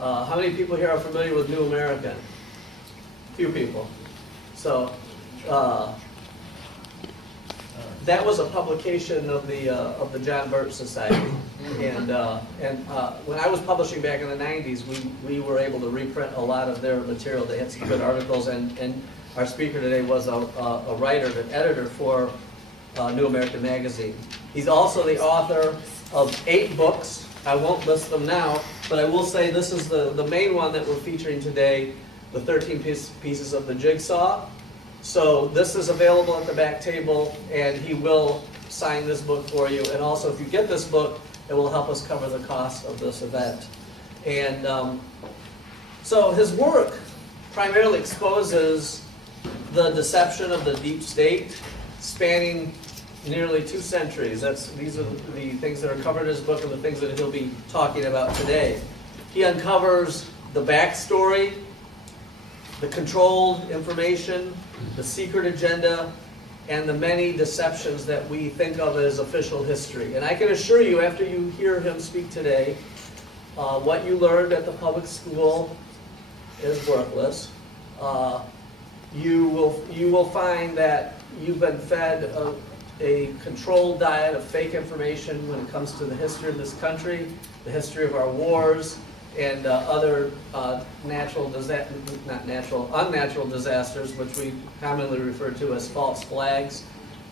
How many people here are familiar with New American? Few people. So that was a publication of the John Birch Society, and when I was publishing back in the 90s, we were able to reprint a lot of their material. They had some good articles, and our speaker today was a writer, an editor for New American Magazine. He's also the author of 8 books. I won't list them now, but I will say this is the main one that we're featuring today, the 13 pieces of the jigsaw. So this is available at the back table, and he will sign this book for you. And also, if you get this book, it will help us cover the cost of this event. And so his work primarily exposes the deception of the deep state, spanning nearly 2 centuries. These are the things that are covered in his book and the things that he'll be talking about today. He uncovers the backstory, the controlled information, the secret agenda, and the many deceptions that we think of as official history. And I can assure you, after you hear him speak today, what you learned at the public school is worthless. You will find that you've been fed a controlled diet of fake information when it comes to the history of this country, the history of our wars, and other unnatural disasters, which we commonly refer to as false flags.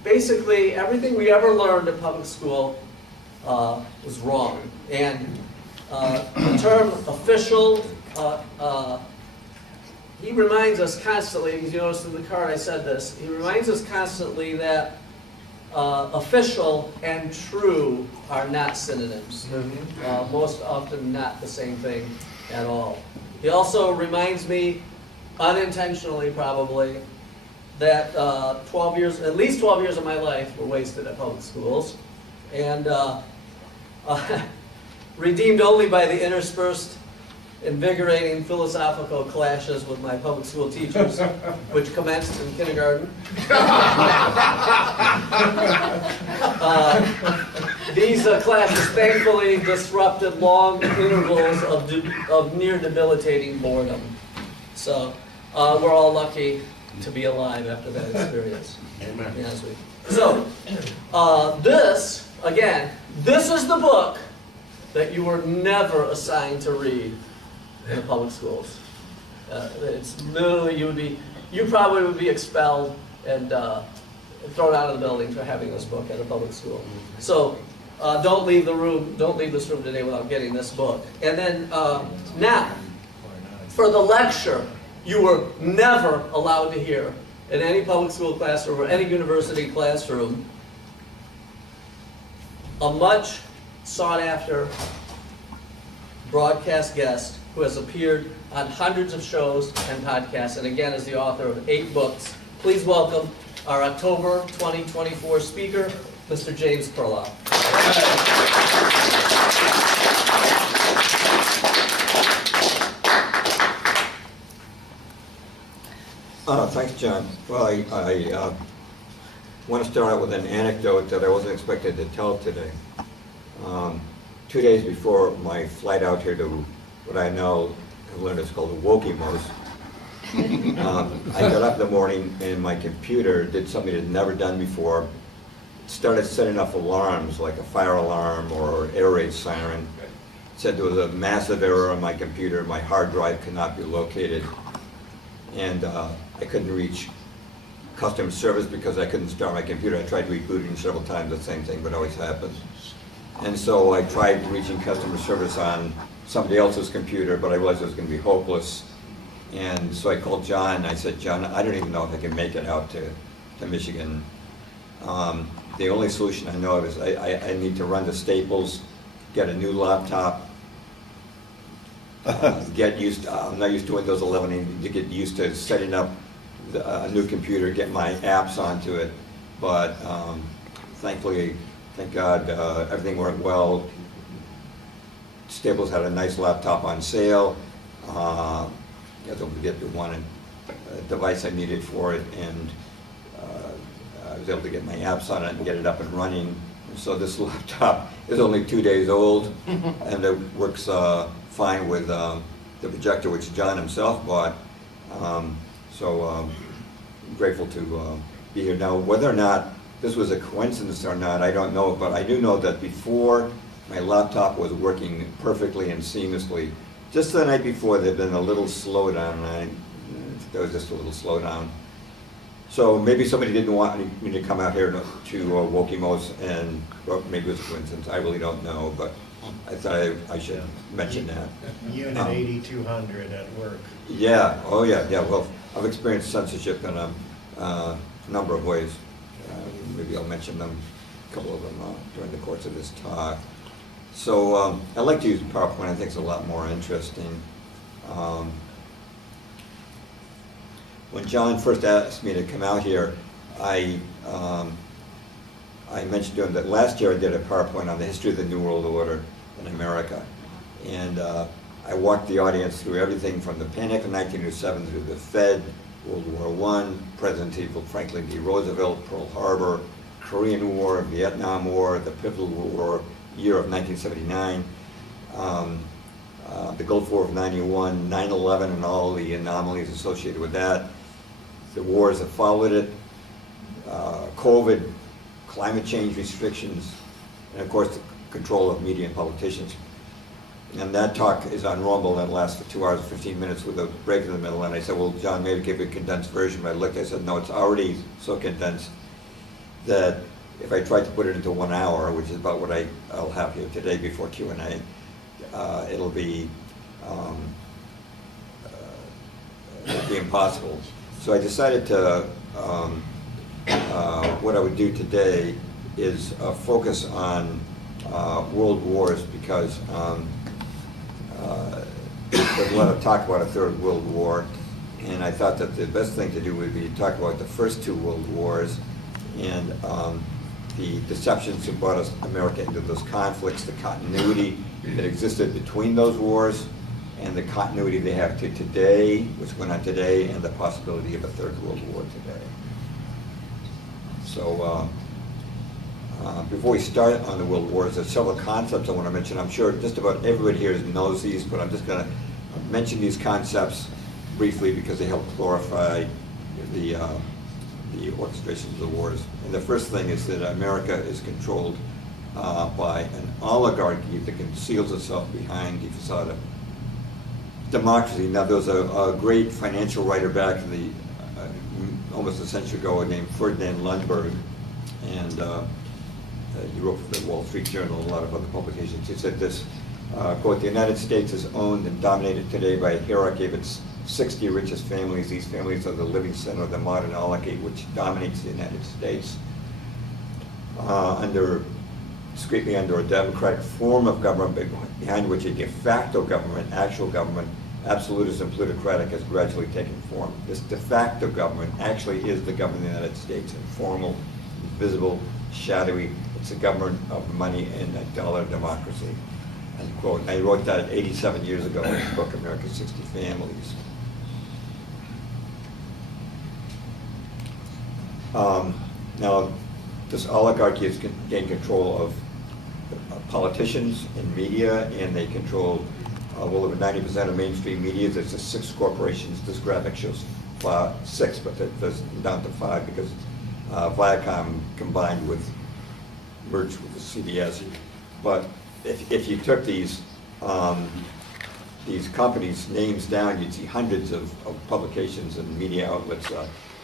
Basically, everything we ever learned at public school was wrong. And the term official, he reminds us constantly, as you noticed in the card I said this, he reminds us constantly that official and true are not synonyms. Most often not the same thing at all. He also reminds me, unintentionally probably, that at least 12 years of my life were wasted at public schools, and redeemed only by the interspersed, invigorating philosophical clashes with my public school teachers, which commenced in kindergarten. These classes thankfully disrupted long intervals of near debilitating boredom. So we're all lucky to be alive after that experience. Amen. Yes, so this is the book that you were never assigned to read in the public schools. It's literally, you probably would be expelled and thrown out of the building for having this book at a public school. So don't leave this room today without getting this book. And then now, for the lecture, you were never allowed to hear in any public school classroom or any university classroom a much sought after broadcast guest who has appeared on hundreds of shows and podcasts, and again is the author of 8 books. Please welcome our October 2024 speaker, Mr. James Perloff. Thanks, John. Well, I want to start out with an anecdote that I wasn't expected to tell today. 2 days before my flight out here to what I now have learned is called Okemos, I got up in the morning and my computer did something it had never done before. It started setting off alarms like a fire alarm or air raid siren. It said there was a massive error on my computer, my hard drive could not be located, and I couldn't reach customer service because I couldn't start my computer. I tried rebooting several times, the same thing, but it always happens. And so I tried reaching customer service on somebody else's computer, but I realized it was going to be hopeless. And so I called John, and I said, John, I don't even know if I can make it out to Michigan. The only solution I know of is I need to run to Staples, get a new laptop, get used to, I'm not used to Windows 11, I need to get used to setting up a new computer, get my apps onto it. But thankfully, thank God, everything worked well. Staples had a nice laptop on sale. I was able to get the one device I needed for it, and I was able to get my apps on it and get it up and running. So this laptop is only 2 days old, and it works fine with the projector, which John himself bought. Grateful to be here. Now, whether or not this was a coincidence or not, I don't know, but I do know that before my laptop was working perfectly and seamlessly, just the night before there'd been a little slowdown. There was just a little slowdown. So maybe somebody didn't want me to come out here to Okemos, and well, maybe it was a coincidence. I really don't know, but I thought I should mention that. Unit 8200 at work. Yeah, oh yeah, yeah. Well, I've experienced censorship in a number of ways. Maybe I'll mention them, a couple of them during the course of this talk. So I like to use PowerPoint. I think it's a lot more interesting. When John first asked me to come out here, I mentioned to him that last year I did a PowerPoint on the history of the New World Order in America. And I walked the audience through everything from the Panic of 1907 through the Fed, World War I, presidency of Franklin D. Roosevelt, Pearl Harbor, Korean War, Vietnam War, the Pivotal War, year of 1979, the Gulf War of 91, 9/11 and all the anomalies associated with that, the wars that followed it, COVID, climate change restrictions, and of course the control of media and politicians. And that talk is on Rumble and it lasts for 2 hours and 15 minutes with a break in the middle. And I said, well, John, maybe give a condensed version. But I looked, I said, no, it's already so condensed that if I tried to put it into 1 hour, which is about what I'll have here today before Q&A, it'll be impossible. So I decided to, what I would do today is focus on world wars, because there's a lot of talk about a third world war, and I thought that the best thing to do would be to talk about the first two world wars and the deceptions that brought America into those conflicts, the continuity that existed between those wars, and the continuity they have to today, which went on today, and the possibility of a third world war today. So before we start on the world wars, there's several concepts I want to mention. I'm sure just about everybody here knows these, but I'm just going to mention these concepts briefly because they help clarify the orchestration of the wars. And the first thing is that America is controlled by an oligarchy that conceals itself behind the facade of democracy. Now, there was a great financial writer back in the almost a century ago named Ferdinand Lundberg, and he wrote for the Wall Street Journal and a lot of other publications. He said this, quote, "The United States is owned and dominated today by a hierarchy of its 60 richest families. These families are the living center of the modern oligarchy which dominates the United States. Discreetly under a democratic form of government behind which a de facto government, actual government, absolutist and plutocratic has gradually taken form. This de facto government actually is the government of the United States, informal, invisible, shadowy. It's a government of money and a dollar democracy." End quote. And I wrote that 87 years ago in the book, America's 60 Families. Now, this oligarchy has gained control of politicians and media, and they control well over 90% of mainstream media. There's just 6 corporations. This graphic shows 6, but there's down to 5 because Viacom combined with, merged with the CBS. But if you took these companies' names down, you'd see hundreds of publications and media outlets.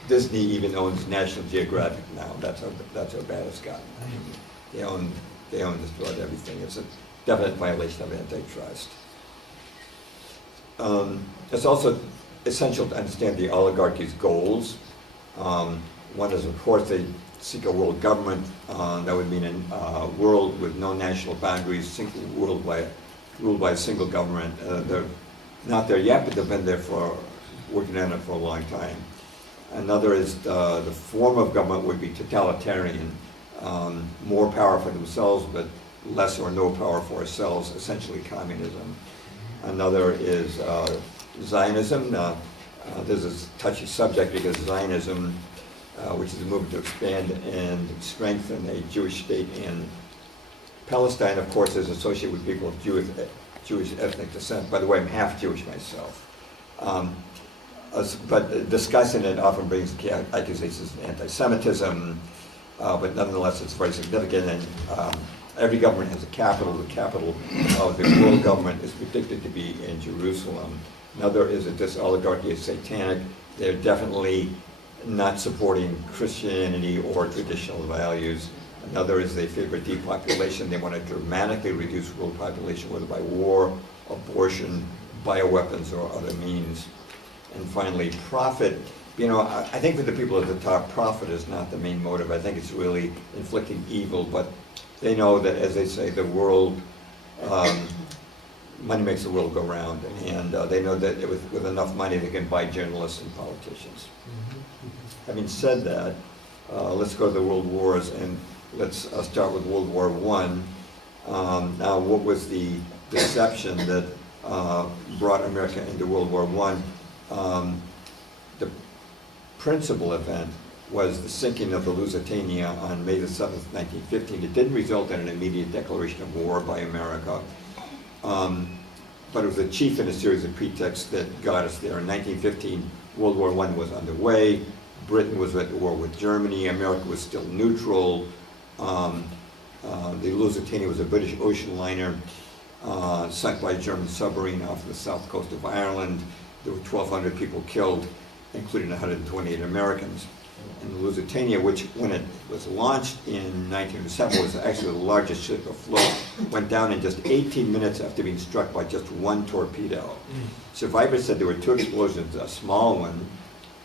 Disney even owns National Geographic now. That's how bad it's gotten. They own just about everything. It's a definite violation of antitrust. It's also essential to understand the oligarchy's goals. One is, of course, they seek a world government. That would mean a world with no national boundaries, ruled by a single government. They're not there yet, but they've been there working on it for a long time. Another is the form of government would be totalitarian, more power for themselves, but less or no power for ourselves, essentially communism. Another is Zionism. This is a touchy subject because Zionism, which is a movement to expand and strengthen a Jewish state in Palestine, of course, is associated with people of Jewish ethnic descent. By the way, I'm half Jewish myself. But discussing it often brings accusations of anti-Semitism, but nonetheless it's very significant. And every government has a capital. The capital of the world government is predicted to be in Jerusalem. Another is that this oligarchy is satanic. They're definitely not supporting Christianity or traditional values. Another is they favor depopulation. They want to dramatically reduce world population, whether by war, abortion, bioweapons, or other means. And finally, profit. You know, I think for the people at the top, profit is not the main motive. I think it's really inflicting evil, but they know that, as they say, the world, money makes the world go round, and they know that with enough money they can buy journalists and politicians. Having said that, let's go to the world wars, and let's start with World War I. Now, what was the deception that brought America into World War I? The principal event was the sinking of the Lusitania on May the 7th, 1915. It didn't result in an immediate declaration of war by America, but it was the chief in a series of pretexts that got us there. In 1915, World War I was underway. Britain was at war with Germany. America was still neutral. The Lusitania was a British ocean liner sunk by a German submarine off the south coast of Ireland. There were 1,200 people killed, including 128 Americans. And the Lusitania, which when it was launched in 1907 was actually the largest ship afloat, went down in just 18 minutes after being struck by just one torpedo. Survivors said there were two explosions, a small one,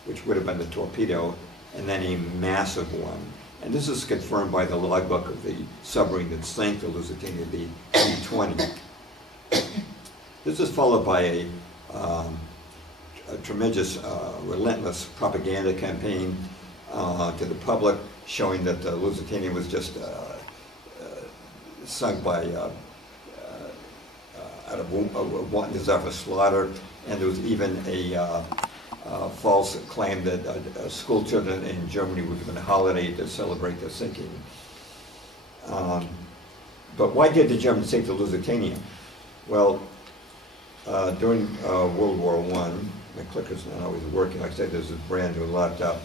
which would have been the torpedo, and then a massive one. And this is confirmed by the logbook of the submarine that sank the Lusitania, the E-20. This is followed by a tremendous, relentless propaganda campaign to the public, showing that the Lusitania was just sunk by out of wanton desire for slaughter, and there was even a false claim that school children in Germany were given a holiday to celebrate the sinking. But why did the Germans sink the Lusitania? Well, during World War I, my clicker's not always working. Like I said, there's a brand new laptop.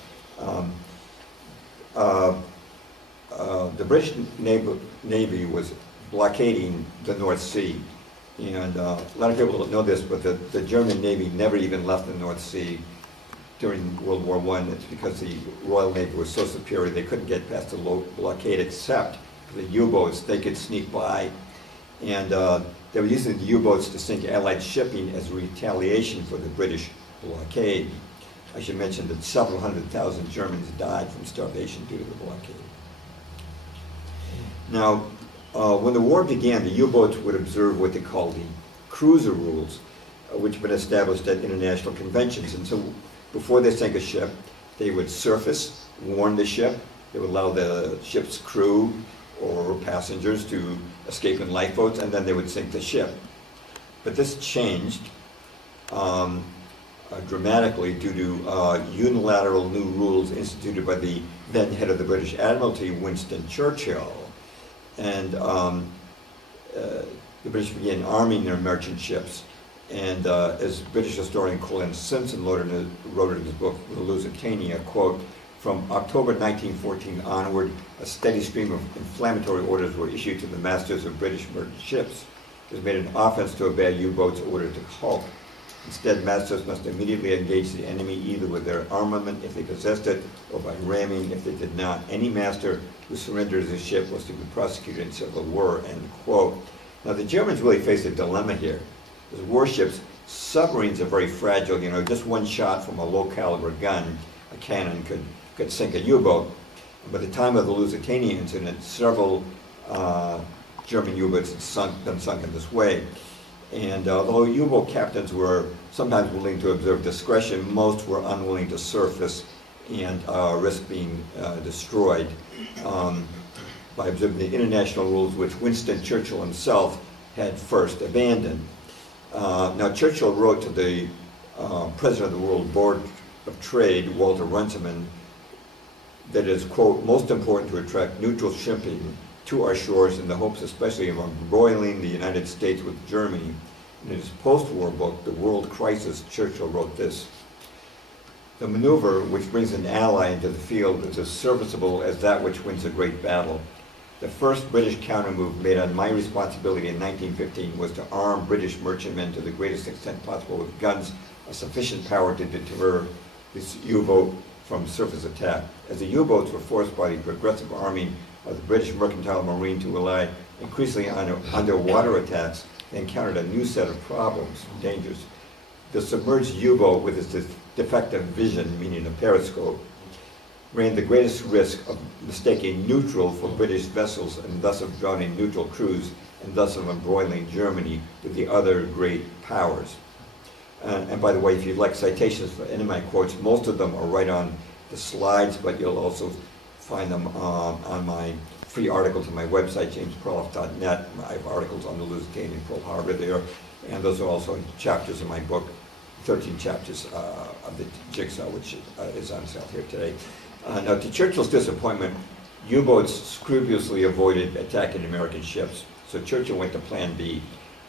The British Navy was blockading the North Sea. And a lot of people don't know this, but the German Navy never even left the North Sea during World War I. It's because the Royal Navy was so superior they couldn't get past the blockade, except for the U-boats. They could sneak by. And they were using the U-boats to sink Allied shipping as retaliation for the British blockade. I should mention that several 100,000 Germans died from starvation due to the blockade. Now, when the war began, the U-boats would observe what they called the cruiser rules, which had been established at international conventions. And so before they sank a ship, they would surface, warn the ship. They would allow the ship's crew or passengers to escape in lifeboats, and then they would sink the ship. But this changed dramatically due to unilateral new rules instituted by the then head of the British Admiralty, Winston Churchill. And the British began arming their merchant ships. And as British historian Colin Simpson wrote in his book, The Lusitania, quote, "From October 1914 onward, a steady stream of inflammatory orders were issued to the masters of British merchant ships. It was made an offense to obey U-boats ordered to halt. Instead, masters must immediately engage the enemy either with their armament if they possessed it, or by ramming if they did not. Any master who surrendered his ship was to be prosecuted in civil war," end quote. Now the Germans really faced a dilemma here. As warships, submarines are very fragile. You know, just one shot from a low caliber gun, a cannon, could sink a U-boat. By the time of the Lusitania incident, several German U-boats had been sunk in this way. And although U-boat captains were sometimes willing to observe discretion, most were unwilling to surface and risk being destroyed by observing the international rules which Winston Churchill himself had first abandoned. Now Churchill wrote to the president of the World Board of Trade, Walter Runciman, that it is, quote, "most important to attract neutral shipping to our shores in the hopes especially of embroiling the United States with Germany. In his post-war book, The World Crisis, Churchill wrote this: "The maneuver which brings an ally into the field is as serviceable as that which wins a great battle. The first British countermove made on my responsibility in 1915 was to arm British merchantmen to the greatest extent possible with guns of sufficient power to deter this U-boat from surface attack. As the U-boats were forced by the progressive arming of the British mercantile marine to rely increasingly on underwater attacks, they encountered a new set of problems, dangers. The submerged U-boat with its defective vision, meaning a periscope, ran the greatest risk of mistaking neutral for British vessels and thus of drowning neutral crews and thus of embroiling Germany with the other great powers." And by the way, if you'd like citations for any of my quotes, most of them are right on the slides, but you'll also find them on my free articles on my website, jamesperloff.net. I have articles on the Lusitania and Pearl Harbor there, and those are also chapters in my book, 13 chapters of the Jigsaw, which is on sale here today. Now, to Churchill's disappointment, U-boats scrupulously avoided attacking American ships, so Churchill went to Plan B.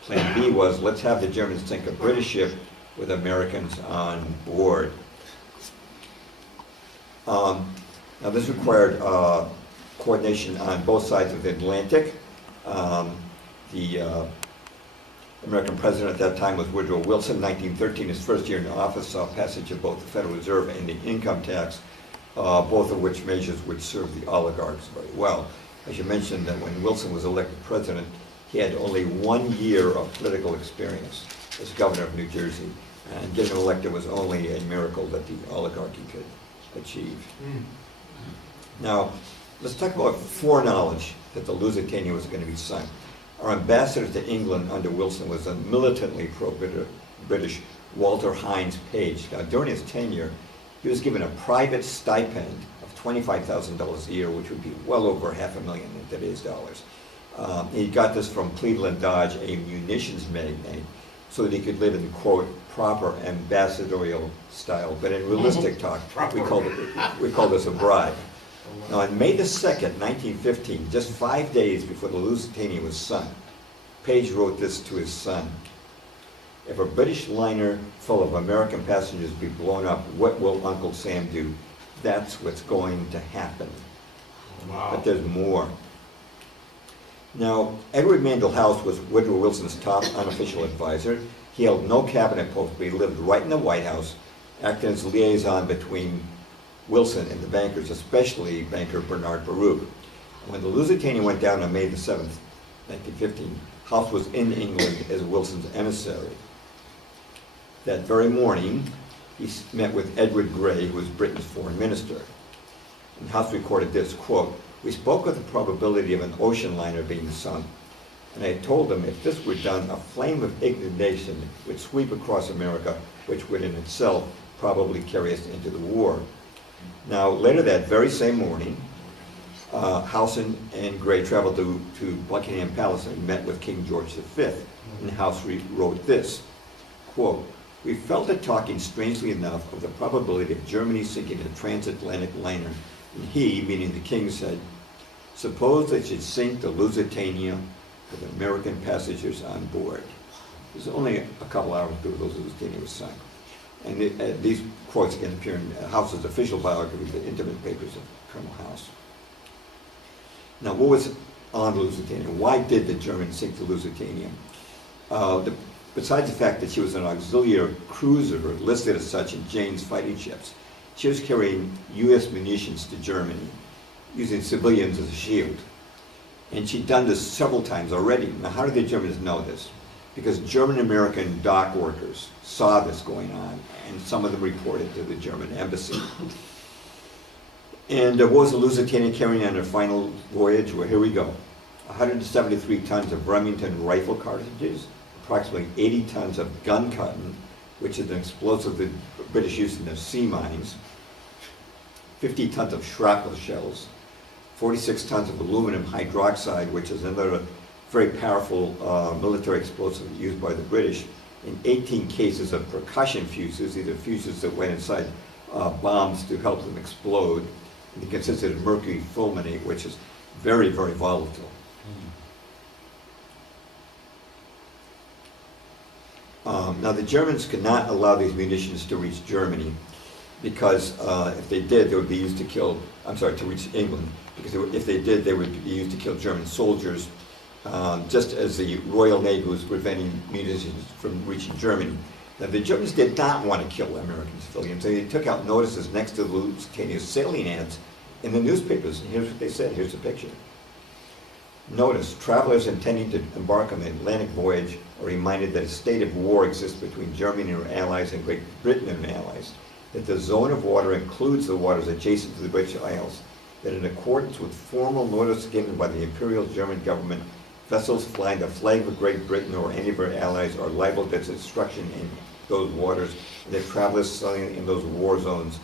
Plan B was, let's have the Germans sink a British ship with Americans on board. Now, this required coordination on both sides of the Atlantic. The American president at that time was Woodrow Wilson. 1913, his first year in office, saw passage of both the Federal Reserve and the income tax, both of which measures would serve the oligarchs very well. I should mention that when Wilson was elected president, he had only 1 year of political experience as governor of New Jersey, and getting elected was only a miracle that the oligarchy could achieve. Now, let's talk about foreknowledge that the Lusitania was going to be sunk. Our ambassador to England under Wilson was a militantly pro-British Walter Hines Page. Now, during his tenure, he was given a private stipend of $25,000 a year, which would be well over $500,000 in today's dollars. He got this from Cleveland Dodge, a munitions magnate, so that he could live in, quote, proper ambassadorial style. But in realistic talk, we call this a bribe. Now, on May the 2nd, 1915, just 5 days before the Lusitania was sunk, Page wrote this to his son: "If a British liner full of American passengers be blown up, what will Uncle Sam do? That's what's going to happen." Wow. But there's more. Now, Edward Mandell House was Woodrow Wilson's top unofficial advisor. He held no cabinet post, but he lived right in the White House, acting as liaison between Wilson and the bankers, especially banker Bernard Baruch. When the Lusitania went down on May the 7th, 1915, House was in England as Wilson's emissary. That very morning, he met with Edward Grey, who was Britain's foreign minister. And House recorded this, quote, "We spoke of the probability of an ocean liner being sunk, and I told them if this were done, a flame of indignation would sweep across America, which would in itself probably carry us into the war." Now, later that very same morning, House and Grey traveled to Buckingham Palace and met with King George V. And House wrote this, quote, "We fell to talking strangely enough of the probability of Germany sinking a transatlantic liner, and he," meaning the king, said, "Suppose they should sink the Lusitania with American passengers on board." It was only a couple hours before the Lusitania was sunk. And these quotes again appear in House's official biography, The Intimate Papers of Colonel House. Now, what was on Lusitania? Why did the Germans sink the Lusitania? Besides the fact that she was an auxiliary cruiser listed as such in Jane's fighting ships, she was carrying U.S. munitions to Germany, using civilians as a shield. And she'd done this several times already. Now, how did the Germans know this? Because German-American dock workers saw this going on, and some of them reported to the German embassy. And what was the Lusitania carrying on her final voyage? Well, here we go. 173 tons of Remington rifle cartridges, approximately 80 tons of gun cotton, which is an explosive that British used in their sea mines, 50 tons of shrapnel shells, 46 tons of aluminum hydroxide, which is another very powerful military explosive used by the British, and 18 cases of percussion fuses, either fuses that went inside bombs to help them explode. And it consisted of mercury fulminate, which is very, very volatile. Now the Germans could not allow these munitions to reach Germany because if they did, they would be used to kill, to reach England, because if they did, they would be used to kill German soldiers, just as the Royal Navy was preventing munitions from reaching Germany. Now the Germans did not want to kill American civilians. They took out notices next to the Lusitania sailing ads in the newspapers, and here's what they said. Here's a picture. Notice, travelers intending to embark on the Atlantic voyage are reminded that a state of war exists between Germany and her allies and Great Britain and her allies, that the zone of water includes the waters adjacent to the British Isles, that in accordance with formal notice given by the Imperial German government, vessels flying the flag of Great Britain or any of her allies are liable to destruction in those waters, and that travelers sailing in those war zones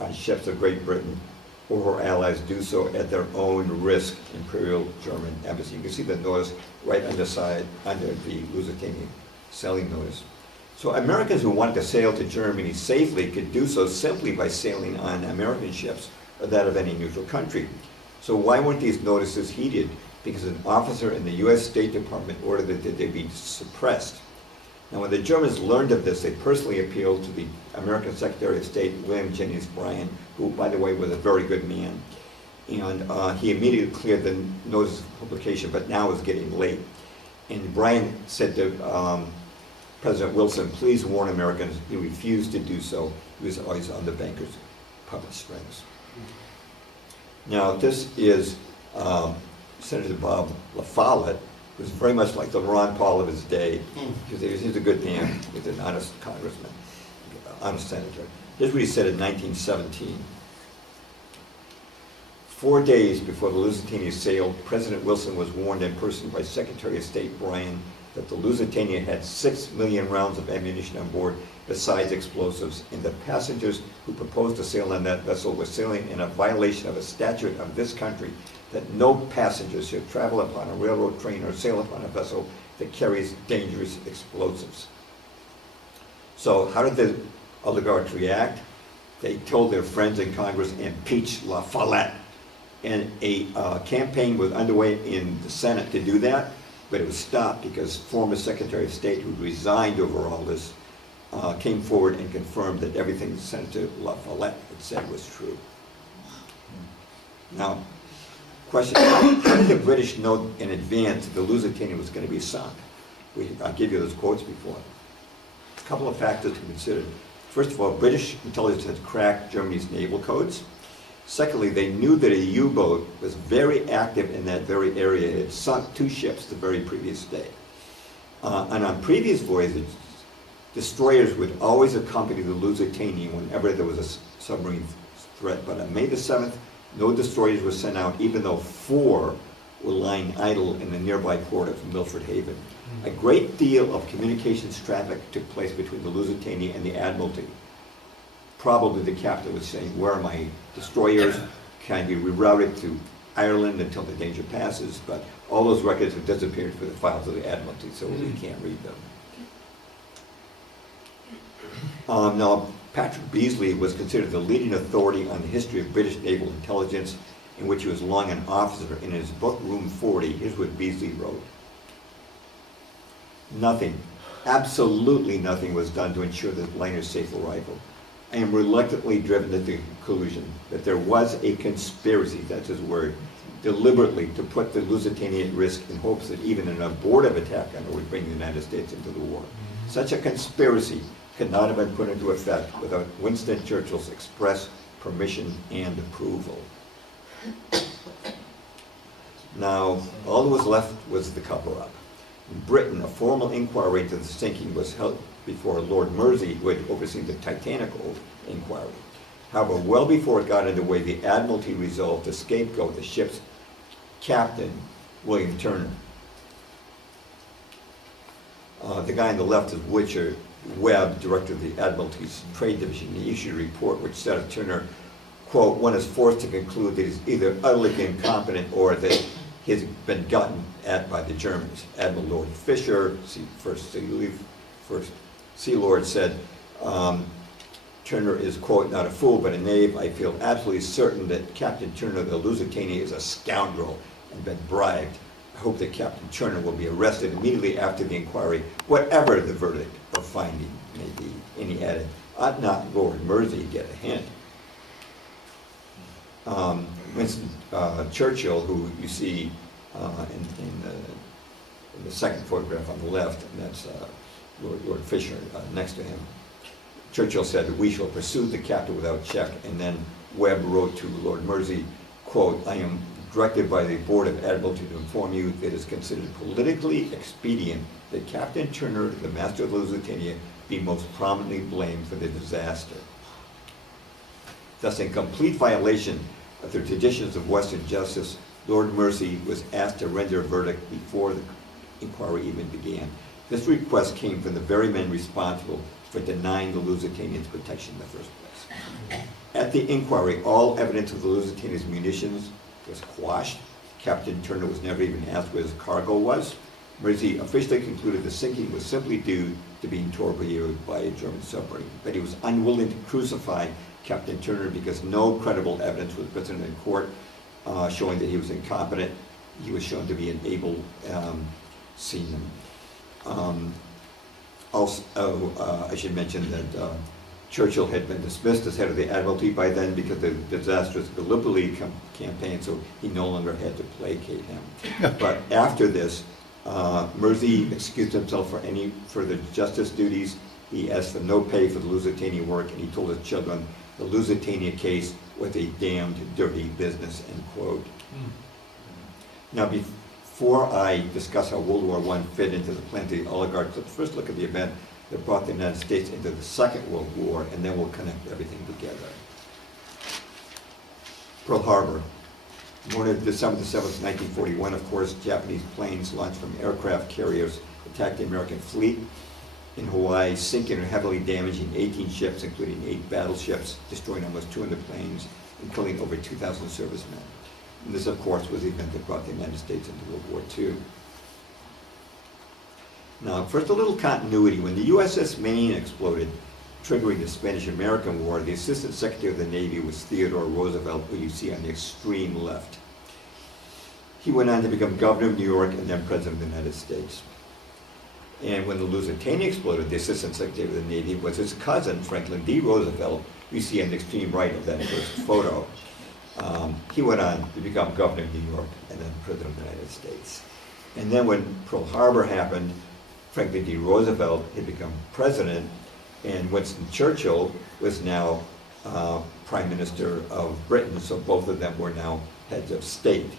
on ships of Great Britain or her allies do so at their own risk. Imperial German Embassy. You can see the notice right under the Lusitania sailing notice. So Americans who wanted to sail to Germany safely could do so simply by sailing on American ships or that of any neutral country. So why weren't these notices heeded? Because an officer in the U.S. State Department ordered that they be suppressed. Now when the Germans learned of this, they personally appealed to the American Secretary of State, William Jennings Bryan, who, by the way, was a very good man. And he immediately cleared the notice of publication, but now it's getting late. And Bryan said to President Wilson, please warn Americans. He refused to do so. He was always on the banker's puppet strings. Now this is Senator Bob La Follette, who was very much like the Ron Paul of his day, because he was a good man. He was an honest congressman, honest senator. Here's what he said in 1917. 4 days before the Lusitania sailed, President Wilson was warned in person by Secretary of State Bryan that the Lusitania had 6 million rounds of ammunition on board besides explosives, and the passengers who proposed to sail on that vessel were sailing in a violation of a statute of this country that no passengers should travel upon a railroad train or sail upon a vessel that carries dangerous explosives. So how did the oligarchs react? They told their friends in Congress, impeach La Follette. And a campaign was underway in the Senate to do that, but it was stopped because former Secretary of State, who resigned over all this, came forward and confirmed that everything Senator La Follette had said was true. Now, question, how did the British know in advance that the Lusitania was going to be sunk? I gave you those quotes before. A couple of factors to consider. First of all, British intelligence had cracked Germany's naval codes. Secondly, they knew that a U-boat was very active in that very area. It had sunk 2 ships the very previous day. And on previous voyages, destroyers would always accompany the Lusitania whenever there was a submarine threat. But on May the 7th, no destroyers were sent out, even though 4 were lying idle in the nearby port of Milford Haven. A great deal of communications traffic took place between the Lusitania and the Admiralty. Probably the captain was saying, where are my destroyers? Can be rerouted to Ireland until the danger passes? But all those records have disappeared from the files of the Admiralty, so we can't read them. Now, Patrick Beasley was considered the leading authority on the history of British naval intelligence, in which he was long an officer. In his book, Room 40, here's what Beasley wrote. Nothing, absolutely nothing was done to ensure the liner's safe arrival. I am reluctantly driven to the conclusion that there was a conspiracy, that's his word, deliberately to put the Lusitania at risk in hopes that even an abortive attack on it would bring the United States into the war. Such a conspiracy could not have been put into effect without Winston Churchill's express permission and approval. Now, all that was left was the cover-up. In Britain, a formal inquiry into the sinking was held before Lord Mersey, who had overseen the Titanic inquiry. However, well before it got underway, the Admiralty resolved to scapegoat the ship's captain, William Turner. The guy on the left is Richard Webb, director of the Admiralty's Trade Division. He issued a report which said of Turner, quote, one is forced to conclude that he's either utterly incompetent or that he's been gotten at by the Germans. Admiral Lord Fisher, First Sea Lord, said, Turner is, quote, not a fool but a knave, I feel absolutely certain that Captain Turner of the Lusitania is a scoundrel and been bribed. I hope that Captain Turner will be arrested immediately after the inquiry, whatever the verdict or finding may be. And he added, ought not Lord Mersey get a hint? Winston Churchill, who you see in the second photograph on the left, and that's Lord Fisher next to him. Churchill said, we shall pursue the captain without check, and then Webb wrote to Lord Mersey, quote, I am directed by the Board of Admiralty to inform you that it is considered politically expedient that Captain Turner, the master of the Lusitania, be most prominently blamed for the disaster. Thus, in complete violation of the traditions of Western justice, Lord Mersey was asked to render a verdict before the inquiry even began. This request came from the very men responsible for denying the Lusitanians protection in the first place. At the inquiry, all evidence of the Lusitanians' munitions was quashed. Captain Turner was never even asked where his cargo was. Mersey officially concluded the sinking was simply due to being torpedoed by a German submarine, but he was unwilling to crucify Captain Turner because no credible evidence was presented in court showing that he was incompetent. He was shown to be an able seaman. I should mention that Churchill had been dismissed as head of the Admiralty by then because of the disastrous Gallipoli campaign, so he no longer had to placate him. But after this, Mersey excused himself for any further justice duties. He asked for no pay for the Lusitania work, and he told his children the Lusitania case was a damned dirty business, end quote. Now, before I discuss how World War I fit into the plans of the oligarchs, let's first look at the event that brought the United States into the Second World War, and then we'll connect everything together. Pearl Harbor. Morning of December the 7th, 1941, of course, Japanese planes launched from aircraft carriers attacked the American fleet in Hawaii, sinking or heavily damaging 18 ships, including 8 battleships, destroying almost 200 planes, and killing over 2,000 servicemen. And this, of course, was the event that brought the United States into World War II. Now, first, a little continuity. When the USS Maine exploded, triggering the Spanish-American War, the Assistant Secretary of the Navy was Theodore Roosevelt, who you see on the extreme left. He went on to become governor of New York and then president of the United States. And when the Lusitania exploded, the Assistant Secretary of the Navy was his cousin, Franklin D. Roosevelt, who you see on the extreme right of that first photo. He went on to become governor of New York and then president of the United States. And then when Pearl Harbor happened, Franklin D. Roosevelt had become president, and Winston Churchill was now Prime Minister of Britain, so both of them were now heads of state.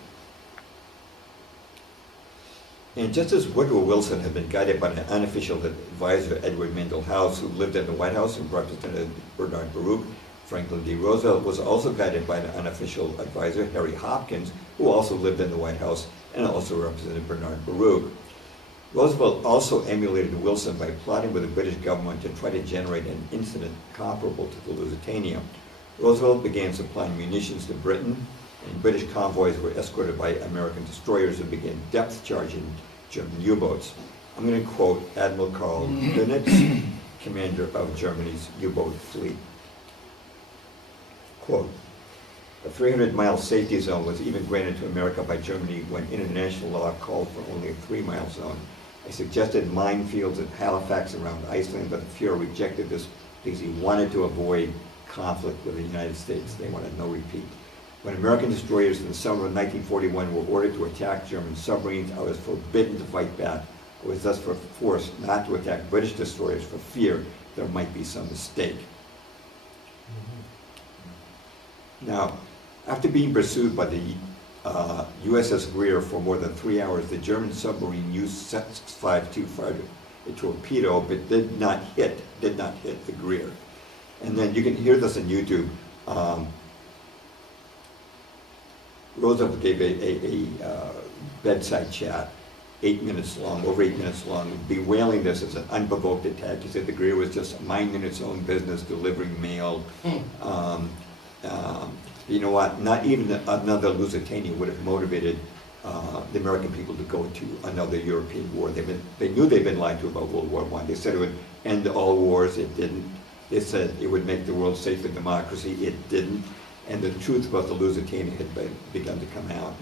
And just as Woodrow Wilson had been guided by an unofficial advisor, Edward Mandell House, who lived in the White House and represented Bernard Baruch, Franklin D. Roosevelt was also guided by an unofficial advisor, Harry Hopkins, who also lived in the White House and also represented Bernard Baruch. Roosevelt also emulated Wilson by plotting with the British government to try to generate an incident comparable to the Lusitania. Roosevelt began supplying munitions to Britain, and British convoys were escorted by American destroyers and began depth charging German U-boats. I'm going to quote Admiral Karl Dönitz, commander of Germany's U-boat fleet. Quote, a 300-mile safety zone was even granted to America by Germany when international law called for only a 3-mile zone. I suggested minefields at Halifax around Iceland, but the Fuhrer rejected this because he wanted to avoid conflict with the United States. They wanted no repeat. When American destroyers in the summer of 1941 were ordered to attack German submarines, I was forbidden to fight back. I was thus forced not to attack British destroyers for fear there might be some mistake. Now, after being pursued by the USS Greer for more than 3 hours, the German submarine used 652 fired a torpedo, but did not hit the Greer. And then you can hear this on YouTube. Roosevelt gave a bedside chat, 8 minutes long, over 8 minutes long, bewailing this as an unprovoked attack. He said the Greer was just minding its own business, delivering mail. You know what? Not even another Lusitania would have motivated the American people to go to another European war. They knew they'd been lied to about World War I. They said it would end all wars. It didn't. They said it would make the world safer democracy. It didn't. And the truth about the Lusitania had begun to come out.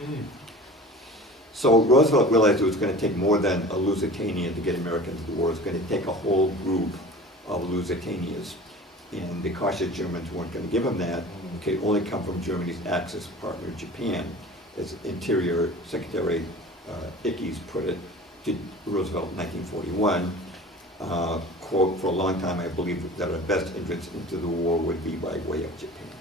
So Roosevelt realized it was going to take more than a Lusitania to get America into the war. It was going to take a whole group of Lusitanias. And the cautious Germans weren't going to give him that. It could only come from Germany's Axis partner, Japan. As Interior Secretary Ickes put it to Roosevelt in 1941, quote, "For a long time I believed that our best entrance into the war would be by way of Japan."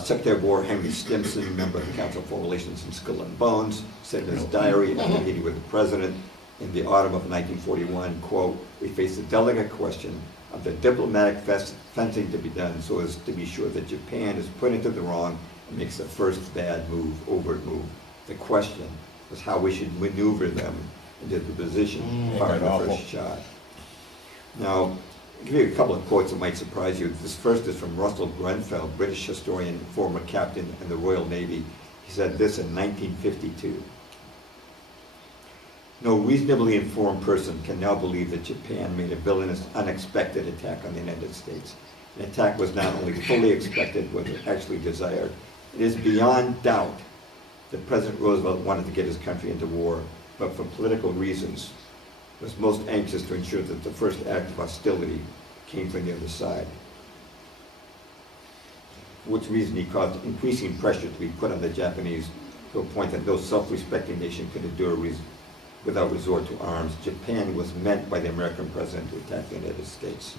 Secretary of War Henry Stimson, member of the Council for Relations in Skull and Bones, said in his diary after meeting with the President in the autumn of 1941, quote, "We face the delicate question of the diplomatic fencing to be done so as to be sure that Japan is put into the wrong and makes the first bad move, overt move. The question was how we should maneuver them into the position to fire the first shot." Now, I'll give you a couple of quotes that might surprise you. This first is from Russell Grenfell, British historian, former captain in the Royal Navy. He said this in 1952. "No reasonably informed person can now believe that Japan made a villainous, unexpected attack on the United States. An attack was not only fully expected, but actually desired. It is beyond doubt that President Roosevelt wanted to get his country into war, but for political reasons was most anxious to ensure that the first act of hostility came from the other side. For which reason he caused increasing pressure to be put on the Japanese to a point that no self-respecting nation could endure without resort to arms. Japan was meant by the American president to attack the United States."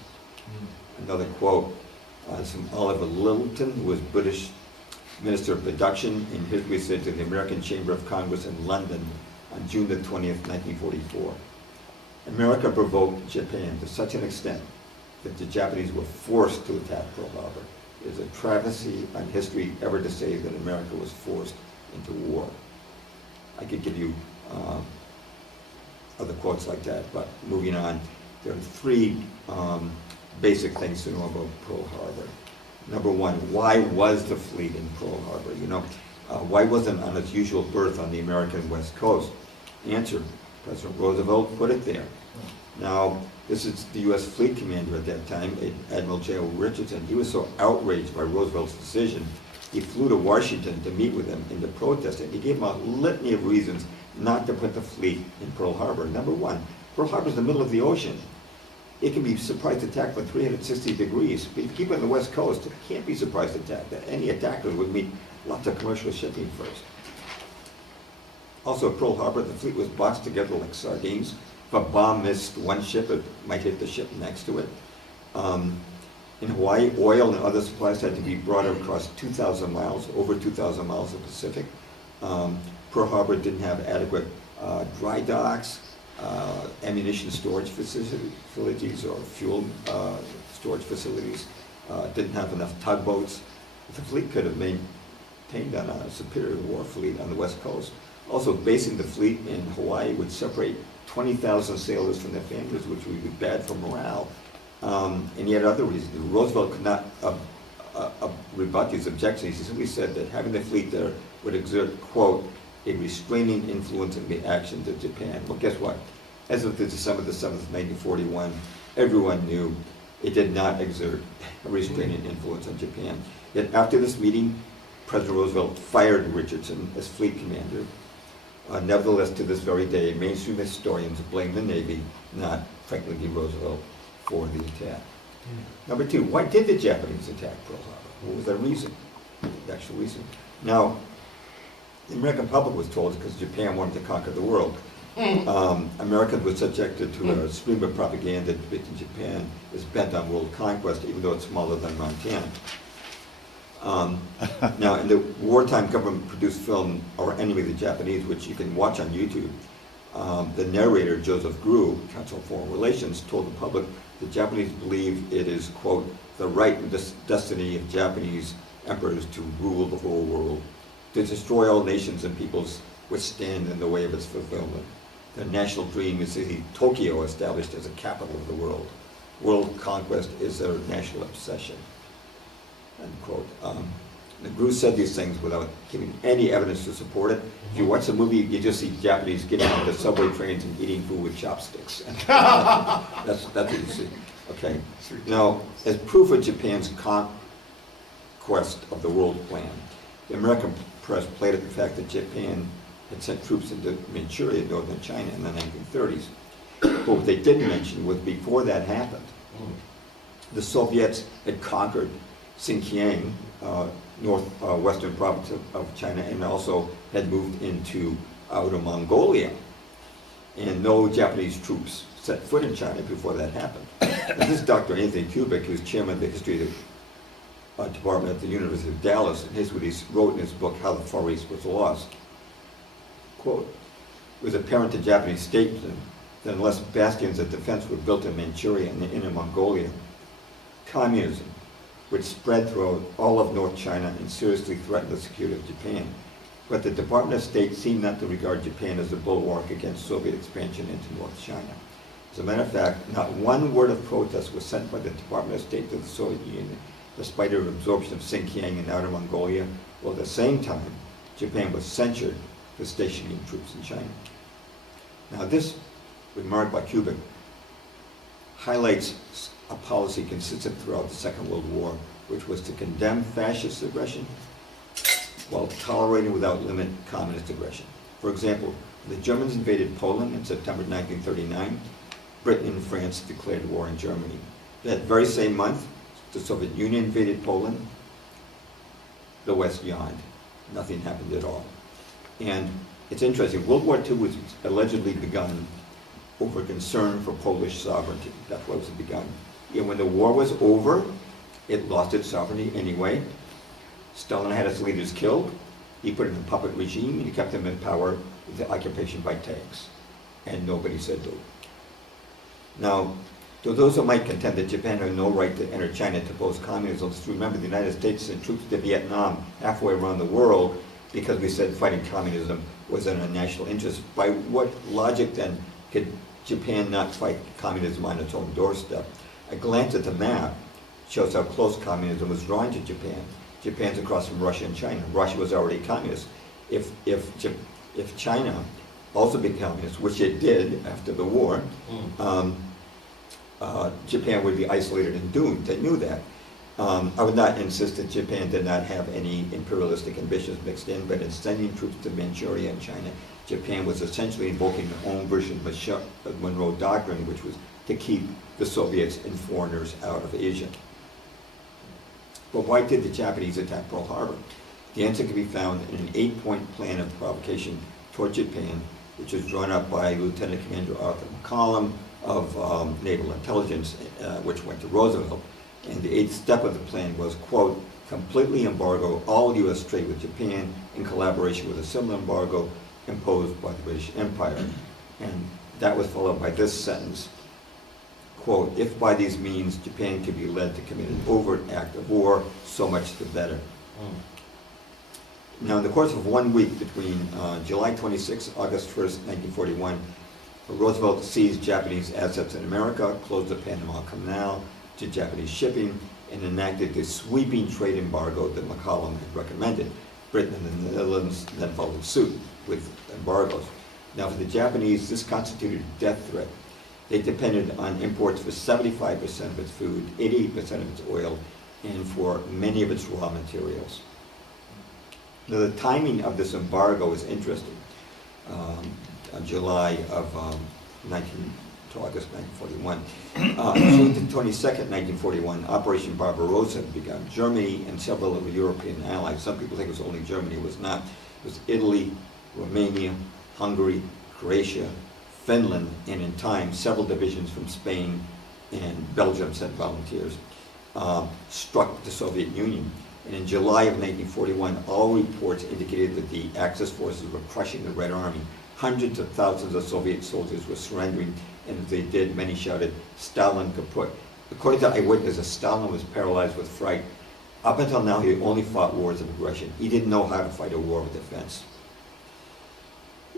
Another quote is from Oliver Littleton, who was British Minister of Production. In his visit to the American Chamber of Congress in London on June the 20th, 1944. "America provoked Japan to such an extent that the Japanese were forced to attack Pearl Harbor. It is a travesty on history ever to say that America was forced into war." I could give you other quotes like that, but moving on, there are three basic things to know about Pearl Harbor. Number one, why was the fleet in Pearl Harbor? Why wasn't it on its usual berth on the American West Coast? Answer, President Roosevelt put it there. Now, this is the U.S. fleet commander at that time, Admiral J.O. Richardson. He was so outraged by Roosevelt's decision, he flew to Washington to meet with him and to protest it. He gave him a litany of reasons not to put the fleet in Pearl Harbor. Number one, Pearl Harbor is in the middle of the ocean. It can be surprise attacked for 360 degrees. But if you keep it on the West Coast, it can't be surprise attacked. Any attacker would meet lots of commercial shipping first. Also at Pearl Harbor, the fleet was boxed together like sardines. If a bomb missed one ship, it might hit the ship next to it. In Hawaii, oil and other supplies had to be brought across 2,000 miles, over 2,000 miles of Pacific. Pearl Harbor didn't have adequate dry docks, ammunition storage facilities or fuel storage facilities, didn't have enough tugboats. The fleet could have maintained on a superior war fleet on the West Coast. Also, basing the fleet in Hawaii would separate 20,000 sailors from their families, which would be bad for morale. And yet other reasons. Roosevelt could not rebut these objections. He simply said that having the fleet there would exert, quote, "a restraining influence in the actions of Japan." Well, guess what? As of December the 7th, 1941, everyone knew it did not exert a restraining influence on Japan. Yet after this meeting, President Roosevelt fired Richardson as fleet commander. Nevertheless, to this very day, mainstream historians blame the Navy, not Franklin D. Roosevelt, for the attack. Number two, why did the Japanese attack Pearl Harbor? What was their reason, the actual reason? Now, the American public was told because Japan wanted to conquer the world. Americans were subjected to a stream of propaganda depicting Japan as bent on world conquest, even though it's smaller than Montana. Now, in the wartime government-produced film, Our Enemy, the Japanese, which you can watch on YouTube, the narrator, Joseph Grew, Council on Foreign Relations, told the public the Japanese believe it is, quote, "the right and destiny of Japanese emperors to rule the whole world, to destroy all nations and peoples which stand in the way of its fulfillment. Their national dream is to see Tokyo established as a capital of the world. World conquest is their national obsession." End quote. Grew said these things without giving any evidence to support it. If you watch the movie, you just see Japanese getting on the subway trains and eating food with chopsticks. That's what you see. Okay, now, as proof of Japan's conquest of the world plan, the American press played at the fact that Japan had sent troops into Manchuria, northern China, in the 1930s. But what they didn't mention was before that happened, the Soviets had conquered Xinjiang, northwestern province of China, and also had moved into outer Mongolia. And no Japanese troops set foot in China before that happened. And this is Dr. Anthony Kubik, who's chairman of the history department at the University of Dallas, and here's what he wrote in his book, How the Far East Was Lost. Quote, it was apparent to Japanese statesmen that unless bastions of defense were built in Manchuria and the Inner Mongolia, communism would spread throughout all of North China and seriously threaten the security of Japan. But the Department of State seemed not to regard Japan as a bulwark against Soviet expansion into North China. As a matter of fact, not one word of protest was sent by the Department of State to the Soviet Union, despite their absorption of Xinjiang and Outer Mongolia, while at the same time, Japan was censured for stationing troops in China. Now this remark by Kubik highlights a policy consistent throughout the Second World War, which was to condemn fascist aggression while tolerating without limit communist aggression. For example, the Germans invaded Poland in September 1939. Britain and France declared war on Germany. That very same month, the Soviet Union invaded Poland. The West yawned. Nothing happened at all. And it's interesting, World War II was allegedly begun over concern for Polish sovereignty. That's why it was begun. And when the war was over, it lost its sovereignty anyway. Stalin had his leaders killed. He put in a puppet regime, and he kept them in power with the occupation by tanks. And nobody said no. Now, to those who might contend that Japan had no right to enter China to oppose communism, let's remember the United States sent troops to Vietnam halfway around the world because we said fighting communism was in our national interest. By what logic then could Japan not fight communism on its own doorstep? A glance at the map shows how close communism was drawing to Japan. Japan's across from Russia and China. Russia was already communist. If China also became communist, which it did after the war, Japan would be isolated and doomed. They knew that. I would not insist that Japan did not have any imperialistic ambitions mixed in, but in sending troops to Manchuria and China, Japan was essentially invoking their own version of the Monroe Doctrine, which was to keep the Soviets and foreigners out of Asia. But why did the Japanese attack Pearl Harbor? The answer can be found in an 8-point plan of provocation toward Japan, which was drawn up by Lieutenant Commander Arthur McCollum of Naval Intelligence, which went to Roosevelt. And the 8th step of the plan was, quote, completely embargo all U.S. trade with Japan in collaboration with a similar embargo imposed by the British Empire. And that was followed by this sentence, quote, if by these means Japan can be led to commit an overt act of war, so much the better. Now, in the course of 1 week between July 26, August 1st, 1941, Roosevelt seized Japanese assets in America, closed the Panama Canal to Japanese shipping, and enacted the sweeping trade embargo that McCollum had recommended. Britain and the Netherlands then followed suit with embargoes. Now, for the Japanese, this constituted a death threat. They depended on imports for 75% of its food, 88% of its oil, and for many of its raw materials. Now, the timing of this embargo is interesting. July of to August 1941. June 22nd, 1941, Operation Barbarossa had begun. Germany and several of the European allies, some people think it was only Germany, it was not. It was Italy, Romania, Hungary, Croatia, Finland, and in time, several divisions from Spain and Belgium sent volunteers, struck the Soviet Union. And in July of 1941, all reports indicated that the Axis forces were crushing the Red Army. Hundreds of thousands of Soviet soldiers were surrendering, and as they did, many shouted, Stalin kaput. According to eyewitnesses, Stalin was paralyzed with fright. Up until now, he only fought wars of aggression. He didn't know how to fight a war of defense.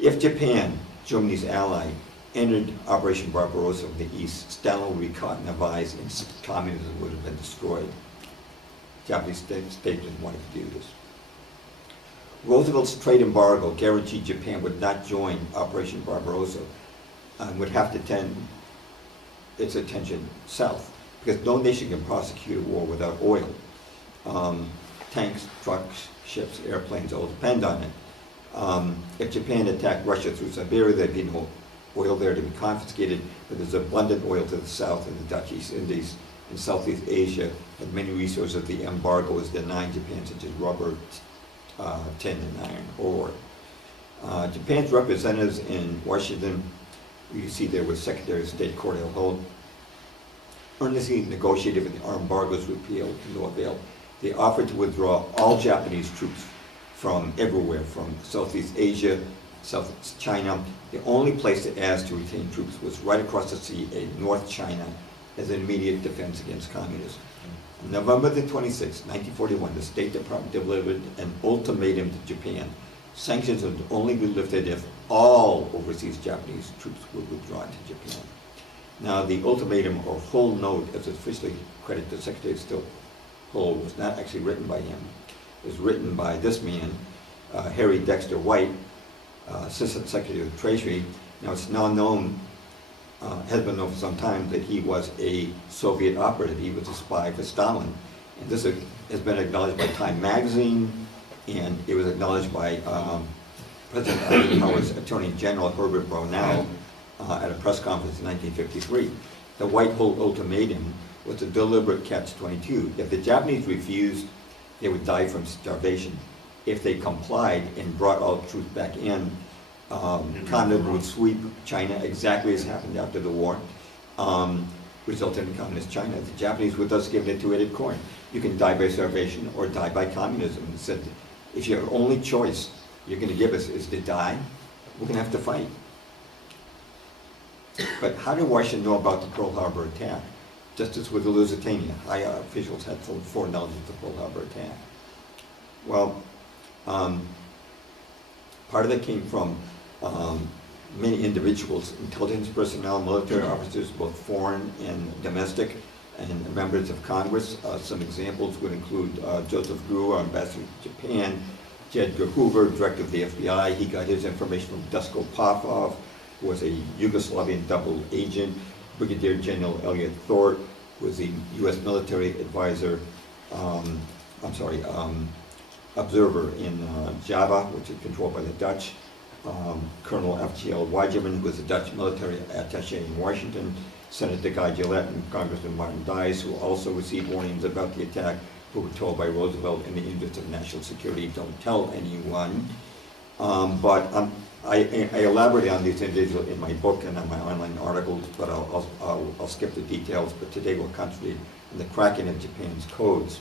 If Japan, Germany's ally, entered Operation Barbarossa from the east, Stalin would be caught in a vise and communism would have been destroyed. Japanese state didn't want to do this. Roosevelt's trade embargo guaranteed Japan would not join Operation Barbarossa and would have to turn its attention south. because no nation can prosecute a war without oil. Tanks, trucks, ships, airplanes all depend on it. If Japan attacked Russia through Siberia, there'd be no oil there to be confiscated, but there's abundant oil to the south in the Dutch East Indies and Southeast Asia, and many resources the embargo is denying Japan, such as rubber, tin, and iron ore. Japan's representatives in Washington, you see there with Secretary of State Cordell Hull, earnestly negotiated with the embargo's repeal to no avail. They offered to withdraw all Japanese troops from everywhere, from Southeast Asia, South China. The only place to ask to retain troops was right across the sea in North China as an immediate defense against communism. On November the 26th, 1941, the State Department delivered an ultimatum to Japan. Sanctions would only be lifted if all overseas Japanese troops were withdrawn to Japan. Now, the ultimatum, or Hull note, as it's officially credited to Secretary of State Hull, was not actually written by him. It was written by this man, Harry Dexter White, Assistant Secretary of the Treasury. Now, it's now known, has been known for some time, that he was a Soviet operative. He was a spy for Stalin. And this has been acknowledged by Time Magazine, and it was acknowledged by President Eisenhower's Attorney General Herbert Brownell at a press conference in 1953. The White Hull ultimatum was a deliberate catch-22. If the Japanese refused, they would die from starvation. If they complied and brought all troops back in, communism would sweep China exactly as happened after the war, resulting in communist China. The Japanese would thus give it a two-headed coin. You can die by starvation or die by communism. And said, if your only choice you're going to give us is to die, we're going to have to fight. But how did Washington know about the Pearl Harbor attack? Just as with the Lusitania, high officials had full foreknowledge of the Pearl Harbor attack. Well, part of that came from many individuals, intelligence personnel, military officers, both foreign and domestic, and members of Congress. Some examples would include Joseph Greer, Ambassador to Japan, J. Edgar Hoover, Director of the FBI. He got his information from Dusko Popov, who was a Yugoslavian double agent. Brigadier General Elliot Thorpe was the U.S. military advisor, observer in Java, which is controlled by the Dutch. Colonel F.G.L. Weijerman, who was the Dutch military attaché in Washington. Senator Guy Gillette and Congressman Martin Dice, who also received warnings about the attack, who were told by Roosevelt, in the interest of national security, don't tell anyone. I elaborate on these individuals in my book and on my online articles, but I'll skip the details. But today we'll concentrate on the cracking of Japan's codes.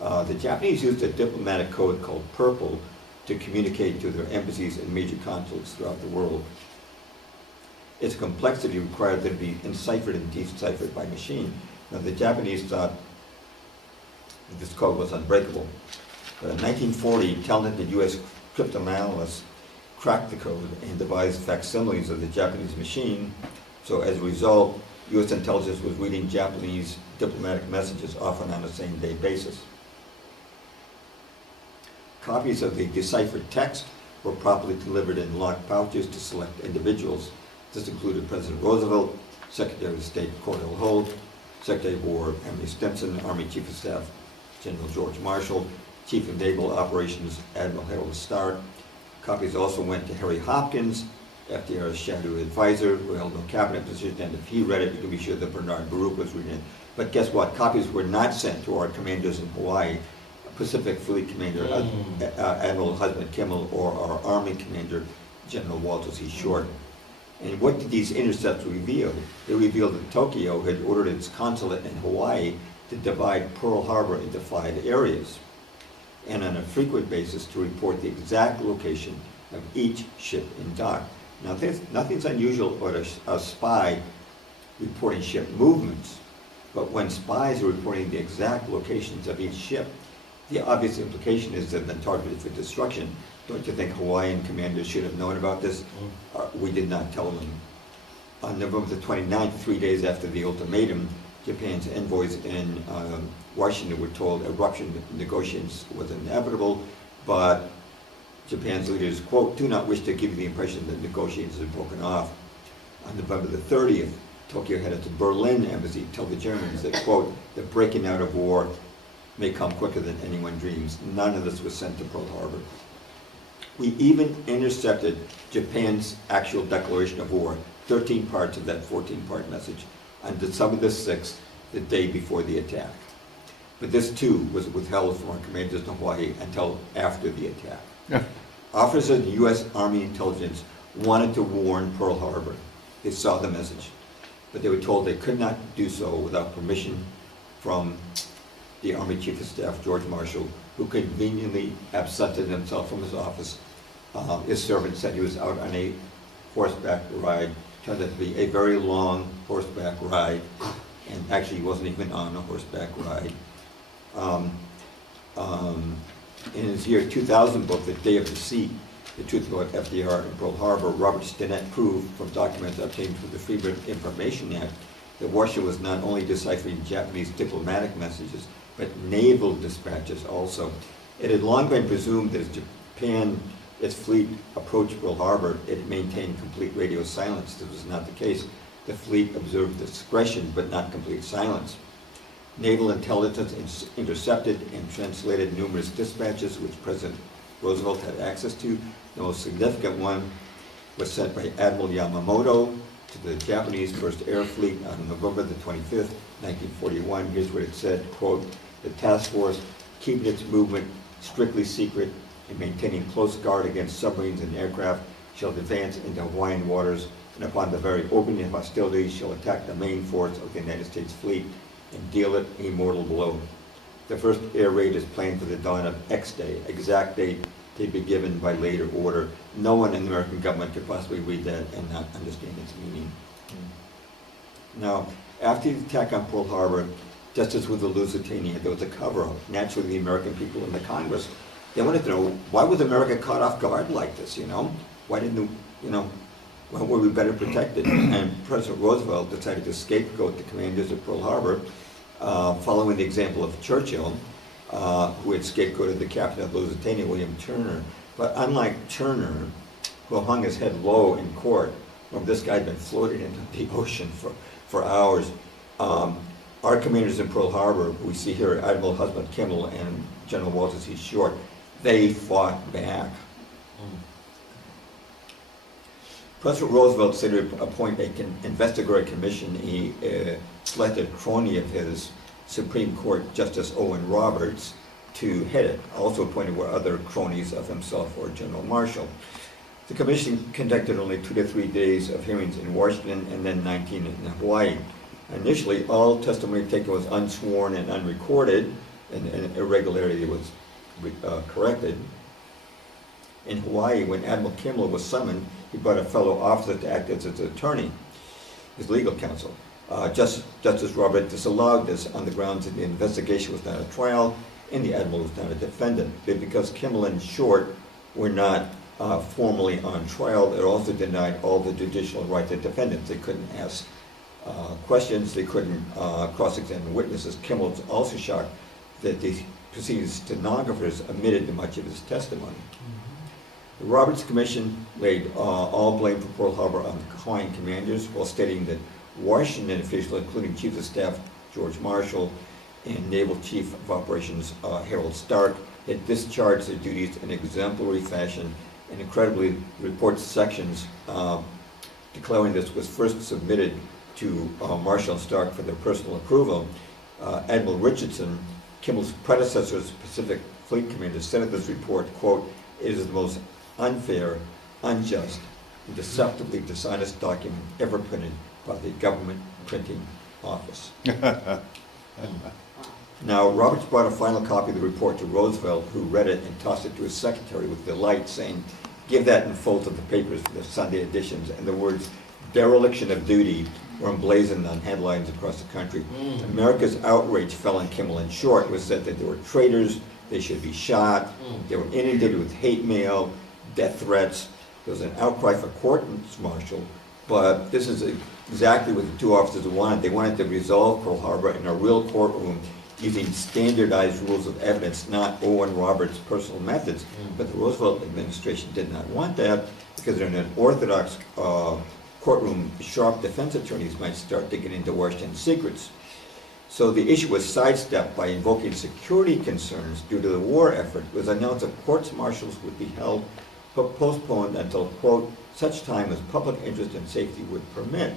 The Japanese used a diplomatic code called Purple to communicate to their embassies and major consulates throughout the world. Its complexity required them to be enciphered and deciphered by machine. Now, the Japanese thought that this code was unbreakable. But in 1940, talented U.S. cryptanalysts cracked the code and devised facsimiles of the Japanese machine. So as a result, U.S. intelligence was reading Japanese diplomatic messages often on a same-day basis. Copies of the deciphered text were properly delivered in locked pouches to select individuals. This included President Roosevelt, Secretary of State Cordell Hull, Secretary of War Henry Stimson, Army Chief of Staff General George Marshall, Chief of Naval Operations Admiral Harold Stark. Copies also went to Harry Hopkins, FDR's shadow advisor, who held no cabinet position, and if he read it, you can be sure that Bernard Baruch was reading it. But guess what? Copies were not sent to our commanders in Hawaii, Pacific Fleet Commander Admiral Husband Kimmel, or our Army Commander General Walter C. Short. And what did these intercepts reveal? They revealed that Tokyo had ordered its consulate in Hawaii to divide Pearl Harbor into 5 areas, and on a frequent basis to report the exact location of each ship in dock. Now, nothing's unusual about a spy reporting ship movements, but when spies are reporting the exact locations of each ship, the obvious implication is that they're targeted for destruction. Don't you think Hawaiian commanders should have known about this? We did not tell them. On November the 29th, 3 days after the ultimatum, Japan's envoys in Washington were told eruption negotiations was inevitable, but Japan's leaders, quote, do not wish to give you the impression that negotiations have broken off. On November the 30th, Tokyo headed to Berlin embassy to tell the Germans that, quote, the breaking out of war may come quicker than anyone dreams. None of this was sent to Pearl Harbor. We even intercepted Japan's actual declaration of war, 13 parts of that 14-part message, on December the 6th, the day before the attack. But this too was withheld from our commanders in Hawaii until after the attack. Yeah. Officers of the U.S. Army intelligence wanted to warn Pearl Harbor. They saw the message, but they were told they could not do so without permission from the Army Chief of Staff, George Marshall, who conveniently absented himself from his office. His servant said he was out on a horseback ride. Turned out to be a very long horseback ride, and actually he wasn't even on a horseback ride. In his year 2000 book, The Day of Deceit, The Truth About FDR and Pearl Harbor, Robert Stinnett proved from documents obtained through the Freedom of Information Act that Washington was not only deciphering Japanese diplomatic messages, but naval dispatches also. It had long been presumed that as Japan, its fleet approached Pearl Harbor, it maintained complete radio silence. This was not the case. The fleet observed discretion, but not complete silence. Naval intelligence intercepted and translated numerous dispatches which President Roosevelt had access to. The most significant one was sent by Admiral Yamamoto to the Japanese First Air Fleet on November the 25th, 1941. Here's what it said, quote, the task force, keeping its movement strictly secret and maintaining close guard against submarines and aircraft, shall advance into Hawaiian waters, and upon the very opening of hostilities shall attack the main force of the United States fleet and deal it a mortal blow. The first air raid is planned for the dawn of X day, exact date to be given by later order. No one in the American government could possibly read that and not understand its meaning. Now, after the attack on Pearl Harbor, just as with the Lusitania, there was a cover-up. Naturally, the American people in the Congress, they wanted to know, why was America caught off guard like this, you know? Why didn't, you know, why were we better protected? And President Roosevelt decided to scapegoat the commanders of Pearl Harbor, following the example of Churchill, who had scapegoated the captain of Lusitania, William Turner. But unlike Turner, who hung his head low in court, this guy had been floating into the ocean for hours. Our commanders in Pearl Harbor, who we see here, Admiral Husband Kimmel and General Walter C. Short, they fought back. President Roosevelt said to appoint an investigatory commission. He selected a crony of his, Supreme Court Justice Owen Roberts, to head it. Also appointed were other cronies of himself or General Marshall. The commission conducted only 2 to 3 days of hearings in Washington and then 19 in Hawaii. Initially, all testimony taken was unsworn and unrecorded, and an irregularity was corrected. In Hawaii, when Admiral Kimmel was summoned, he brought a fellow officer to act as his attorney, his legal counsel. Justice Robert disallowed this on the grounds that the investigation was not a trial and the admiral was not a defendant. But because Kimmel and Short were not formally on trial, it also denied all the judicial rights of defendants. They couldn't ask questions, they couldn't cross-examine witnesses. Kimmel was also shocked that the proceedings stenographers omitted much of his testimony. The Roberts Commission laid all blame for Pearl Harbor on the Hawaiian commanders, while stating that Washington officials, including Chief of Staff George Marshall and Naval Chief of Operations Harold Stark, had discharged their duties in exemplary fashion, and incredibly, report sections declaring this was first submitted to Marshall and Stark for their personal approval. Admiral Richardson, Kimmel's predecessor as Pacific Fleet Commander, said of this report, quote, it is the most unfair, unjust, and deceptively dishonest document ever printed by the government printing office. Now, Roberts brought a final copy of the report to Roosevelt, who read it and tossed it to his secretary with delight, saying, give that in full to the papers for the Sunday editions. And the words, dereliction of duty, were emblazoned on headlines across the country. America's outrage fell on Kimmel and Short. It was said that they were traitors, they should be shot, they were inundated with hate mail, death threats. There was an outcry for court-martial, but this is exactly what the two officers wanted. They wanted to resolve Pearl Harbor in a real courtroom using standardized rules of evidence, not Owen Roberts' personal methods. But the Roosevelt administration did not want that because they're an orthodox courtroom, sharp defense attorneys might start digging into Washington's secrets. So the issue was sidestepped by invoking security concerns due to the war effort. It was announced that courts-martials would be held but postponed until, quote, such time as public interest and safety would permit.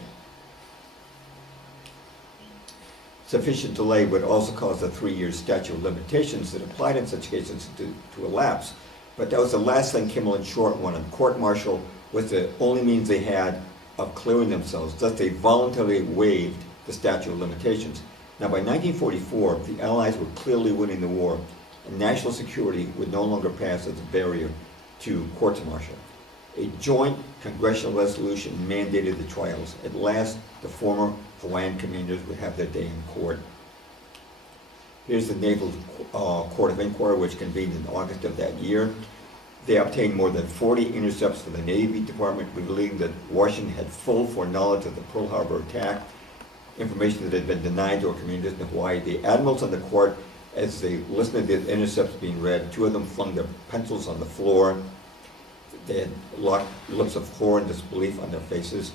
Sufficient delay would also cause the 3-year statute of limitations that applied in such cases to elapse. But that was the last thing Kimmel and Short wanted. Court-martial was the only means they had of clearing themselves. Thus, they voluntarily waived the statute of limitations. Now, by 1944, the Allies were clearly winning the war, and national security would no longer pass as a barrier to courts-martial. A joint congressional resolution mandated the trials. At last, the former Hawaiian commanders would have their day in court. Here's the Naval Court of Inquiry, which convened in August of that year. They obtained more than 40 intercepts from the Navy Department, revealing that Washington had full foreknowledge of the Pearl Harbor attack, information that had been denied to our commanders in Hawaii. The admirals on the court, as they listened to the intercepts being read, 2 of them flung their pencils on the floor. They had locked looks of horror and disbelief on their faces.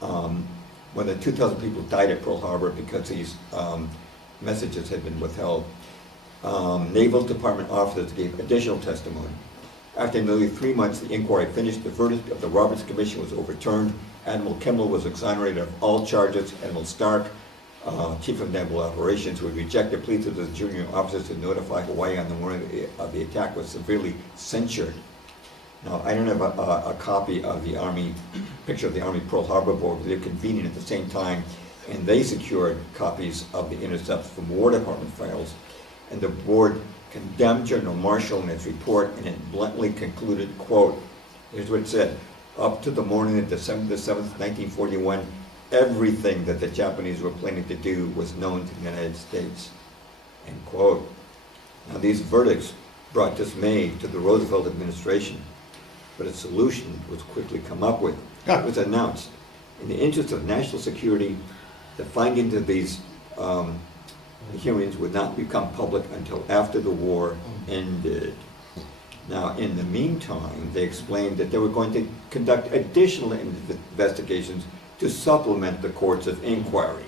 More than 2,000 people died at Pearl Harbor because these messages had been withheld. Naval Department officers gave additional testimony. After nearly 3 months, the inquiry finished. The verdict of the Roberts Commission was overturned. Admiral Kimmel was exonerated of all charges. Admiral Stark, Chief of Naval Operations, who had rejected pleas of the junior officers to notify Hawaii on the morning of the attack, was severely censured. Now, I don't have a copy of the Army, picture of the Army Pearl Harbor Board, but they're convening at the same time, and they secured copies of the intercepts from War Department files. And the board condemned General Marshall in its report, and it bluntly concluded, quote, here's what it said, up to the morning of December the 7th, 1941, everything that the Japanese were planning to do was known to the United States, end quote. Now, these verdicts brought dismay to the Roosevelt administration, but a solution was quickly come up with. It was announced. In the interest of national security, the findings of these hearings would not become public until after the war ended. Now, in the meantime, they explained that they were going to conduct additional investigations to supplement the courts of inquiry.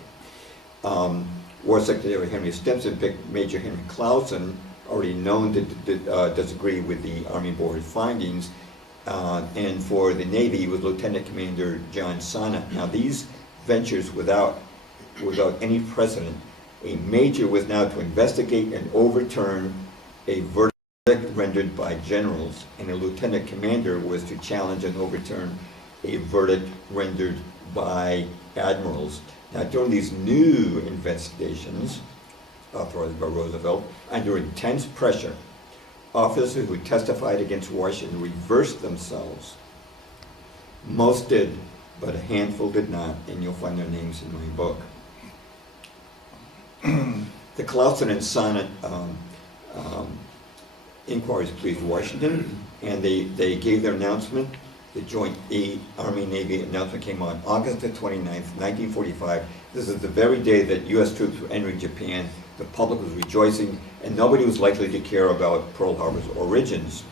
War Secretary Henry Stimson picked Major Henry Clausen, already known to disagree with the Army Board findings, and for the Navy was Lieutenant Commander John Sonnet. Now, these ventures without any precedent, a major was now to investigate and overturn a verdict rendered by generals, and a lieutenant commander was to challenge and overturn a verdict rendered by admirals. Now, during these new investigations, authorized by Roosevelt, under intense pressure, officers who testified against Washington reversed themselves. Most did, but a handful did not, and you'll find their names in my book. The Clausen and Sonnet inquiries pleased Washington, and they gave their announcement. The joint Army-Navy announcement came on August the 29th, 1945. This is the very day that U.S. troops were entering Japan. The public was rejoicing, and nobody was likely to care about Pearl Harbor's origins.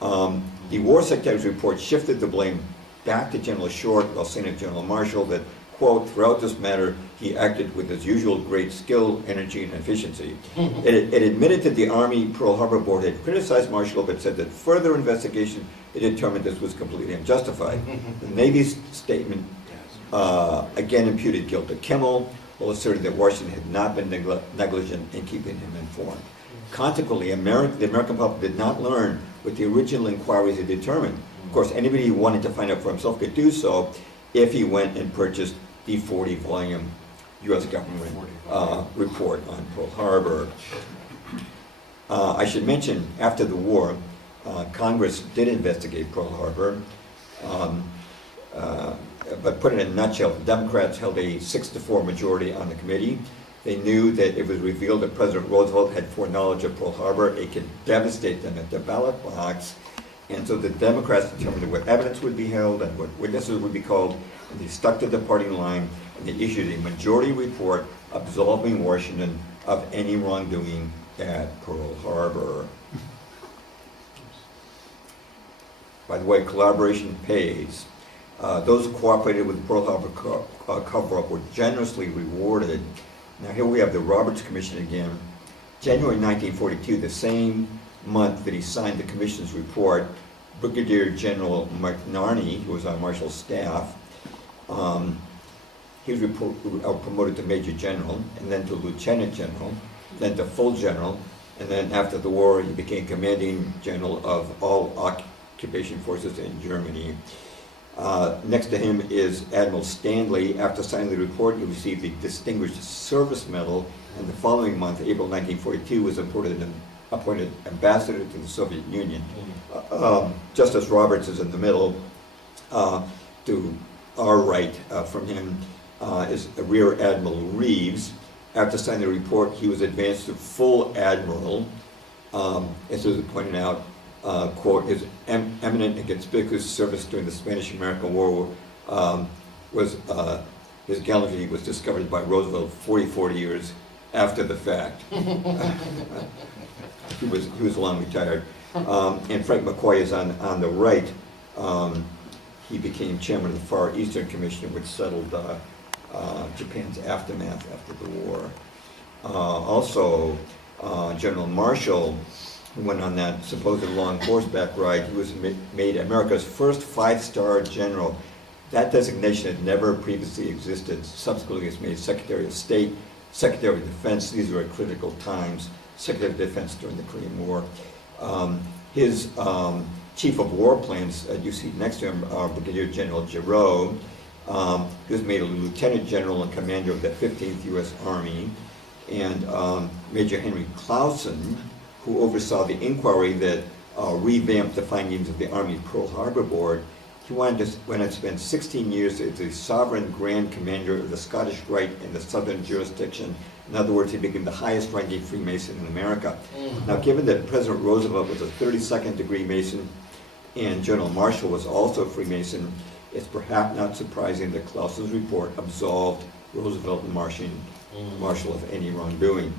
The War Secretary's report shifted the blame back to General Short, while saying to General Marshall that, quote, throughout this matter, he acted with his usual great skill, energy, and efficiency. It admitted that the Army Pearl Harbor Board had criticized Marshall, but said that further investigation, it determined this was completely unjustified. The Navy's statement again imputed guilt to Kimmel, while asserting that Washington had not been negligent in keeping him informed. Consequently, the American public did not learn what the original inquiries had determined. Of course, anybody who wanted to find out for himself could do so if he went and purchased the 40-volume U.S. government report on Pearl Harbor. I should mention, after the war, Congress did investigate Pearl Harbor, but put it in a nutshell, the Democrats held a 6-4 majority on the committee. They knew that it was revealed that President Roosevelt had foreknowledge of Pearl Harbor. It could devastate them at the ballot box. And so the Democrats determined what evidence would be held and what witnesses would be called, and they stuck to the party line, and they issued a majority report absolving Washington of any wrongdoing at Pearl Harbor. By the way, collaboration pays. Those who cooperated with the Pearl Harbor cover-up were generously rewarded. Now here we have the Roberts Commission again. January 1942, the same month that he signed the commission's report, Brigadier General McNarney, who was on Marshall's staff, he was promoted to Major General, and then to Lieutenant General, then to Full General, and then after the war he became Commanding General of all occupation forces in Germany. Next to him is Admiral Stanley. After signing the report, he received the Distinguished Service Medal, and the following month, April 1942, was appointed ambassador to the Soviet Union. Justice Roberts is in the middle. To our right from him is Rear Admiral Reeves. After signing the report, he was advanced to full admiral. As was pointed out, quote, his eminent and conspicuous service during the Spanish-American War his gallantry was discovered by Roosevelt 40 years after the fact. He was long retired. And Frank McCoy is on the right. He became chairman of the Far Eastern Commission, which settled Japan's aftermath after the war. Also, General Marshall, who went on that supposed long horseback ride, he was made America's first 5-star general. That designation had never previously existed. Subsequently, he was made Secretary of State, Secretary of Defense. These were at critical times. Secretary of Defense during the Korean War. His Chief of War Plans, you see next to him, Brigadier General Giroux. He was made a Lieutenant General and Commander of the 15th U.S. Army. And Major Henry Clausen, who oversaw the inquiry that revamped the findings of the Army Pearl Harbor Board. He went to spend 16 years as the Sovereign Grand Commander of the Scottish Rite in the Southern Jurisdiction. In other words, he became the highest ranking Freemason in America. Now, given that President Roosevelt was a 32nd degree Mason and General Marshall was also a Freemason, it's perhaps not surprising that Clausen's report absolved Roosevelt and Marshall of any wrongdoing.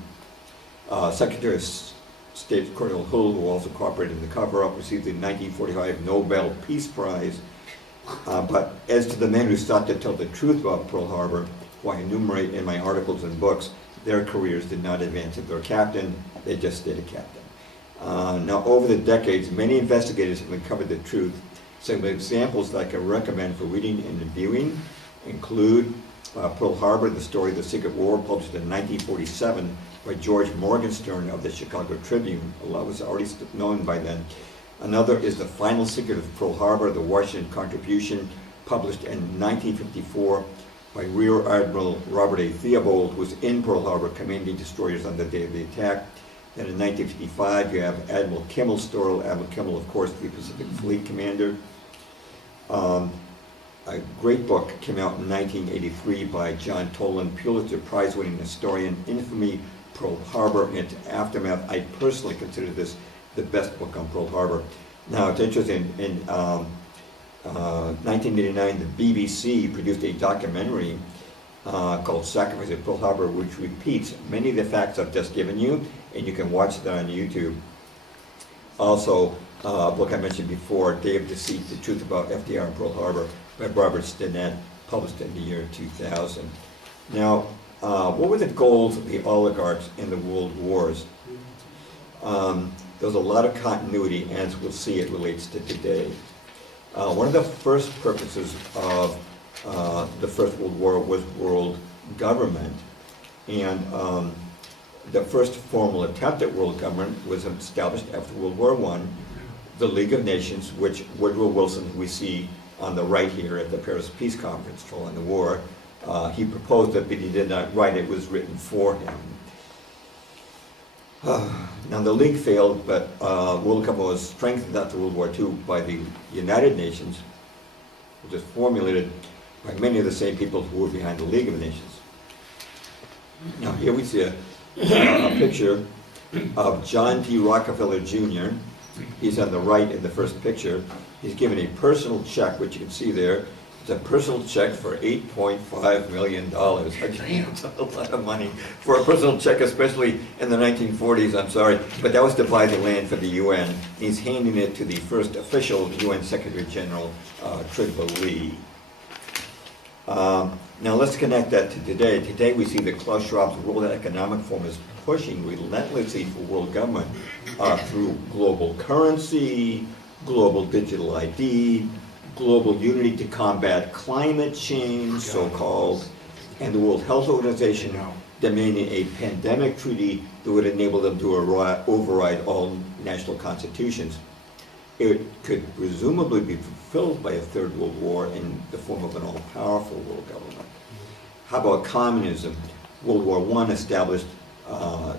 Secretary of State Cordell Hull, who also cooperated in the cover-up, received the 1945 Nobel Peace Prize. But as to the men who sought to tell the truth about Pearl Harbor, who I enumerate in my articles and books, their careers did not advance if they're a captain, they just stayed a captain. Now, over the decades, many investigators have uncovered the truth. Some examples that I can recommend for reading and reviewing include Pearl Harbor, the Story of the Secret War, published in 1947 by George Morgenstern of the Chicago Tribune. A lot was already known by then. Another is The Final Secret of Pearl Harbor, the Washington Contribution, published in 1954 by Rear Admiral Robert A. Theobald, who was in Pearl Harbor commanding destroyers on the day of the attack. Then in 1955, you have Admiral Kimmel's story. Admiral Kimmel, of course, the Pacific Fleet commander. A great book came out in 1983 by John Toland, Pulitzer Prize-winning historian, Infamy, Pearl Harbor, and its aftermath. I personally consider this the best book on Pearl Harbor. Now, it's interesting, in 1989, the BBC produced a documentary called Sacrifice at Pearl Harbor, which repeats many of the facts I've just given you, and you can watch that on YouTube. Also, a book I mentioned before, Day of Deceit, The Truth About FDR and Pearl Harbor, by Robert Stinnett, published in the year 2000. Now, what were the goals of the oligarchs in the world wars? There was a lot of continuity, and as we'll see, it relates to today. One of the first purposes of the First World War was world government, and the first formal attempt at world government was established after World War I, the League of Nations, which Woodrow Wilson, who we see on the right here at the Paris Peace Conference following the war, he proposed it, but he did not write it. It was written for him. Now, the League failed, but world government was strengthened after World War II by the United Nations, which was formulated by many of the same people who were behind the League of Nations. Now, here we see a picture of John P. Rockefeller Jr. He's on the right in the first picture. He's given a personal check, which you can see there. It's a personal check for $8.5 million. That's a lot of money for a personal check, especially in the 1940s, I'm sorry. But that was to buy the land for the UN. He's handing it to the first official UN Secretary General, Tridba Lee. Now let's connect that to today. Today we see that Klaus Schwab's World Economic Forum is pushing relentlessly for world government through global currency, global digital ID, global unity to combat climate change, so-called, and the World Health Organization demanding a pandemic treaty that would enable them to override all national constitutions. It could presumably be fulfilled by a third world war in the form of an all-powerful world government. How about communism? World War I established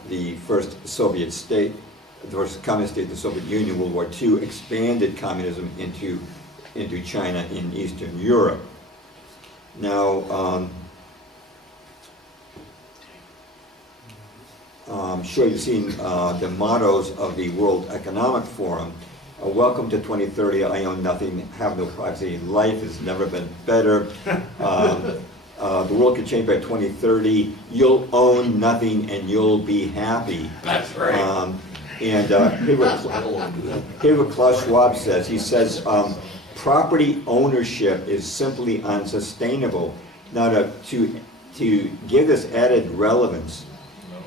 the first Soviet state, the first communist state, the Soviet Union. World War II expanded communism into China in Eastern Europe. Now, I'm sure you've seen the mottos of the World Economic Forum. Welcome to 2030, I own nothing, have no privacy, life has never been better. The world could change by 2030, you'll own nothing and you'll be happy. That's right. Here's what Klaus Schwab says. He says, property ownership is simply unsustainable. Now to give this added relevance,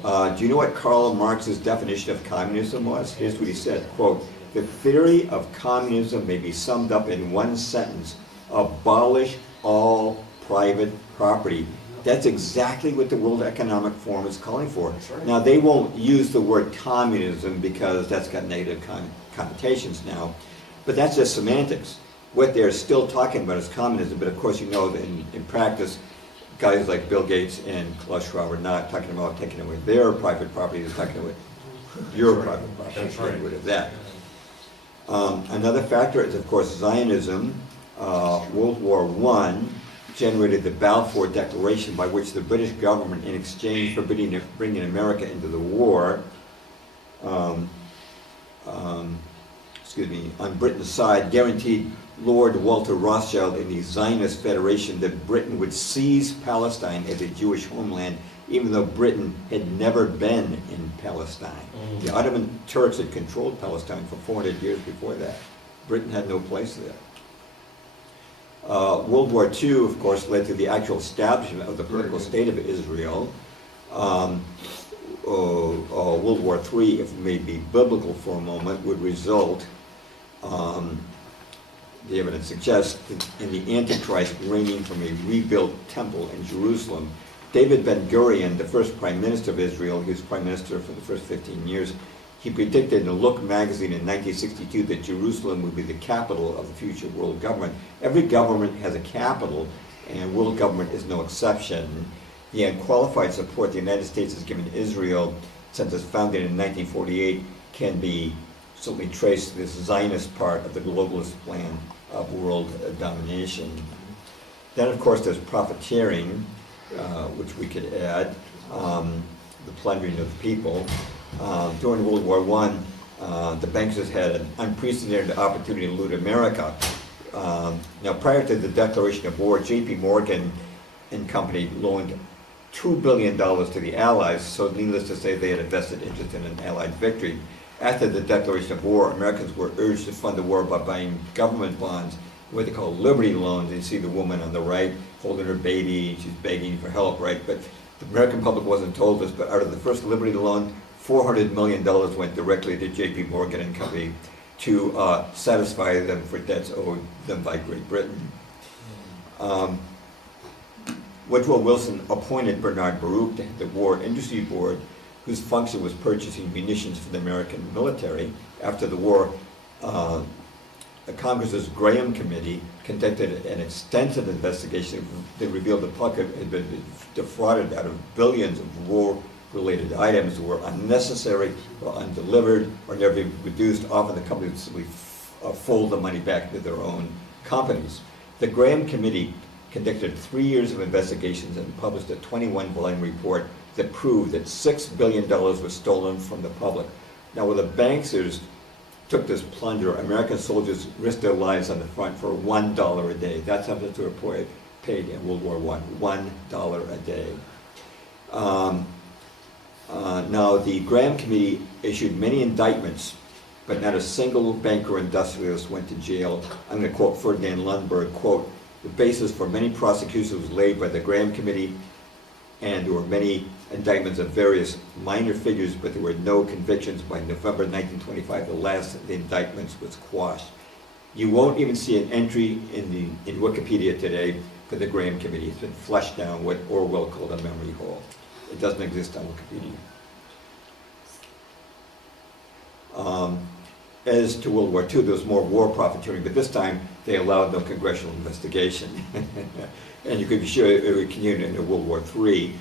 do you know what Karl Marx's definition of communism was? Here's what he said, quote, "The theory of communism may be summed up in one sentence: abolish all private property." That's exactly what the World Economic Forum is calling for. Right. Now, they won't use the word communism because that's got negative connotations now, but that's just semantics. What they're still talking about is communism, but of course you know that in practice, guys like Bill Gates and Klaus Schwab are not talking about taking away their private property, they're talking about your private property. That's right. Getting rid of that. Another factor is, of course, Zionism. World War I generated the Balfour Declaration, by which the British government, in exchange for bringing America into the war, on Britain's side, guaranteed Lord Walter Rothschild and the Zionist Federation that Britain would seize Palestine as a Jewish homeland, even though Britain had never been in Palestine. The Ottoman Turks had controlled Palestine for 400 years before that. Britain had no place there. World War II, of course, led to the actual establishment of the political state of Israel. World War III, if it may be biblical for a moment, would result, the evidence suggests, in the Antichrist reigning from a rebuilt temple in Jerusalem. David Ben-Gurion, the first prime minister of Israel, he was prime minister for the first 15 years, he predicted in a Look magazine in 1962 that Jerusalem would be the capital of the future world government. Every government has a capital, and world government is no exception. The unqualified support the United States has given Israel since its founding in 1948 can be certainly traced to this Zionist part of the globalist plan of world domination. Then, of course, there's profiteering, which we could add, the plundering of the people. During World War I, the bankers had an unprecedented opportunity to loot America. Now, prior to the declaration of war, J.P. Morgan and company loaned $2 billion to the Allies, so needless to say, they had a vested interest in an Allied victory. After the declaration of war, Americans were urged to fund the war by buying government bonds, what they call Liberty loans. You see the woman on the right holding her baby, she's begging for help, right? But the American public wasn't told this, but out of the first Liberty loan, $400 million went directly to J.P. Morgan and company to satisfy them for debts owed them by Great Britain. Woodrow Wilson appointed Bernard Baruch to the War Industry Board, whose function was purchasing munitions for the American military. After the war, the Congress's Graham Committee conducted an extensive investigation that revealed the public had been defrauded out of billions of war-related items that were unnecessary or undelivered or never produced. Often the company would simply fold the money back into their own companies. The Graham Committee conducted 3 years of investigations and published a 21-volume report that proved that $6 billion was stolen from the public. Now, when the banksters took this plunder, American soldiers risked their lives on the front for $1 a day. That's how much they were paid in World War I, $1 a day. Now, the Graham Committee issued many indictments, but not a single banker or industrialist went to jail. I'm going to quote Ferdinand Lundberg, quote, The basis for many prosecutions was laid by the Graham Committee, and there were many indictments of various minor figures, but there were no convictions. By November 1925, the last of the indictments was quashed. You won't even see an entry in Wikipedia today for the Graham Committee. It's been flushed down what Orwell called a memory hole. It doesn't exist on Wikipedia. As to World War II, there was more war profiteering, but this time they allowed no congressional investigation. And you could be sure it would continue into World War III.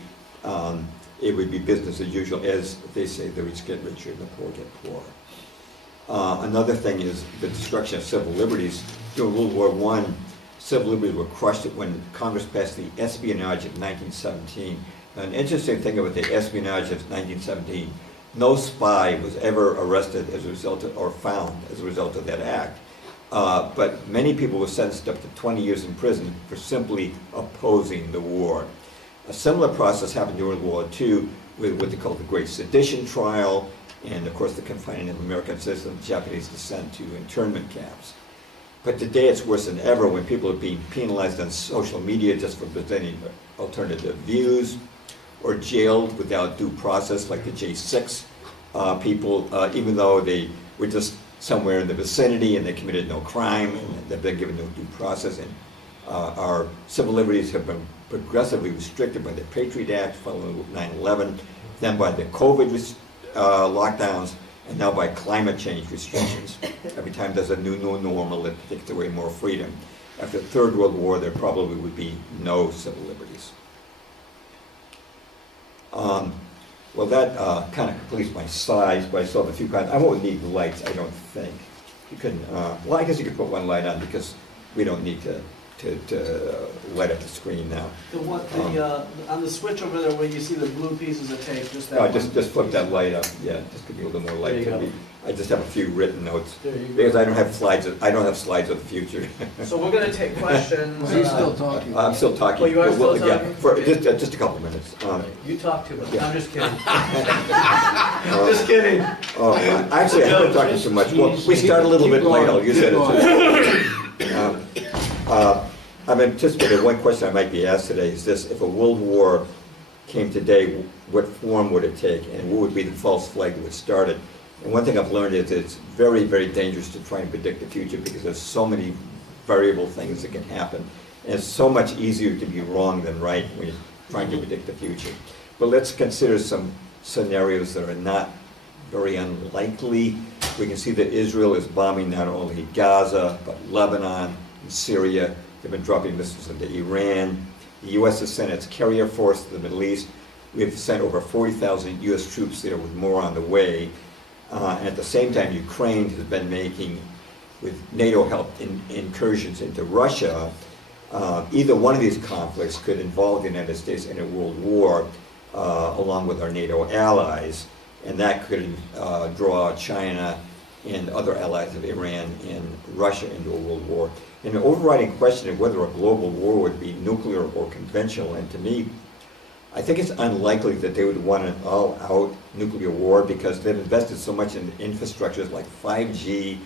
It would be business as usual. As they say, the rich get richer and the poor get poorer. Another thing is the destruction of civil liberties. During World War I, civil liberties were crushed when Congress passed the Espionage of 1917. Now, an interesting thing about the Espionage of 1917, no spy was ever arrested as a result of, or found as a result of that act. But many people were sentenced up to 20 years in prison for simply opposing the war. A similar process happened during World War II with what they call the Great Sedition Trial, and of course the confining of American citizens, Japanese descent to internment camps. But today it's worse than ever when people are being penalized on social media just for presenting alternative views, or jailed without due process, like the J6 people, even though they were just somewhere in the vicinity and they committed no crime and they've been given no due process. And our civil liberties have been progressively restricted by the Patriot Act following 9/11, then by the COVID lockdowns, and now by climate change restrictions. Every time there's a new normal, it takes away more freedom. After the Third World War, there probably would be no civil liberties. Well, that kind of completes my slides, but I still have a few comments. I won't need lights, I don't think. You can, well, I guess you could put one light on because we don't need to light up the screen now. On the switch over there where you see the blue pieces of tape, just that one. Just flip that light up, yeah, just give you a little more light. There you go. I just have a few written notes, There you go. because I don't have slides of the future. So we're gonna take questions. He's still talking. I'm still talking. Well, you are still Yeah, talking? for just a couple minutes. You talk too much. Yeah. I'm just kidding. Just kidding. Actually, I haven't talked too much. Well, we start a little bit late, I'll use it. I'm anticipating one question I might be asked today is this: if a world war came today, what form would it take, and what would be the false flag that would start it? And one thing I've learned is it's very, very dangerous to try and predict the future because there's so many variable things that can happen. And it's so much easier to be wrong than right when you're trying to predict the future. But let's consider some scenarios that are not very unlikely. We can see that Israel is bombing not only Gaza, but Lebanon and Syria. They've been dropping missiles into Iran. The U.S. has sent its carrier force to the Middle East. We've sent over 40,000 U.S. troops there with more on the way. And at the same time, Ukraine has been making, with NATO help, incursions into Russia. Either one of these conflicts could involve the United States in a world war, along with our NATO allies, and that could draw China and other allies of Iran and Russia into a world war. And the overriding question of whether a global war would be nuclear or conventional, and to me, I think it's unlikely that they would want an all-out nuclear war because they've invested so much in infrastructures like 5G,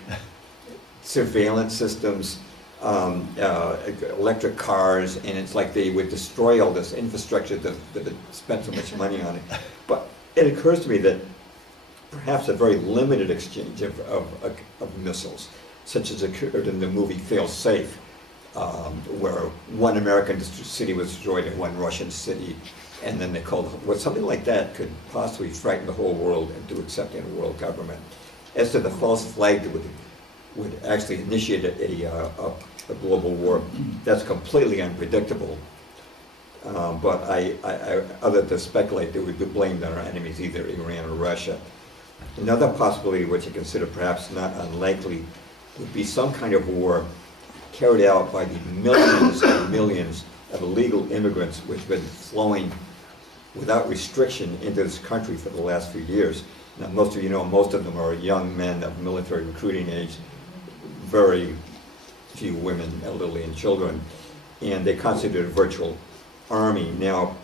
surveillance systems, electric cars, and it's like they would destroy all this infrastructure that they spent so much money on it. But it occurs to me that perhaps a very limited exchange of missiles, such as occurred in the movie Fail Safe, where one American city was destroyed and one Russian city, and then they called something like that could possibly frighten the whole world into accepting a world government. As to the false flag that would actually initiate a global war, that's completely unpredictable. But other than speculate, they would be blamed on our enemies, either Iran or Russia. Another possibility, which I consider perhaps not unlikely, would be some kind of war carried out by the millions and millions of illegal immigrants which have been flowing without restriction into this country for the last few years. Now, most of you know, most of them are young men of military recruiting age, very few women, elderly, and children, and they constitute a virtual army. Now,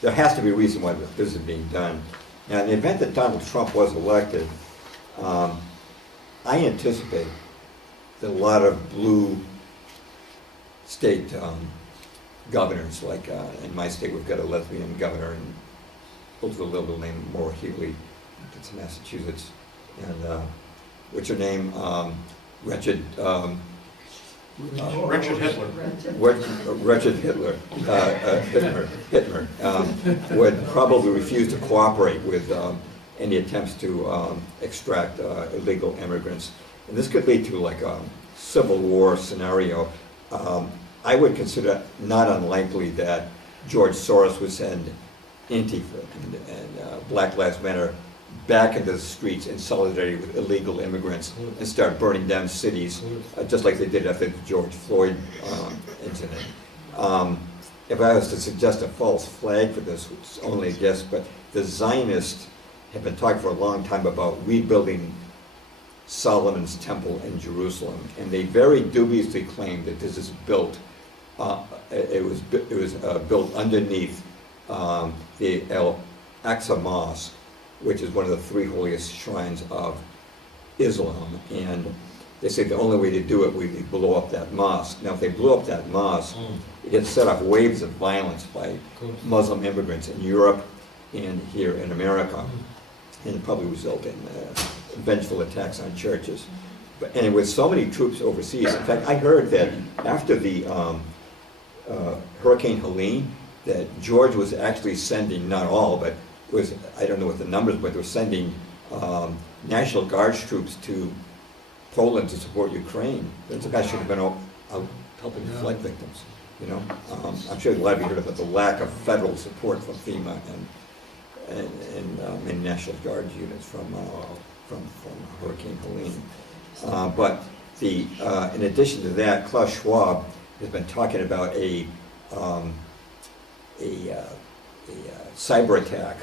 there has to be a reason why this is being done. Now, in the event that Donald Trump was elected, I anticipate that a lot of blue state governors. Like in my state, we've got a lesbian governor, and a little named Maura Healey, it's Massachusetts, and what's her name? Wretched. Richard Hitler. Wretched Hitler, Hitler would probably refuse to cooperate with any attempts to extract illegal immigrants. And this could lead to like a civil war scenario. I would consider not unlikely that George Soros would send Antifa and Black Lives Matter back into the streets in solidarity with illegal immigrants and start burning down cities, just like they did after the George Floyd incident. If I was to suggest a false flag for this, it's only a guess, but the Zionists have been talking for a long time about rebuilding Solomon's temple in Jerusalem, and they very dubiously claim that this is built. It was built underneath the El Aqsa Mosque, which is one of the three holiest shrines of Islam, and they say the only way to do it would be blow up that mosque. Now, if they blow up that mosque, it gets set off waves of violence by Muslim immigrants in Europe and here in America, and it probably result in vengeful attacks on churches. And with so many troops overseas, in fact, I heard that after the Hurricane Helene, that George was actually sending, not all, but was, I don't know what the numbers, but they were sending National Guards troops to Poland to support Ukraine. Those guys should have been out helping flood victims, you know. I'm sure a lot of you heard about the lack of federal support from FEMA and National Guard units from Hurricane Helene. But in addition to that, Klaus Schwab has been talking about a cyber attack,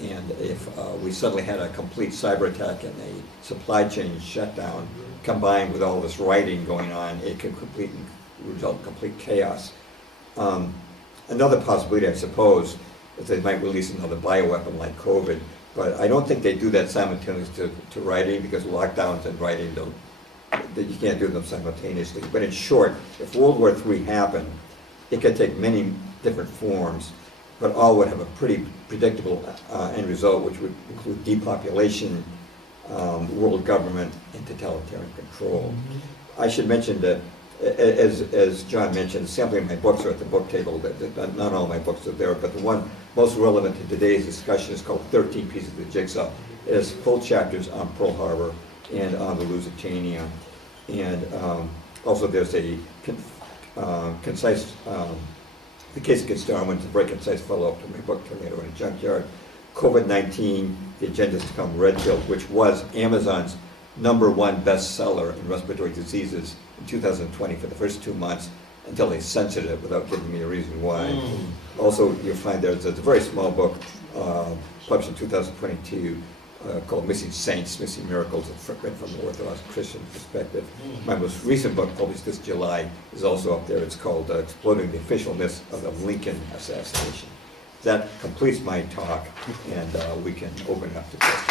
and if we suddenly had a complete cyber attack and a supply chain shutdown combined with all this rioting going on, it could result in complete chaos. Another possibility, I suppose, is they might release another bioweapon like COVID, but I don't think they do that simultaneously to rioting, because lockdowns and rioting you can't do them simultaneously. But in short, if World War III happened, it could take many different forms, but all would have a pretty predictable end result, which would include depopulation, world government, and totalitarian control. I should mention that, as John mentioned, sampling of my books are at the book table. Not all my books are there, but the one most relevant to today's discussion is called 13 Pieces of the Jigsaw. It has full chapters on Pearl Harbor and on the Lusitania. And also there's a concise, The Case Against Darwin, is a very concise follow-up to my book, Tornado in a Junkyard. COVID-19, The Agendas to Come, Red Pill, which was Amazon's #1 bestseller in respiratory diseases in 2020 for the first 2 months, until they censored it without giving me a reason why. Also, you'll find there's a very small book published in 2022 called Missing Saints, Missing Miracles, read from the Orthodox Christian perspective. My most recent book, published this July, is also up there. It's called Exploding the Official Myths of the Lincoln Assassination. That completes my talk, and we can open it up to questions.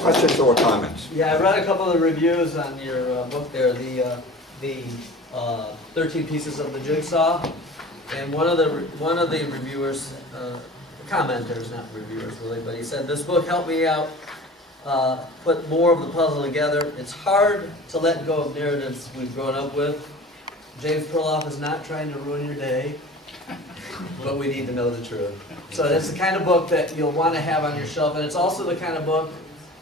Questions or comments? Yeah, I read a couple of reviews on your book there, the 13 Pieces of the Jigsaw, and one of the reviewers, commenters, not reviewers really, but he said, this book helped me out, put more of the puzzle together. It's hard to let go of narratives we've grown up with. James Perloff is not trying to ruin your day, but we need to know the truth. So it's the kind of book that you'll want to have on your shelf, and it's also the kind of book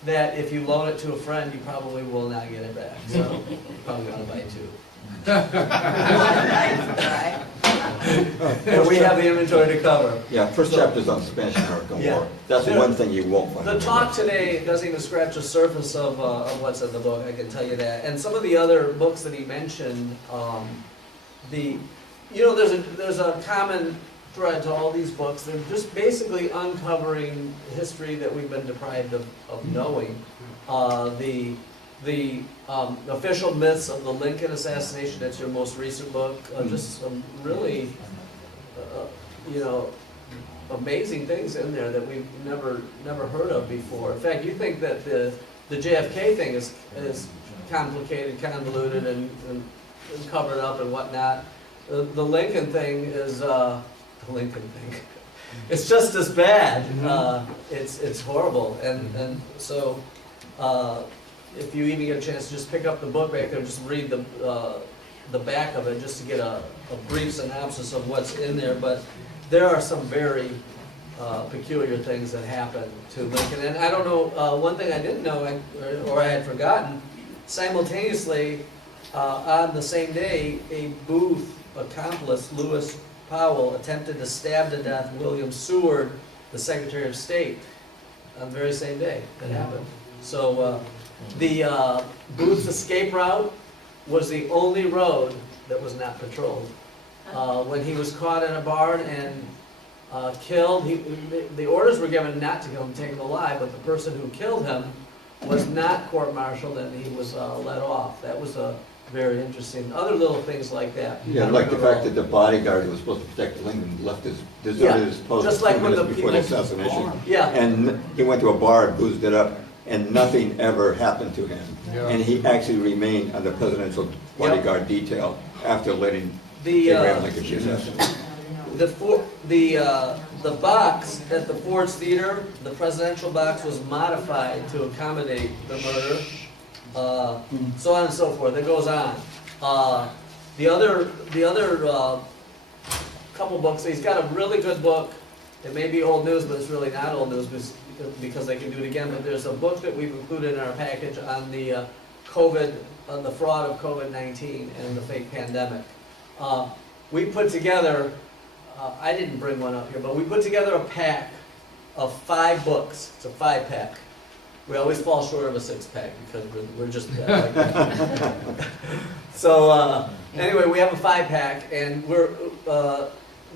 that if you loan it to a friend, you probably will not get it back. So you probably want to buy two. And we have the inventory to cover. Yeah, first chapter's on the Spanish-American War. That's one thing you won't find. The talk today doesn't even scratch the surface of what's in the book, I can tell you that. And some of the other books that he mentioned, there's a common thread to all these books. They're just basically uncovering history that we've been deprived of knowing. The official myths of the Lincoln assassination, that's your most recent book, just some really, amazing things in there that we've never heard of before. In fact, you think that the The JFK thing is complicated, convoluted, and covered up and whatnot. The Lincoln thing is, the Lincoln thing, it's just as bad. It's horrible, and so, if you even get a chance to just pick up the book back there, just read the back of it, just to get a brief synopsis of what's in there, but there are some very peculiar things that happened to Lincoln. And I don't know, one thing I didn't know, or I had forgotten, simultaneously, on the same day, a Booth accomplice, Lewis Powell, attempted to stab to death William Seward, the Secretary of State, on the very same day that happened. So the Booth's escape route was the only road that was not patrolled. When he was caught in a barn and killed, the orders were given not to kill him, take him alive, but the person who killed him was not court-martialed and he was let off. That was very interesting. Other little things like that. Yeah, like the fact that the bodyguard who was supposed to protect Lincoln left deserted his post just a like few when minutes the before the people- assassination. Yeah. And he went to a bar, boozed it up, and nothing ever happened to him. Yeah. And he actually remained on the presidential bodyguard detail after letting Abraham Lincoln be assassinated. The box at the Ford's Theater, the presidential box, was modified to accommodate the murder, so on and so forth. It goes on. The other couple books, he's got a really good book. It may be old news, but it's really not old news because they can do it again. But there's a book that we've included in our package on the on the fraud of COVID-19 and the fake pandemic. We put together, I didn't bring one up here, but we put together a pack of 5 books. It's a 5-pack. We always fall short of a 6-pack because we're just like that. So anyway, we have a 5-pack, and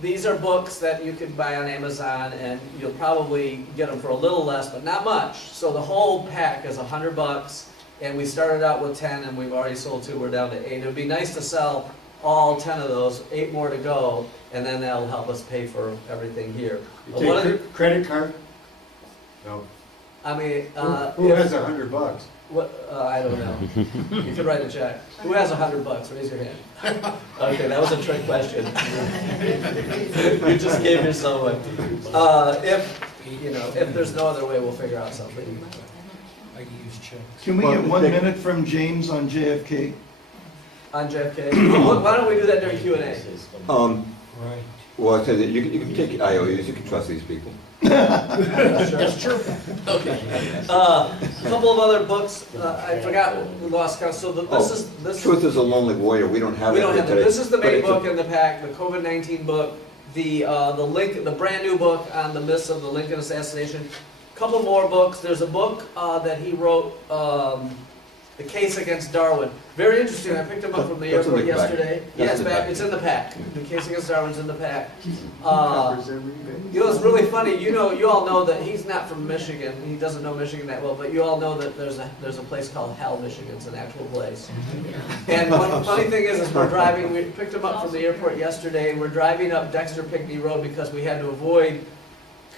these are books that you could buy on Amazon, and you'll probably get them for a little less, but not much. So the whole pack is $100, and we started out with 10, and we've already sold 2. We're down to 8. It would be nice to sell all 10 of those, 8 more to go, and then that'll help us pay for everything here. You take credit card? No. I mean, Who has $100? what, I don't know. You could write a check. Who has $100? Raise your hand. Okay, that was a trick question. You just gave yourself one. If there's no other way, we'll figure out something. I use checks. Can we get 1 minute from James on JFK? On JFK. Why don't we do that during Q&A? Right. Well, I said that you can take IOUs, you can trust these people. That's true. Okay. A couple of other books. I forgot. We lost count. So this Truth is a Lonely Warrior, we don't have we it don't here have it. today. This is the but main it's a- book in the pack. The COVID-19 book. The brand new book on the myths of the Lincoln assassination. Couple more books. There's a book that he wrote, The Case Against Darwin. Very interesting. I picked him up from the That's in airport the pack. yesterday. That's Yeah, in it's the back. pack. It's in the pack. The Case Against Darwin's in the pack. Covers every day. It's really funny. You all know that he's not from Michigan. He doesn't know Michigan that well, but you all know that there's a place called Hell, Michigan. It's an actual place. And one funny thing is we're driving. We picked him up from the airport yesterday. We're driving up Dexter Pinckney Road because we had to avoid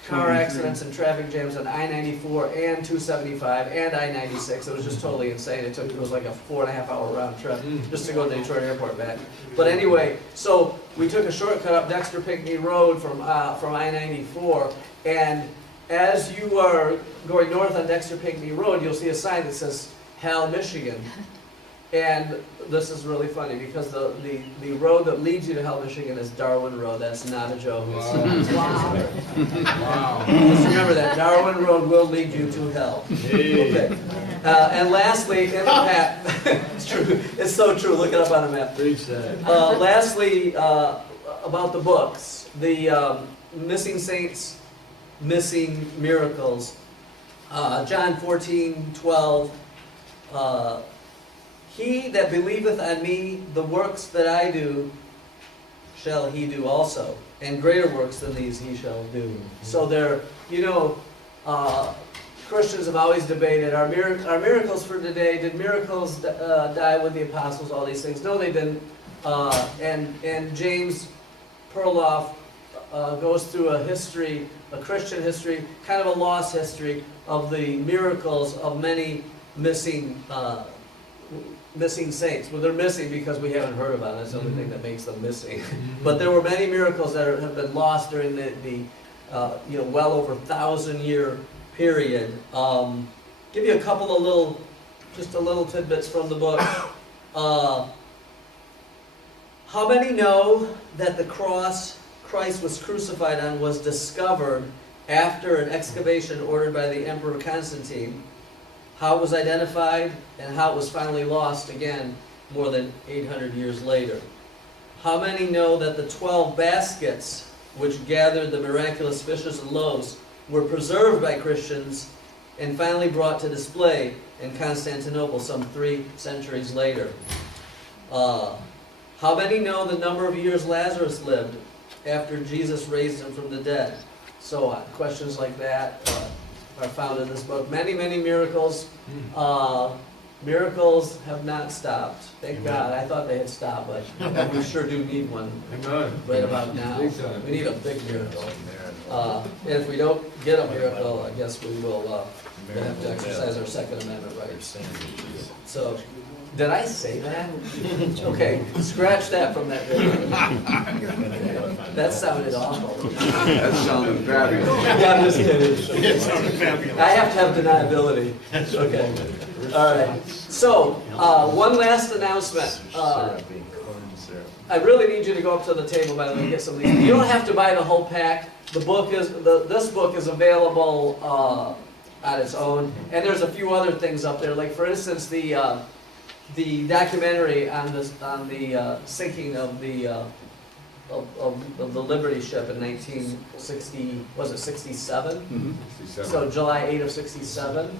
car accidents and traffic jams on I-94 and 275 and I-96. It was just totally insane. It was like a 4.5-hour round trip just to go to the Detroit airport back. But anyway, so we took a shortcut up Dexter Pinckney Road from I-94, and as you are going north on Dexter Pinckney Road, you'll see a sign that says Hell, Michigan. And this is really funny because the road that leads you to Hell, Michigan is Darwin Road. That's not a joke. Wow. Just remember that. Darwin Road will lead you to hell. Okay. And lastly, in the map, it's true. It's so true. Look it up on a map. Lastly, about the books, the Missing Saints, Missing Miracles. John 14:12. He that believeth on me, the works that I do, shall he do also, and greater works than these he shall do. So Christians have always debated, are miracles for today, did miracles die with the apostles, all these things? No, they didn't. And James Perloff goes through a history, a Christian history, kind of a lost history of the miracles of many missing, missing saints. Well, they're missing because we haven't heard about it. That's the only thing that makes them missing. But there were many miracles that have been lost during the well over 1,000-year period. Give you a couple of little tidbits from the book. How many know that the cross Christ was crucified on was discovered after an excavation ordered by the Emperor Constantine? How it was identified and how it was finally lost again more than 800 years later? How many know that the 12 baskets which gathered the miraculous fishes and loaves were preserved by Christians and finally brought to display in Constantinople some 3 centuries later? How many know the number of years Lazarus lived after Jesus raised him from the dead? So on. Questions like that are found in this book. Many, many miracles. Miracles have not stopped. Thank God. I thought they had stopped, but we sure do need one right about now. We need a big miracle. And if we don't get a miracle, I guess we will have to exercise our Second Amendment rights. So, did I say that? Okay, scratch that from that video. That sounded awful. That sounded fabulous. Yeah, I'm just kidding. I have to have deniability. Okay. All right. So, one last announcement. I really need you to go up to the table, by the way, and get some of these. You don't have to buy the whole pack. This book is available on its own, and there's a few other things up there. Like, for instance, the documentary on the sinking of the Liberty ship in 1960, was it 67? Mm-hmm. So July 8 of 67.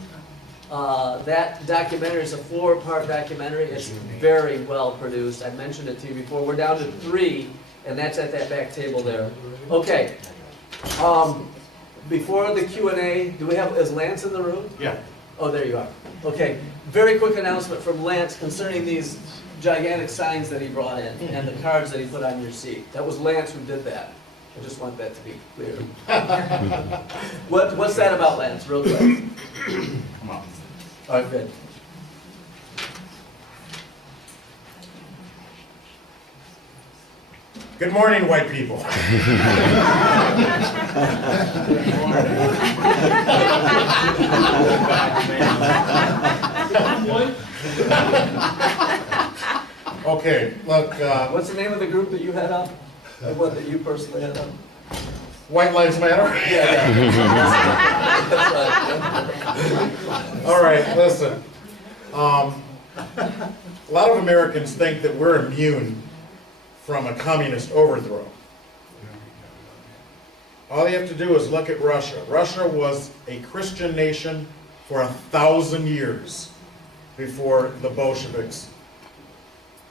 That documentary is a 4-part documentary. It's very well produced. I mentioned it to you before. We're down to 3, and that's at that back table there. Okay. Before the Q&A, is Lance in the room? Yeah. Oh, there you are. Okay. Very quick announcement from Lance concerning these gigantic signs that he brought in and the cards that he put on your seat. That was Lance who did that. I just want that to be clear. What's that about, Lance, real quick? Come on. All right, good. Good morning, white people. Okay, look, What's the name of the group that you head up? The one that you personally head up? White Lives Matter. Yeah. All right, listen. A lot of Americans think that we're immune from a communist overthrow. All you have to do is look at Russia. Russia was a Christian nation for 1,000 years before the Bolsheviks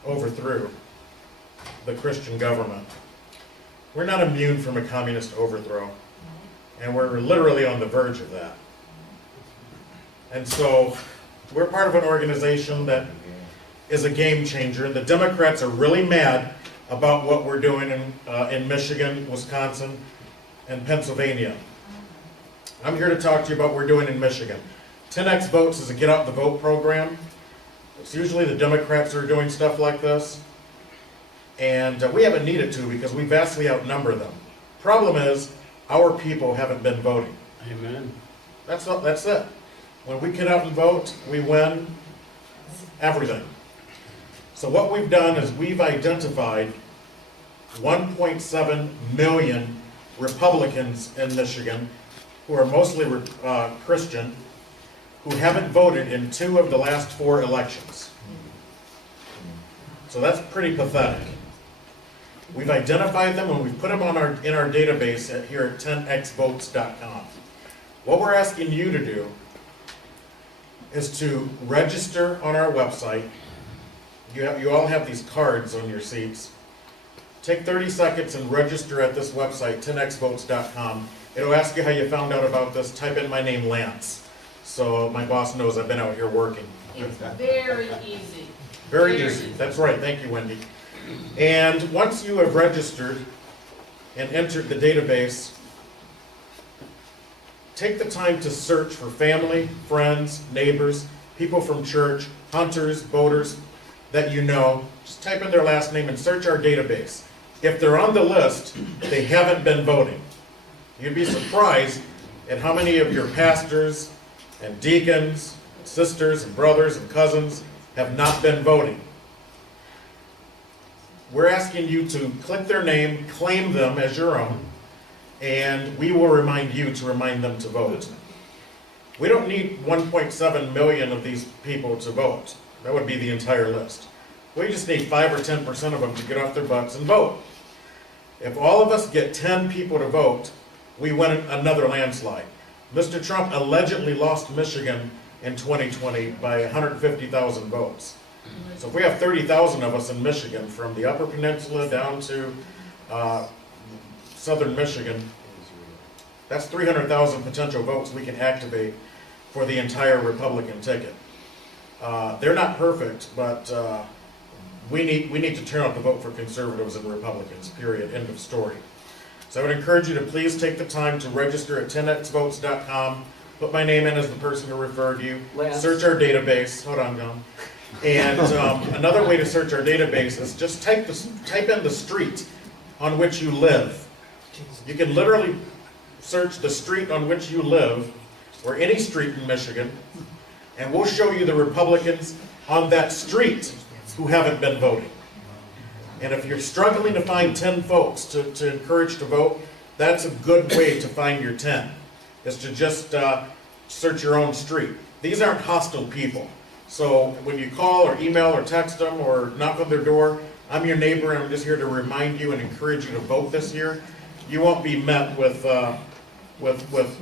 overthrew the Christian government. We're not immune from a communist overthrow, and we're literally on the verge of that. And so we're part of an organization that is a game changer, and the Democrats are really mad about what we're doing in Michigan, Wisconsin, and Pennsylvania. I'm here to talk to you about what we're doing in Michigan. 10X Votes is a get out the vote program. It's usually the Democrats who are doing stuff like this. And we haven't needed to because we vastly outnumber them. Problem is, our people haven't been voting. Amen. That's it. When we get out and vote, we win everything. So what we've done is we've identified 1.7 million Republicans in Michigan who are mostly Christian, who haven't voted in 2 of the last 4 elections. So that's pretty pathetic. We've identified them and we've put them in our database here at 10xvotes.com. What we're asking you to do is to register on our website. You all have these cards on your seats. Take 30 seconds and register at this website, 10xvotes.com. It'll ask you how you found out about this. Type in my name, Lance, so my boss knows I've been out here working. It's very easy. Very easy. That's right. Thank you, Wendy. And once you have registered and entered the database, take the time to search for family, friends, neighbors, people from church, hunters, boaters that you know. Just type in their last name and search our database. If they're on the list, they haven't been voting. You'd be surprised at how many of your pastors and deacons, sisters and brothers and cousins have not been voting. We're asking you to click their name, claim them as your own, and we will remind you to remind them to vote. We don't need 1.7 million of these people to vote. That would be the entire list. We just need 5 or 10% of them to get off their butts and vote. If all of us get 10 people to vote, we win another landslide. Mr. Trump allegedly lost Michigan in 2020 by 150,000 votes. So if we have 30,000 of us in Michigan, from the Upper Peninsula down to southern Michigan, that's 300,000 potential votes we can activate for the entire Republican ticket. They're not perfect, but we need to turn out the vote for conservatives and Republicans, period, end of story. So I would encourage you to please take the time to register at 10xvotes.com, put my name in as the person who referred you, Lance. search our database, hold on, John. And another way to search our database is just type in the street on which you live. You can literally search the street on which you live, or any street in Michigan, and we'll show you the Republicans on that street who haven't been voting. And if you're struggling to find 10 folks to encourage to vote, that's a good way to find your 10, is to just search your own street. These aren't hostile people. So when you call or email or text them or knock on their door, I'm your neighbor and I'm just here to remind you and encourage you to vote this year. You won't be met with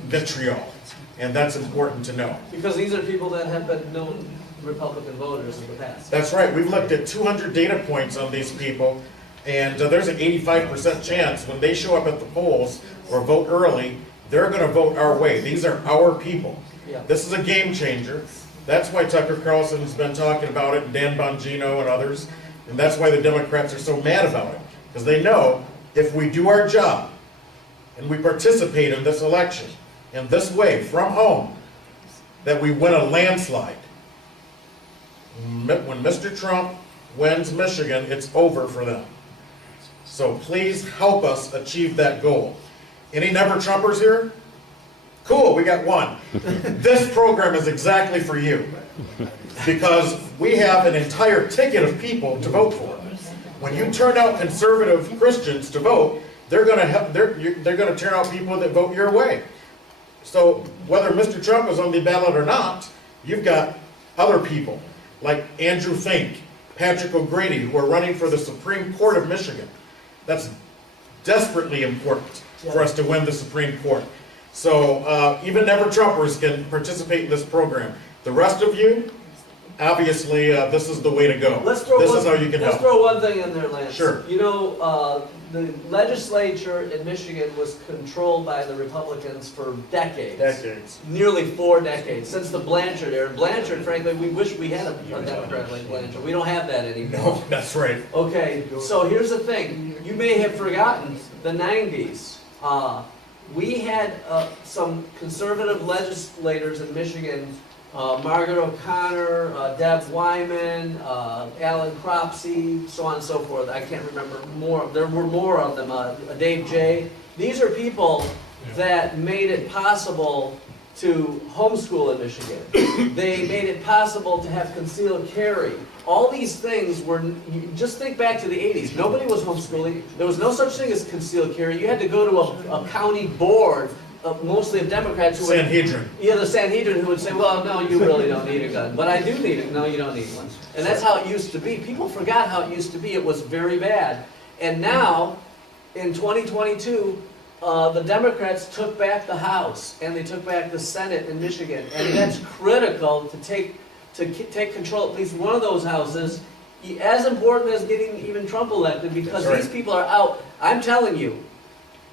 vitriol, and that's important to know. Because these are people that have been known Republican voters in the past. That's right. We've looked at 200 data points on these people, and there's an 85% chance when they show up at the polls or vote early, they're going to vote our way. These are our people. Yeah. This is a game changer. That's why Tucker Carlson's been talking about it, and Dan Bongino and others, and that's why the Democrats are so mad about it, because they know if we do our job and we participate in this election in this way from home, that we win a landslide. When Mr. Trump wins Michigan, it's over for them. So please help us achieve that goal. Any Never Trumpers here? Cool, we got one. This program is exactly for you, because we have an entire ticket of people to vote for. When you turn out conservative Christians to vote, they're going to turn out people that vote your way. So whether Mr. Trump is on the ballot or not, you've got other people like Andrew Fink, Patrick O'Grady, who are running for the Supreme Court of Michigan. That's desperately important for us to win the Supreme Court. So even Never Trumpers can participate in this program. The rest of you, obviously, this is the way to go. This is how you can Let's help. throw one thing in there, Lance. Sure. You know, the legislature in Michigan was controlled by the Republicans for decades. Decades. Nearly 4 decades, since the Blanchard era. Blanchard, frankly, we wish we had a Democrat like Blanchard. We don't have that anymore. No, that's right. Okay, so here's the thing. You may have forgotten the 90s. We had some conservative legislators in Michigan, Margaret O'Connor, Deb Wyman, Alan Cropsey, so on and so forth. I can't remember more. There were more of them. Dave Jay. These are people that made it possible to homeschool in Michigan. They made it possible to have concealed carry. All these things were, just think back to the 80s. Nobody was homeschooling. There was no such thing as concealed carry. You had to go to a county board, mostly of Democrats who would, Sanhedrin. yeah, the Sanhedrin, who would say, well, no, you really don't need a gun. But I do need it. No, you don't need one. And that's how it used to be. People forgot how it used to be. It was very bad. And now, in 2022, the Democrats took back the House and they took back the Senate in Michigan. And that's critical to take control at least one of those houses, as important as getting even Trump elected, because That's right. these people are out. I'm telling you,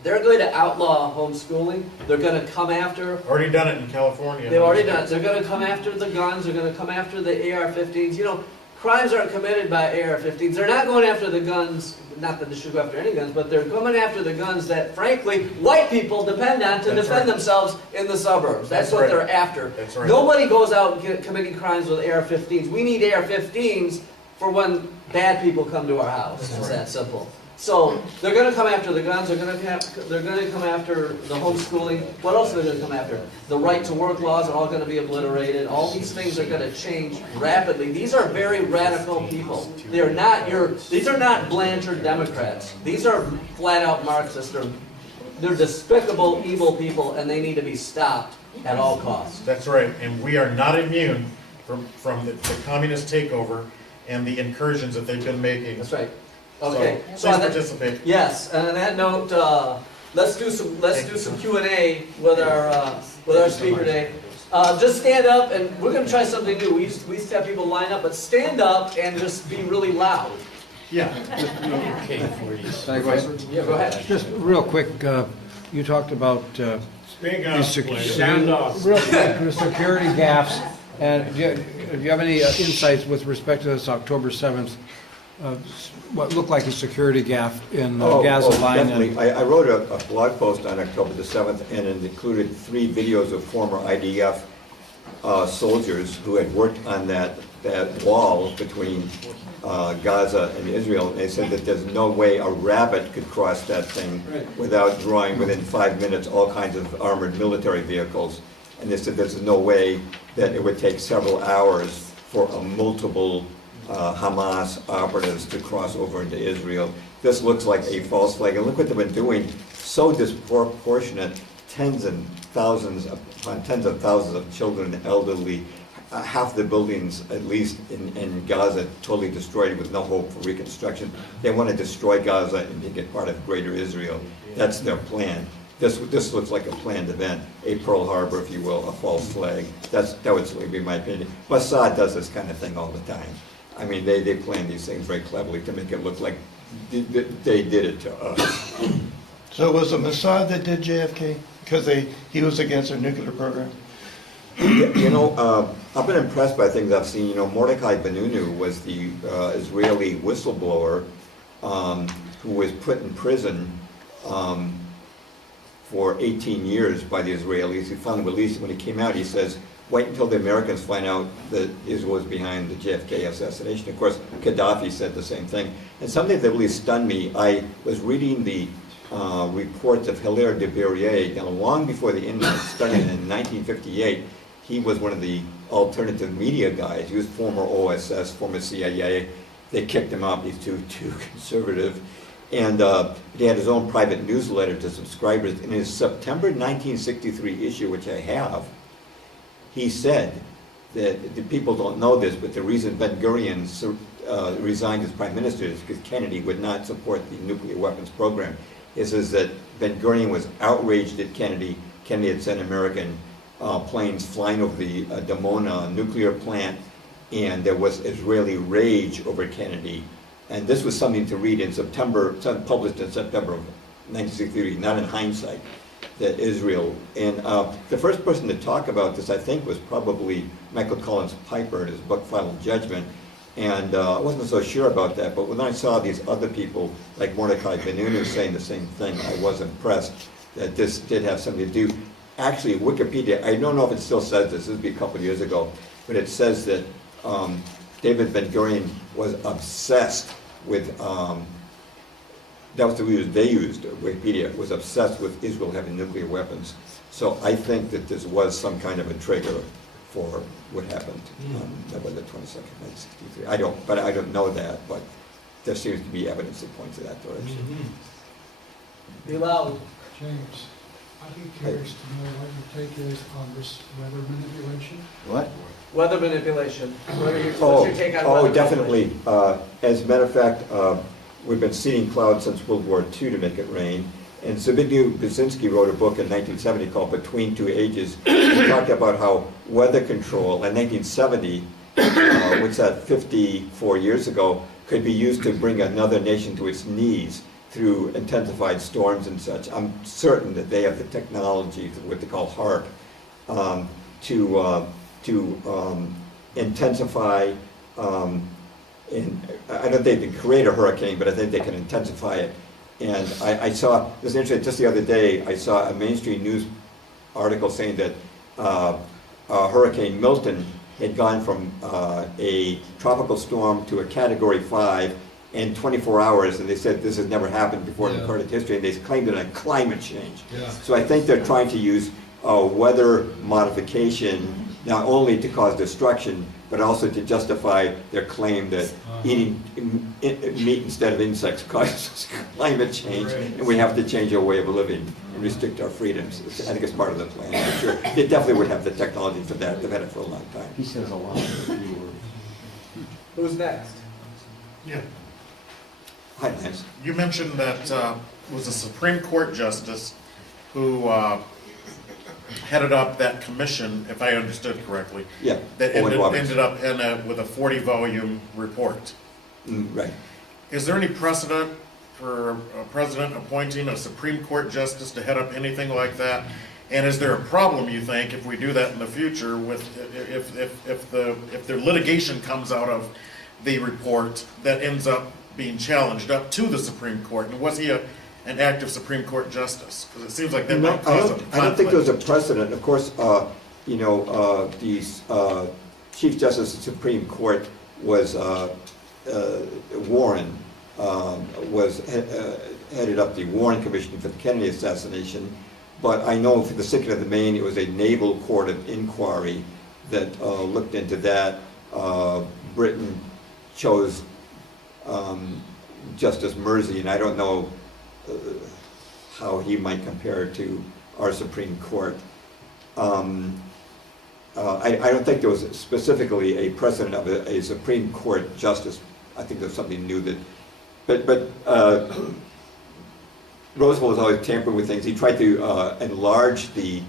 they're going to outlaw homeschooling. They're going to come after. Already done it in California. They've already done it. They're going to come after the guns. They're going to come after the AR-15s. You know, crimes aren't committed by AR-15s. They're not going after the guns, not that they should go after any guns, but they're coming after the guns that, frankly, white people depend on to That's defend right. themselves in the suburbs. That's That's what right. they're after. That's right. Nobody goes out committing crimes with AR-15s. We need AR-15s for when bad people come to our house. It's that simple. So they're going to come after the guns. They're going to come after the homeschooling. What else are they going to come after? The right to work laws are all going to be obliterated. All these things are going to change rapidly. These are very radical people. They're not these are not Blanchard Democrats. These are flat out Marxists. They're despicable, evil people, and they need to be stopped at all costs. That's right, and we are not immune from the communist takeover and the incursions that they've been making. That's right. Okay. So please participate. Yes, and on that note, let's do some Q&A with our speaker today. Just stand up, and we're going to try something new. We used to have people line up, but stand up and just be really loud. Yeah. Okay for you. Yeah, go ahead. Just real quick, you talked about Speak the up, sec- please. Stand up. real quick, the security gaps, and do you have any insights with respect to this October 7th, what looked like a security gap in Gaza line? Definitely. I wrote a blog post on October the 7th, and it included 3 videos of former IDF soldiers who had worked on that wall between Gaza and Israel. And they said that there's no way a rabbit could cross that thing without drawing within 5 minutes all kinds of armored military vehicles. And they said there's no way that it would take several hours for a multiple Hamas operatives to cross over into Israel. This looks like a false flag, and look what they've been doing, so disproportionate, tens of thousands of children and elderly, half the buildings, at least in Gaza, totally destroyed with no hope for reconstruction. They want to destroy Gaza and make it part of greater Israel. That's their plan. This looks like a planned event, a Pearl Harbor, if you will, a false flag. That would certainly be my opinion. Mossad does this kind of thing all the time. I mean, they plan these things very cleverly to make it look like they did it to us. So it was the Mossad that did JFK? Because he was against their nuclear program? You know, I've been impressed by things I've seen. You know, Mordecai Benunu was the Israeli whistleblower who was put in prison for 18 years by the Israelis. He finally released. When he came out, he says, wait until the Americans find out that Israel was behind the JFK assassination. Of course, Gaddafi said the same thing. And something that really stunned me, I was reading the reports of Hilaire de Berrier, now long before the internet started in 1958. He was one of the alternative media guys. He was former OSS, former CIA. They kicked him out. He's too conservative. And he had his own private newsletter to subscribers. In his September 1963 issue, which I have, he said that the people don't know this, but the reason Ben-Gurion resigned as prime minister is because Kennedy would not support the nuclear weapons program. It says that Ben-Gurion was outraged at Kennedy. Kennedy had sent American planes flying over the Dimona nuclear plant, and there was Israeli rage over Kennedy. And this was something to read in September, published in September of 1963, not in hindsight, that Israel. And the first person to talk about this, I think, was probably Michael Collins Piper in his book, Final Judgment. And I wasn't so sure about that, but when I saw these other people, like Mordecai Benunu, saying the same thing, I was impressed that this did have something to do. Actually, Wikipedia, I don't know if it still says this would be a couple of years ago, but it says that David Ben-Gurion was obsessed with, that was the word they used, Wikipedia, was obsessed with Israel having nuclear weapons. So I think that this was some kind of a trigger for what happened on November 22nd, 1963. I don't know that, but there seems to be evidence that points in that direction. Be loud. James, I'd be curious to know what your take is on this weather manipulation. What? Weather manipulation. What's your take on weather Definitely. As a matter of fact, we've been seeding clouds since World War II to make it rain. And Zbigniew Brzezinski wrote a book in 1970 called Between Two Ages. He talked about how weather control in 1970, what's that, 54 years ago, could be used to bring another nation to its knees through intensified storms and such. I'm certain that they have the technology, what they call HARP, to intensify and I don't think they can create a hurricane, but I think they can intensify it. And I saw, it was interesting, just the other day, I saw a mainstream news article saying that Hurricane Milton had gone from a tropical storm to a Category 5 in 24 hours, and they said this has never happened before in recorded history, and they claimed it on climate change. Yeah. So I think they're trying to use weather modification not only to cause destruction, but also to justify their claim that eating meat instead of insects causes climate change, and we have to change our way of living and restrict our freedoms. I think it's part of the plan. I'm sure they definitely would have the technology for that. They've had it for a long time. He says a lot of few words. Who's next? Yeah. Hi, Lance. You mentioned that was a Supreme Court justice who headed up that commission, if I understood correctly, Yeah. that Owen Roberts. ended up with a 40-volume report. Right. Is there any precedent for a president appointing a Supreme Court justice to head up anything like that? And is there a problem, you think, if we do that in the future with, if the litigation comes out of the report that ends up being challenged up to the Supreme Court? And was he an active Supreme Court justice? Because it seems like that No, might cause a conflict. I don't think there's a precedent. Of course, the Chief Justice of the Supreme Court was Warren, headed up the Warren Commission for the Kennedy assassination. But I know for the Circuit of the Maine, it was a naval court of inquiry that looked into that. Britain chose Justice Mersey, and I don't know how he might compare to our Supreme Court. I don't think there was specifically a precedent of a Supreme Court justice. I think there's something new that, but Roosevelt was always tampering with things. He tried to enlarge the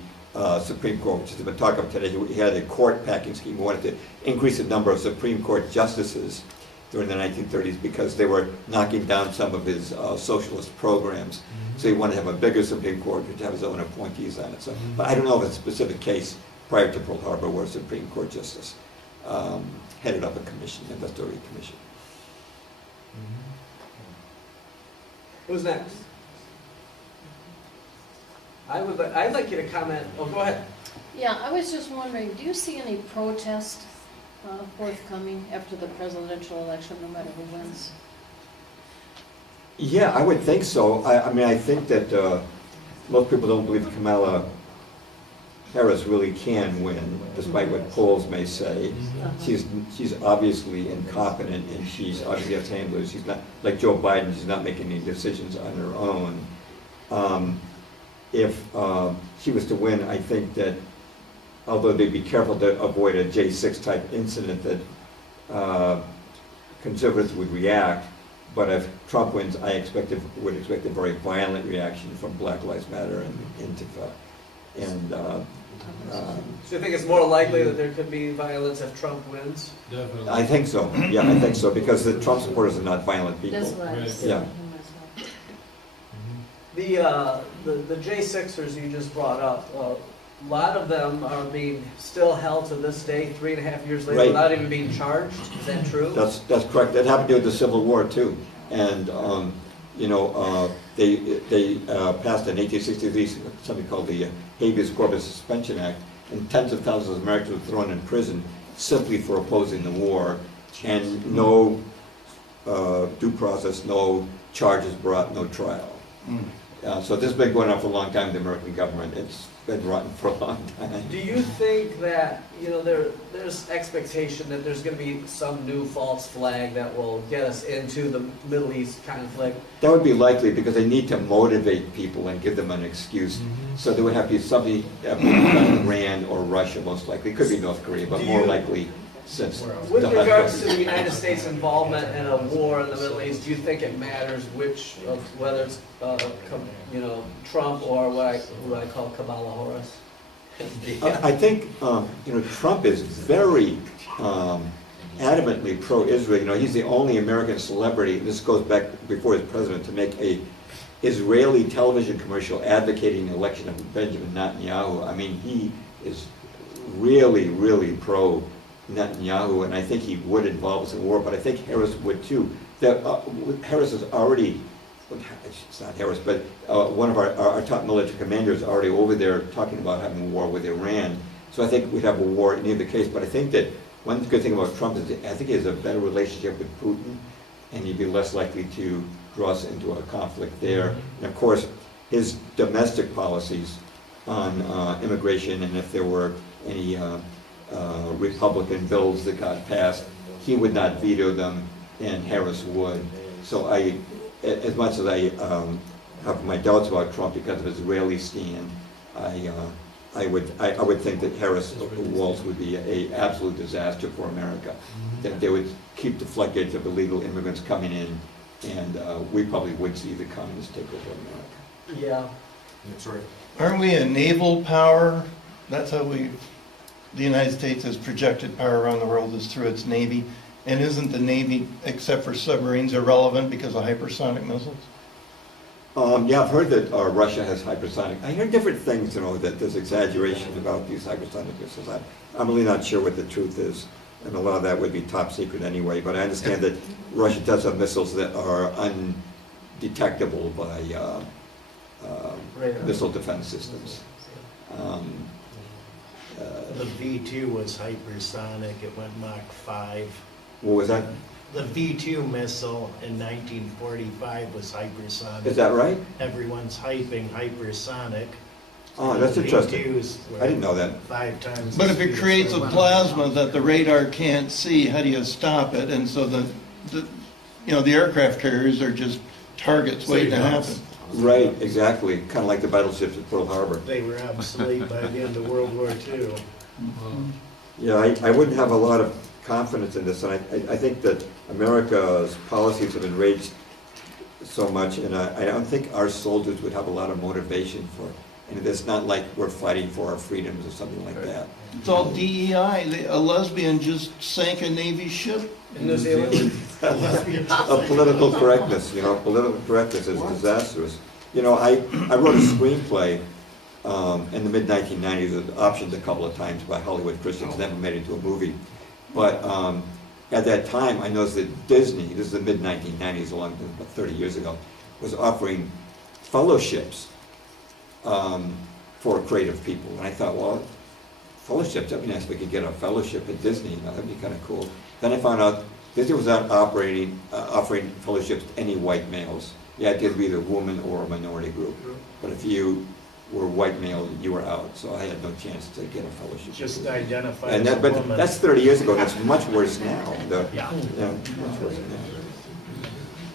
Supreme Court, which has been talked about today. He had a court packing scheme. He wanted to increase the number of Supreme Court justices during the 1930s because they were knocking down some of his socialist programs. So he wanted to have a bigger Supreme Court, which have his own appointees on it. So, but I don't know of a specific case prior to Pearl Harbor where a Supreme Court justice headed up a commission, an investigatory commission. Who's next? I'd like you to comment. Oh, go ahead. Yeah, I was just wondering, do you see any protest forthcoming after the presidential election, no matter who wins? Yeah, I would think so. I mean, I think that most people don't believe Kamala Harris really can win, despite what polls may say. She's obviously incompetent, and she's obviously has handlers. She's not, like Joe Biden, she's not making any decisions on her own. If she was to win, I think that, although they'd be careful to avoid a J6 type incident, that conservatives would react. But if Trump wins, I would expect a very violent reaction from Black Lives Matter and Antifa. And So you think it's more likely that there could be violence if Trump wins? Definitely. I think so. Yeah, I think so, because the Trump supporters are not violent people. That's what I was Yeah. thinking myself. The J6ers you just brought up, a lot of them are being still held to this day, 3.5 years later, Right. without even being charged. Is that true? That's correct. That happened during the Civil War too. And they passed in 1863 something called the Habeas Corpus Suspension Act, and tens of thousands of Americans were thrown in prison simply for opposing the war, and no due process, no charges brought, no trial. So this has been going on for a long time in the American government. It's been rotten for a long time. Do you think that, there's expectation that there's going to be some new false flag that will get us into the Middle East conflict? That would be likely because they need to motivate people and give them an excuse. So there would have to be something Iran or Russia, most likely. It could be North Korea, but more likely since. With regards to the United States involvement in a war in the Middle East, do you think it matters whether it's Trump or what I call Kamala Harris? I think Trump is very adamantly pro-Israel. He's the only American celebrity, this goes back before his president, to make a Israeli television commercial advocating the election of Benjamin Netanyahu. I mean, he is really, really pro Netanyahu, and I think he would involve us in war, but I think Harris would too. Harris is already, it's not Harris, but one of our top military commanders is already over there talking about having a war with Iran. So I think we'd have a war in either case, but I think that one good thing about Trump is I think he has a better relationship with Putin, and he'd be less likely to draw us into a conflict there. And of course, his domestic policies on immigration, and if there were any Republican bills that got passed, he would not veto them, and Harris would. So as much as I have my doubts about Trump because of his Israeli stand, I would think that Harris Walz would be an absolute disaster for America. That they would keep the floodgates of illegal immigrants coming in, and we probably would see the communists take over America. Yeah. That's right. Aren't we a naval power? That's how the United States has projected power around the world, is through its Navy. And isn't the Navy, except for submarines, irrelevant because of hypersonic missiles? Yeah, I've heard that Russia has hypersonic. I hear different things, that there's exaggeration about these hypersonic missiles. I'm really not sure what the truth is, and a lot of that would be top secret anyway, but I understand that Russia does have missiles that are undetectable by missile defense systems. The V2 was hypersonic, it went Mach 5. What was that? The V2 missile in 1945 was hypersonic. Is that right? Everyone's hyping hypersonic. Oh, that's The interesting. V2s were I didn't know that. 5 times. But the if it speed creates a of sound. plasma that the radar can't see, how do you stop it? And so the aircraft carriers are just targets waiting to happen. Right, exactly. Kind of like the battleships at Pearl Harbor. They were obsolete by the end of World War II. Yeah, I wouldn't have a lot of confidence in this, and I think that America's policies have enraged so much, and I don't think our soldiers would have a lot of motivation for it. And it's not like we're fighting for our freedoms or something like that. It's all DEI. A lesbian just sank a Navy ship. In New Zealand? A political correctness, political correctness is disastrous. I wrote a screenplay in the mid-1990s, it was optioned a couple of times by Hollywood Christians, never made it into a movie. But at that time, I noticed that Disney, this is the mid-1990s, about 30 years ago, was offering fellowships for creative people. And I thought, well, fellowships, that'd be nice if we could get a fellowship at Disney, that'd be kind of cool. Then I found out Disney was not offering fellowships to any white males. You had to be either a woman or a minority group. But if you were white male, you were out, so I had no chance to get a fellowship. Just identify And as a but woman. that's 30 years ago, that's much worse now. Yeah. Much worse now.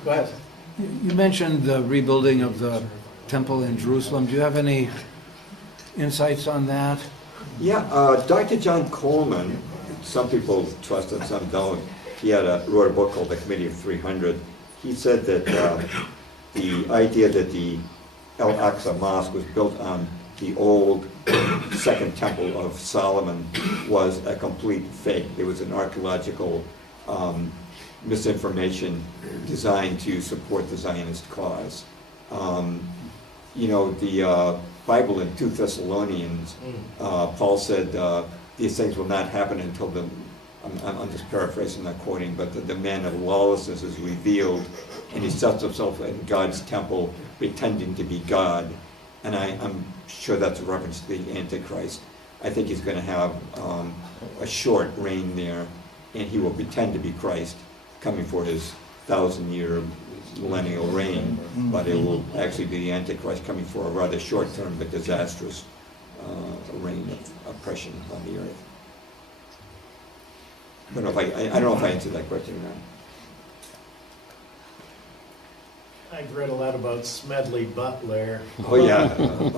Go ahead. You mentioned the rebuilding of the temple in Jerusalem. Do you have any insights on that? Yeah, Dr. John Coleman, some people trust him, some don't. He wrote a book called The Committee of 300. He said that the idea that the Al-Aqsa Mosque was built on the old Second Temple of Solomon was a complete fake. It was an archaeological misinformation designed to support the Zionist cause. The Bible in 2 Thessalonians, Paul said these things will not happen until I'm just paraphrasing, not quoting, but the man of lawlessness is revealed, and he sets himself in God's temple pretending to be God. And I'm sure that's a reference to the Antichrist. I think he's going to have a short reign there, and he will pretend to be Christ, coming for his 1,000-year millennial reign, but it will actually be the Antichrist coming for a rather short-term but disastrous reign of oppression on the earth. I don't know if I answered that question or not. I've read a lot about Smedley Butler. Oh, yeah.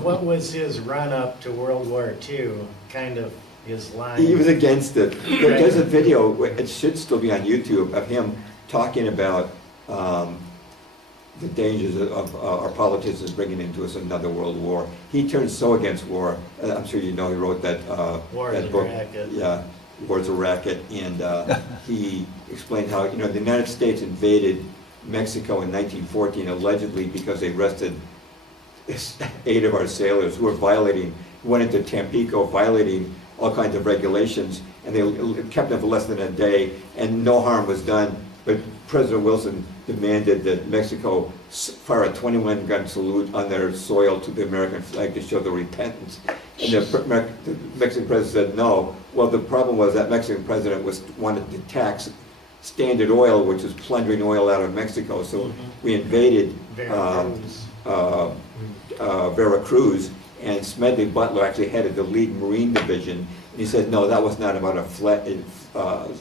What was his run-up to World War II, kind of his line? He was against it. There's a video, it should still be on YouTube, of him talking about the dangers of our politicians bringing into us another world war. He turned so against war. I'm sure you know he wrote that War that is a book. Racket. Yeah, War's a Racket. And he explained how the United States invaded Mexico in 1914 allegedly because they arrested 8 of our sailors who were went into Tampico, violating all kinds of regulations, and they kept them for less than a day, and no harm was done. But President Wilson demanded that Mexico fire a 21-gun salute on their soil to the American flag to show the repentance. And the Mexican president said no. Well, the problem was that Mexican president wanted to tax Standard Oil, which was plundering oil out of Mexico. So we invaded Veracruz, and Smedley Butler actually headed the lead Marine Division. And he said, no, that was not about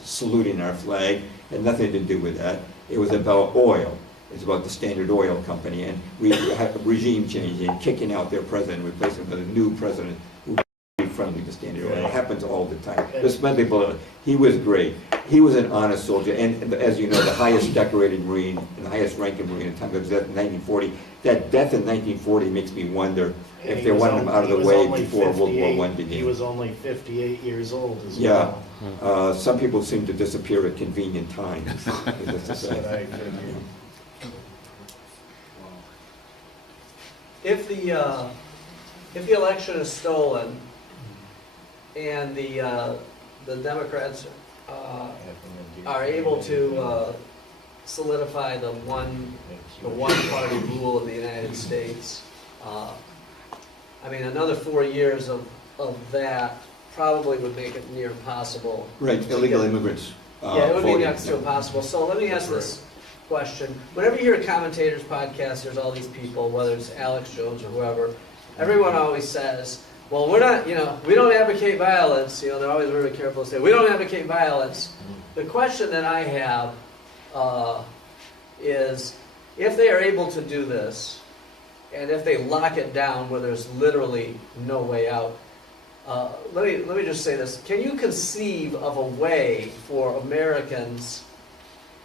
saluting our flag. It had nothing to do with that. It was about oil. It's about the Standard Oil Company, and we had a regime change and kicking out their president, replacing him with a new president who would be friendly to Standard Oil. It happens all the time. This Smedley Butler, he was great. He was an honest soldier, and as you know, the highest decorated Marine and the highest ranking Marine at the time of his death in 1940. That death in 1940 makes me wonder if they wanted him out of the way before World War I began. He was only 58 years old as Yeah. well. Some people seem to disappear at convenient times. That's what I figured. If the election is stolen and the Democrats are able to solidify the one-party rule of the United States, I mean, another 4 years of that probably would make it near impossible. Right, illegal immigrants. Yeah, it would be voting. next to impossible. So let me ask this question. Whenever you hear a commentator's podcast, there's all these people, whether it's Alex Jones or whoever, everyone always says, well, we're not, we don't advocate violence. They're always very careful to say, we don't advocate violence. The question that I have is, if they are able to do this, and if they lock it down where there's literally no way out, let me just say this. Can you conceive of a way for Americans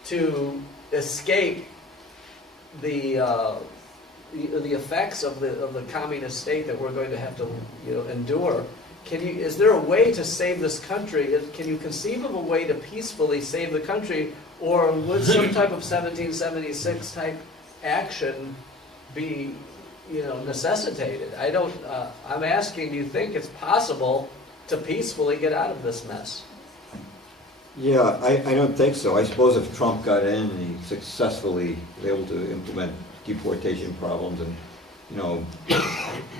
to escape the effects of the communist state that we're going to have to endure? Is there a way to save this country? Can you conceive of a way to peacefully save the country, or would some type of 1776 type action be necessitated? I'm asking, do you think it's possible to peacefully get out of this mess? Yeah, I don't think so. I suppose if Trump got in and he successfully was able to implement deportation problems and,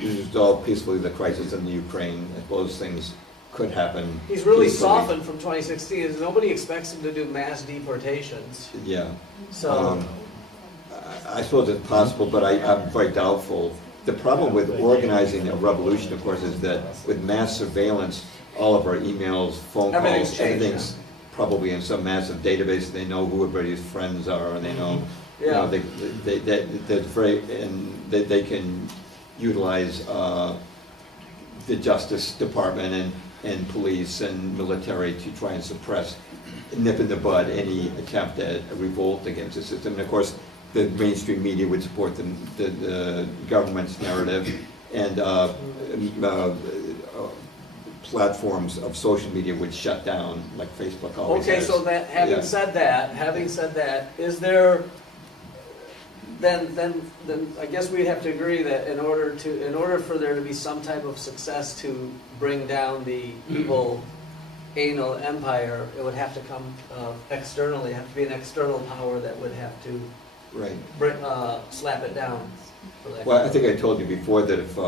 resolve peacefully the crisis in the Ukraine, I suppose things could happen. He's really peacefully. softened from 2016. Nobody expects him to do mass deportations. Yeah. So, I suppose it's possible, but I'm very doubtful. The problem with organizing a revolution, of course, is that with mass surveillance, all of our emails, phone Everything's calls, changed everything's probably in some massive database. They know who everybody's friends are, and they know, they can utilize the Justice Department and police and military to try and suppress, nip in the bud any attempt at a revolt against the system. And of course, the mainstream media would support the government's narrative, and platforms of social media would shut down, like Facebook always okay, has. so that having said that, is there then I guess we'd have to agree that in order for there to be some type of success to bring down the evil anal empire, it would have to come externally. It would have to be an external power that would have to slap it down. Well, I think I told you before that if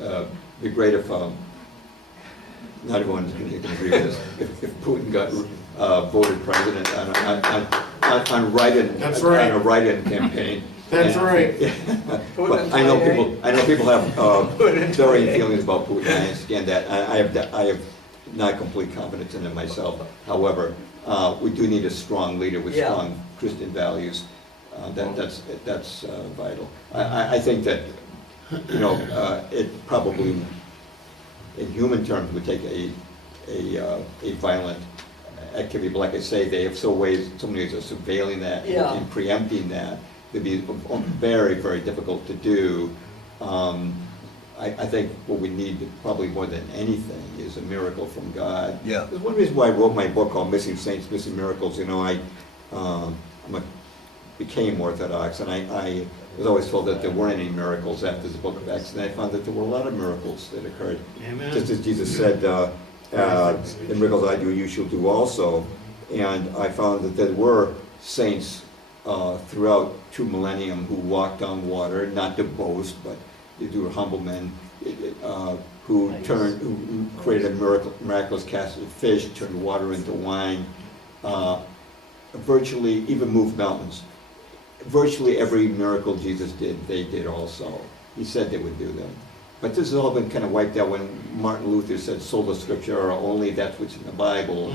it'd be great if not everyone's going to agree with this. If Putin got voted president on write-in, That's right. on a write-in campaign. That's right. But I know people have varying feelings about Putin. I understand that. I have not complete confidence in him myself. However, we do need a strong leader with strong Christian values. That's vital. I think that it probably, in human terms, would take a violent activity. But like I say, they have so many ways of surveilling that and preempting that. It'd be very, very difficult to do. I think what we need probably more than anything is a miracle from God. Yeah. There's one reason why I wrote my book called Missing Saints, Missing Miracles. Became Orthodox, and I was always told that there weren't any miracles after the book of Acts, and I found that there were a lot of miracles that occurred. Amen. Just as Jesus said, The miracles I do, you shall do also. And I found that there were saints throughout 2 millennium who walked on water, not to boast, but they were humble men who created a miraculous cast of fish, turned water into wine, virtually even moved mountains. Virtually every miracle Jesus did, they did also. He said they would do them. But this has all been kind of wiped out when Martin Luther said, sola scriptura, only that's what's in the Bible,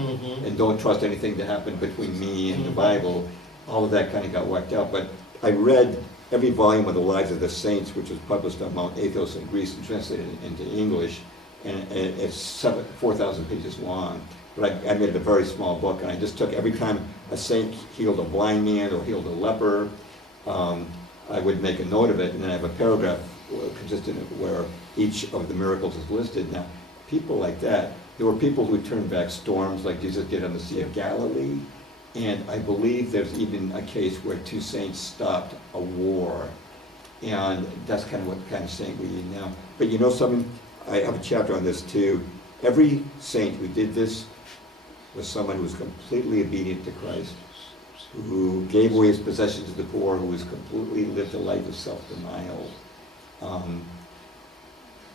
and don't trust anything to happen between me and the Bible. All of that kind of got wiped out. But I read every volume of the Lives of the Saints, which was published on Mount Athos in Greece and translated into English, and it's 4,000 pages long. But I made it a very small book, and I just took every time a saint healed a blind man or healed a leper, I would make a note of it, and then I have a paragraph consistent where each of the miracles is listed. Now, people like that, there were people who turned back storms like Jesus did on the Sea of Galilee, and I believe there's even a case where 2 saints stopped a war, and that's kind of what kind of saint we need now. But you know something? I have a chapter on this too. Every saint who did this was someone who was completely obedient to Christ, who gave away his possessions to the poor, who was completely lived a life of self-denial.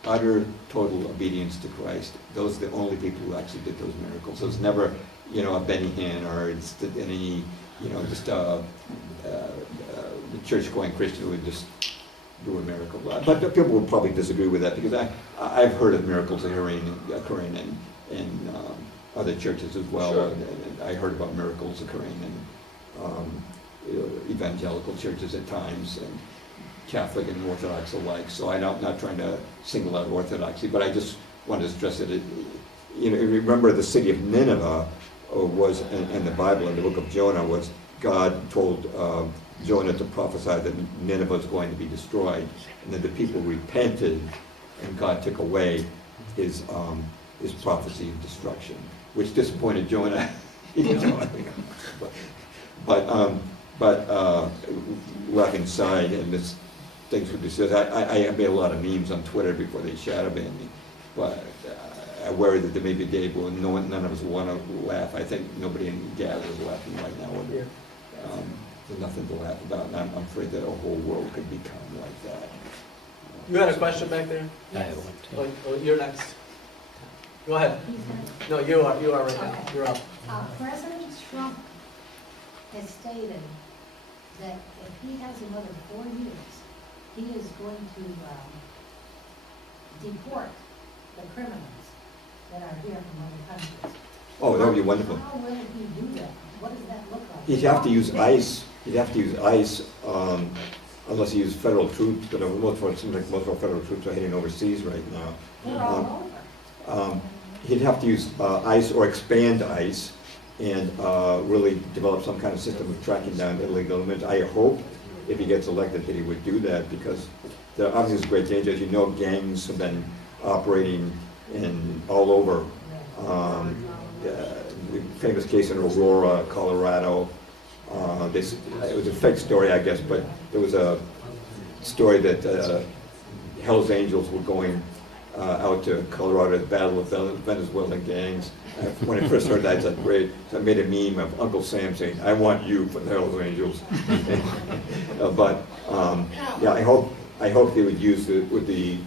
Utter, total obedience to Christ. Those are the only people who actually did those miracles. It was never, a Benny Hinn or any, just the church-going Christian who would just do a miracle. But people would probably disagree with that because I've heard of miracles occurring in other churches as well. Sure. And I heard about miracles occurring in evangelical churches at times, and Catholic and Orthodox alike. So I'm not trying to single out Orthodoxy, but I just wanted to stress that remember the city of Nineveh was in the Bible, in the book of Jonah, was God told Jonah to prophesy that Nineveh was going to be destroyed, and then the people repented, and God took away his prophecy of destruction, which disappointed Jonah. But laughing aside, and this things would be said. I made a lot of memes on Twitter before they shadow banned me, but I worry that there may be a day when none of us want to laugh. I think nobody in Gaza is laughing right now. There's nothing to laugh about, and I'm afraid that a whole world could become like that. You had a question back there? I have one too. Oh, you're next. Go ahead. No, you are right now. Okay. You're up. President Trump has stated that if he has another 4 years, he is going to deport the criminals that are here from other countries. Oh, that would be wonderful. How will he do that? What does that look like? He'd have to use ICE. He'd have to use ICE unless he used federal troops. But most of our federal troops are heading overseas right now. They're all over. He'd have to use ICE or expand ICE and really develop some kind of system of tracking down illegal immigrants. I hope if he gets elected that he would do that, because there obviously is great danger. As you know, gangs have been operating all over. The famous case in Aurora, Colorado. It was a fake story, I guess, but there was a story that Hell's Angels were going out to Colorado to battle with Venezuelan gangs. When I first heard that, I said, great. So I made a meme of Uncle Sam saying, "I want you for the Hell's Angels." Yeah, I hope they would use the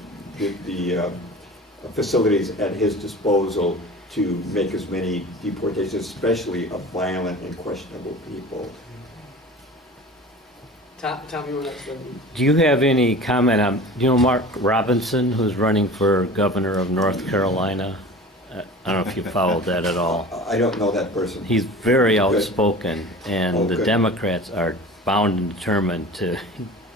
facilities at his disposal to make as many deportations, especially of violent and questionable people. Tom, you were next. Do you have any comment on, Mark Robinson, who's running for governor of North Carolina? I don't know if you followed that at all. I don't know that person. He's very Good. outspoken, and the good. Democrats are bound and determined to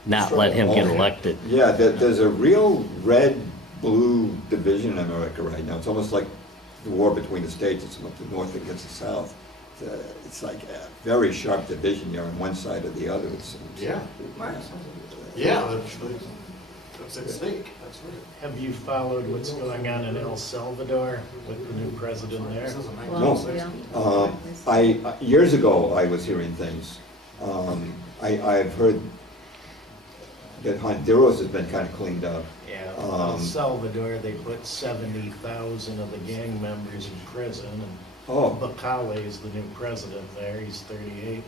not let him get elected. Yeah, there's a real red-blue division in America right now. It's almost like the war between the states. It's not the North against the South. It's like a very sharp division. You're on one side or the other, it seems. Yeah. Yeah, that's at stake. That's right. Have you followed what's going on in El Salvador with the new president there? No. Years ago, I was hearing things. I've heard that Honduras has been kind of cleaned up. Yeah, El Salvador, they put 70,000 of the gang members in prison, and Oh, Bacale is the new president there, he's 38.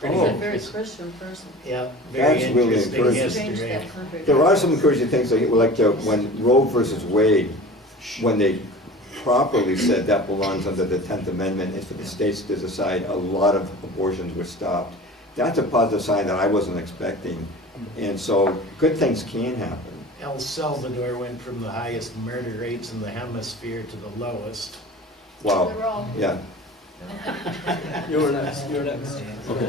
Pretty He's a Oh. very interest- Christian person. Yeah, very That's really interesting encouraging. Changed history. that country. there are some encouraging things, like when Roe versus Wade, when they properly said that belongs under the 10th Amendment, and for the states to decide, a lot of abortions were stopped. That's a positive sign that I wasn't expecting, and so good things can happen. El Salvador went from the highest murder rates in the hemisphere to the lowest. Wow, They're all- yeah. You were next.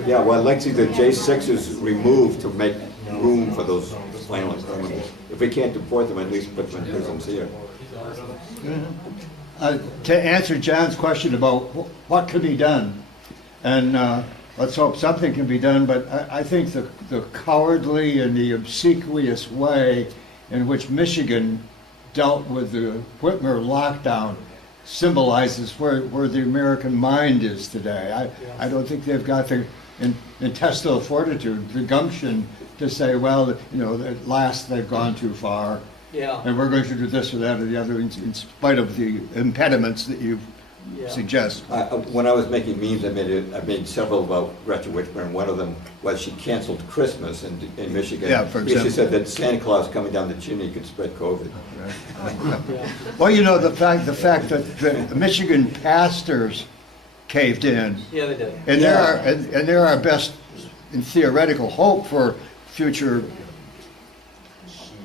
Yeah, well, I'd like to see the J6s removed to make room for those violent criminals. If we can't deport them, at least put them in prisons here. To answer John's question about what could be done, and let's hope something can be done, but I think the cowardly and the obsequious way in which Michigan dealt with the Whitmer lockdown symbolizes where the American mind is today. I don't think they've got the intestinal fortitude, the gumption to say, well, at last they've gone too far. Yeah. And we're going to do this or that or the other in spite of the impediments that you Yeah. suggest. When I was making memes, I made several about Gretchen Whitmer, and one of them was she canceled Christmas in Michigan. Yeah, for Because she example. said that Santa Claus coming down the chimney could spread COVID. Well, the fact that the Michigan pastors caved in, Yeah, they did. and Yeah. they're our best in theoretical hope for future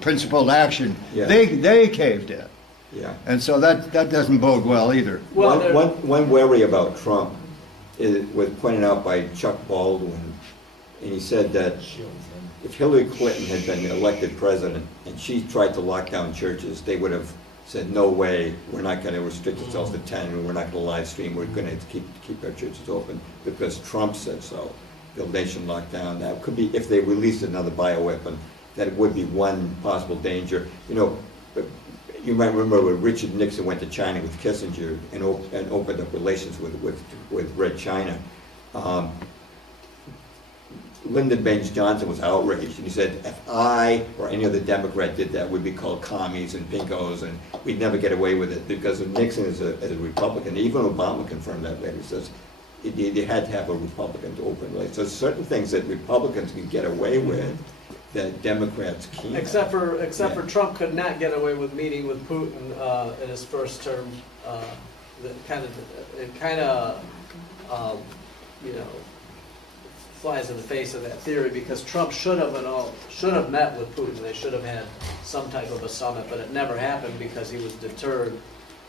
principled action. Yeah. They caved in, Yeah. and so that doesn't bode well either. Well, there- One worry about Trump was pointed out by Chuck Baldwin, and he said that if Hillary Clinton had been elected president and she tried to lock down churches, they would have said, no way, we're not going to restrict ourselves to 10, and we're not going to live stream, we're going to keep our churches open, because Trump said so. The nation locked down. That could be, if they released another bioweapon, that would be one possible danger. You might remember when Richard Nixon went to China with Kissinger and opened up relations with Red China. Lyndon Baines Johnson was outraged, and he said, if I or any other Democrat did that, we'd be called commies and pinkos, and we'd never get away with it, because Nixon is a Republican. Even Obama confirmed that later. He says they had to have a Republican to open relations. So there's certain things that Republicans can get away with that Democrats can't. Except for Trump could not get away with meeting with Putin in his first term. It kind of flies in the face of that theory, because Trump should have met with Putin. They should have had some type of a summit, but it never happened because he was deterred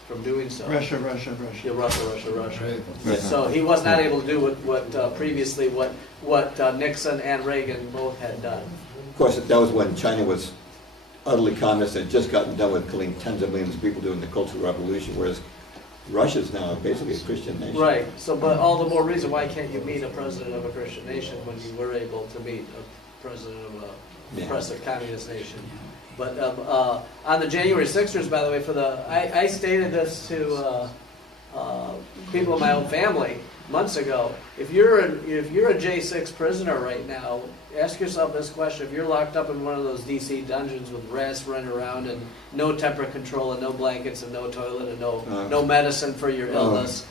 from doing so. Russia. Yeah, Russia. Right. So he was not able to do what previously Nixon and Reagan both had done. Of course, that was when China was utterly communist and had just gotten done with killing tens of millions of people during the Cultural Revolution, whereas Russia's now basically a Christian nation. Right, so, but all the more reason, why can't you meet a president of a Christian nation when you were able to meet a president of a oppressive communist nation? But on the January 6ers, by the way, I stated this to people in my own family months ago. If you're a J6 prisoner right now, ask yourself this question: if you're locked up in one of those DC dungeons with rats running around and no temperature control and no blankets and no toilet and no medicine for your illness,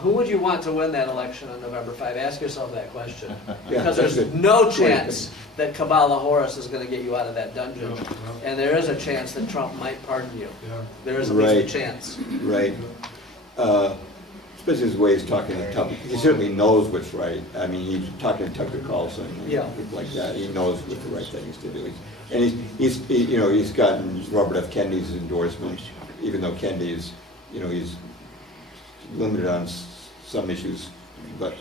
who would you want to win that election on November 5? Ask yourself that question, because there's no chance that Kamala Harris is going to get you out of that dungeon, and there is a chance that Trump might pardon you. There is at least a chance. Right. Especially his way he's talking to Tucker. He certainly knows what's right. I mean, he's talking to Tucker Carlson and people like that. He knows what the right thing is to do. And he's gotten Robert F. Kennedy's endorsement, even though Kennedy is, he's limited on some issues, but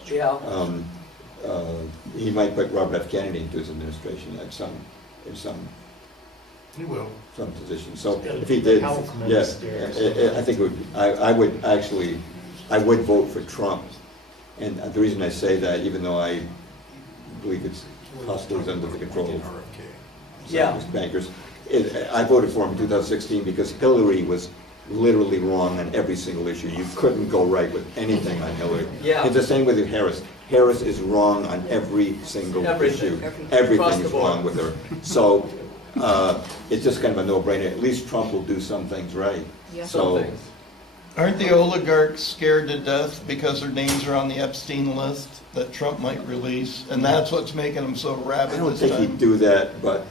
he might put Robert F. Kennedy into his administration in some He will. some position. So if he did, yes, I think it would. I would vote for Trump, and the reason I say that, even though I believe it's possibly under the control of Zionist bankers, I voted for him in 2016 because Hillary was literally wrong on every single issue. You couldn't go right with anything on Hillary. Yeah. It's the same with Harris. Harris is wrong on every single issue. Everything is wrong with her. So it's just kind of a no-brainer. At least Trump will do some things right. Yeah. Some So, things. Aren't the oligarchs scared to death because their names are on the Epstein list that Trump might release? And that's what's making them so I rabid don't this think he'd time? do that, but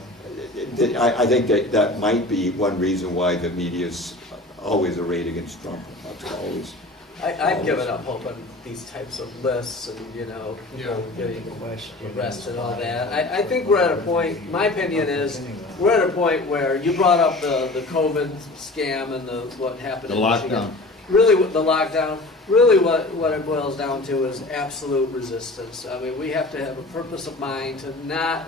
I think that might be one reason why the media's always arrayed against Trump. That's always. I've given up hope on these types of lists and, people getting arrested and all that. I think we're at a point, my opinion is, we're at a point where you brought up the COVID scam and what happened The in Michigan. lockdown. Really, the lockdown, really what it boils down to is absolute resistance. I mean, we have to have a purpose of mind to not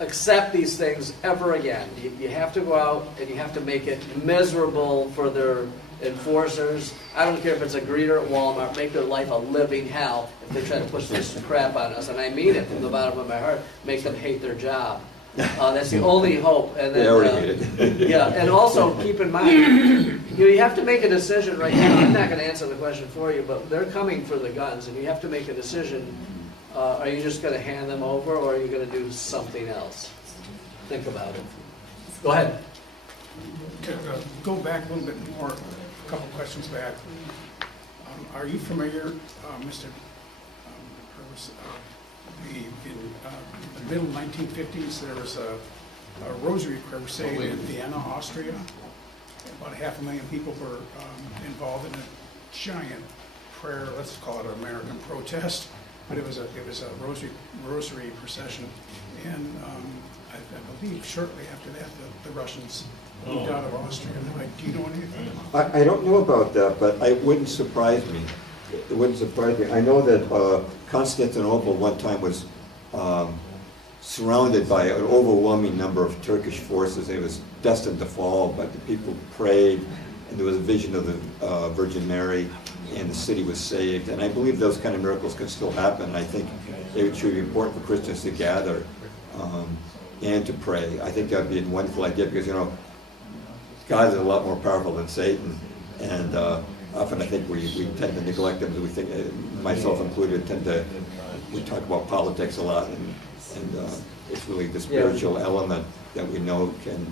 accept these things ever again. You have to go out and you have to make it miserable for their enforcers. I don't care if it's a greeter at Walmart, make their life a living hell if they try to push this crap on us. And I mean it from the bottom of my heart, make them hate their job. That's the only hope. And then, They already hate it. yeah, and also keep in mind, you have to make a decision right now. I'm not going to answer the question for you, but they're coming for the guns, and you have to make a decision. Are you just going to hand them over, or are you going to do something else? Think about it. Go ahead. To go back a little bit more, a couple questions back. Are you familiar, Mr. Purvis, in the middle 1950s, there was a rosary crusade in Vienna, Austria. About 500,000 people were involved in a giant prayer, let's call it an American protest, but it was a rosary procession. And I believe shortly after that, the Russians moved out of Austria. Do you know anything about that? I don't know about that, but it wouldn't surprise me. It wouldn't surprise me. I know that Constantinople one time was surrounded by an overwhelming number of Turkish forces. It was destined to fall, but the people prayed, and there was a vision of the Virgin Mary, and the city was saved. And I believe those kind of miracles can still happen. I think it should be important for Christians to gather and to pray. I think that would be a wonderful idea because, God is a lot more powerful than Satan, and often I think we tend to neglect them. We think, myself included, we talk about politics a lot, and it's really the spiritual element that we know can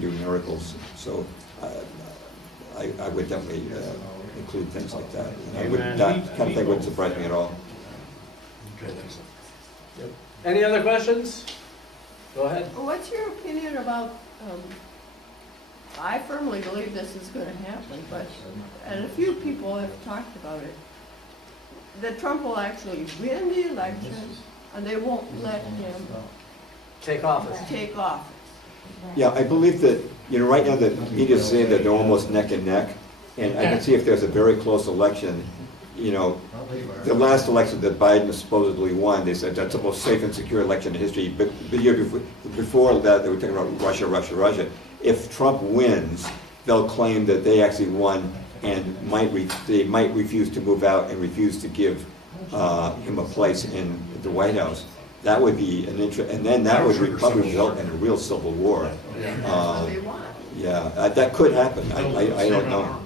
do miracles. So I would definitely include things like that. And that kind of thing wouldn't surprise me at all. Any other questions? Go ahead. What's your opinion about, I firmly believe this is going to happen, and a few people have talked about it, that Trump will actually win the election and they won't let him Take office. take office. Yeah, I believe that, right now the media is saying that they're almost neck and neck, and I can see if there's a very close election, the last election that Biden supposedly won, they said that's the most safe and secure election in history, but the year before that, they were talking about Russia. If Trump wins, they'll claim that they actually won and they might refuse to move out and refuse to give him a place in the White House. That would be an interest, and then that would probably result in a real civil war. Yeah, that could happen. I don't know.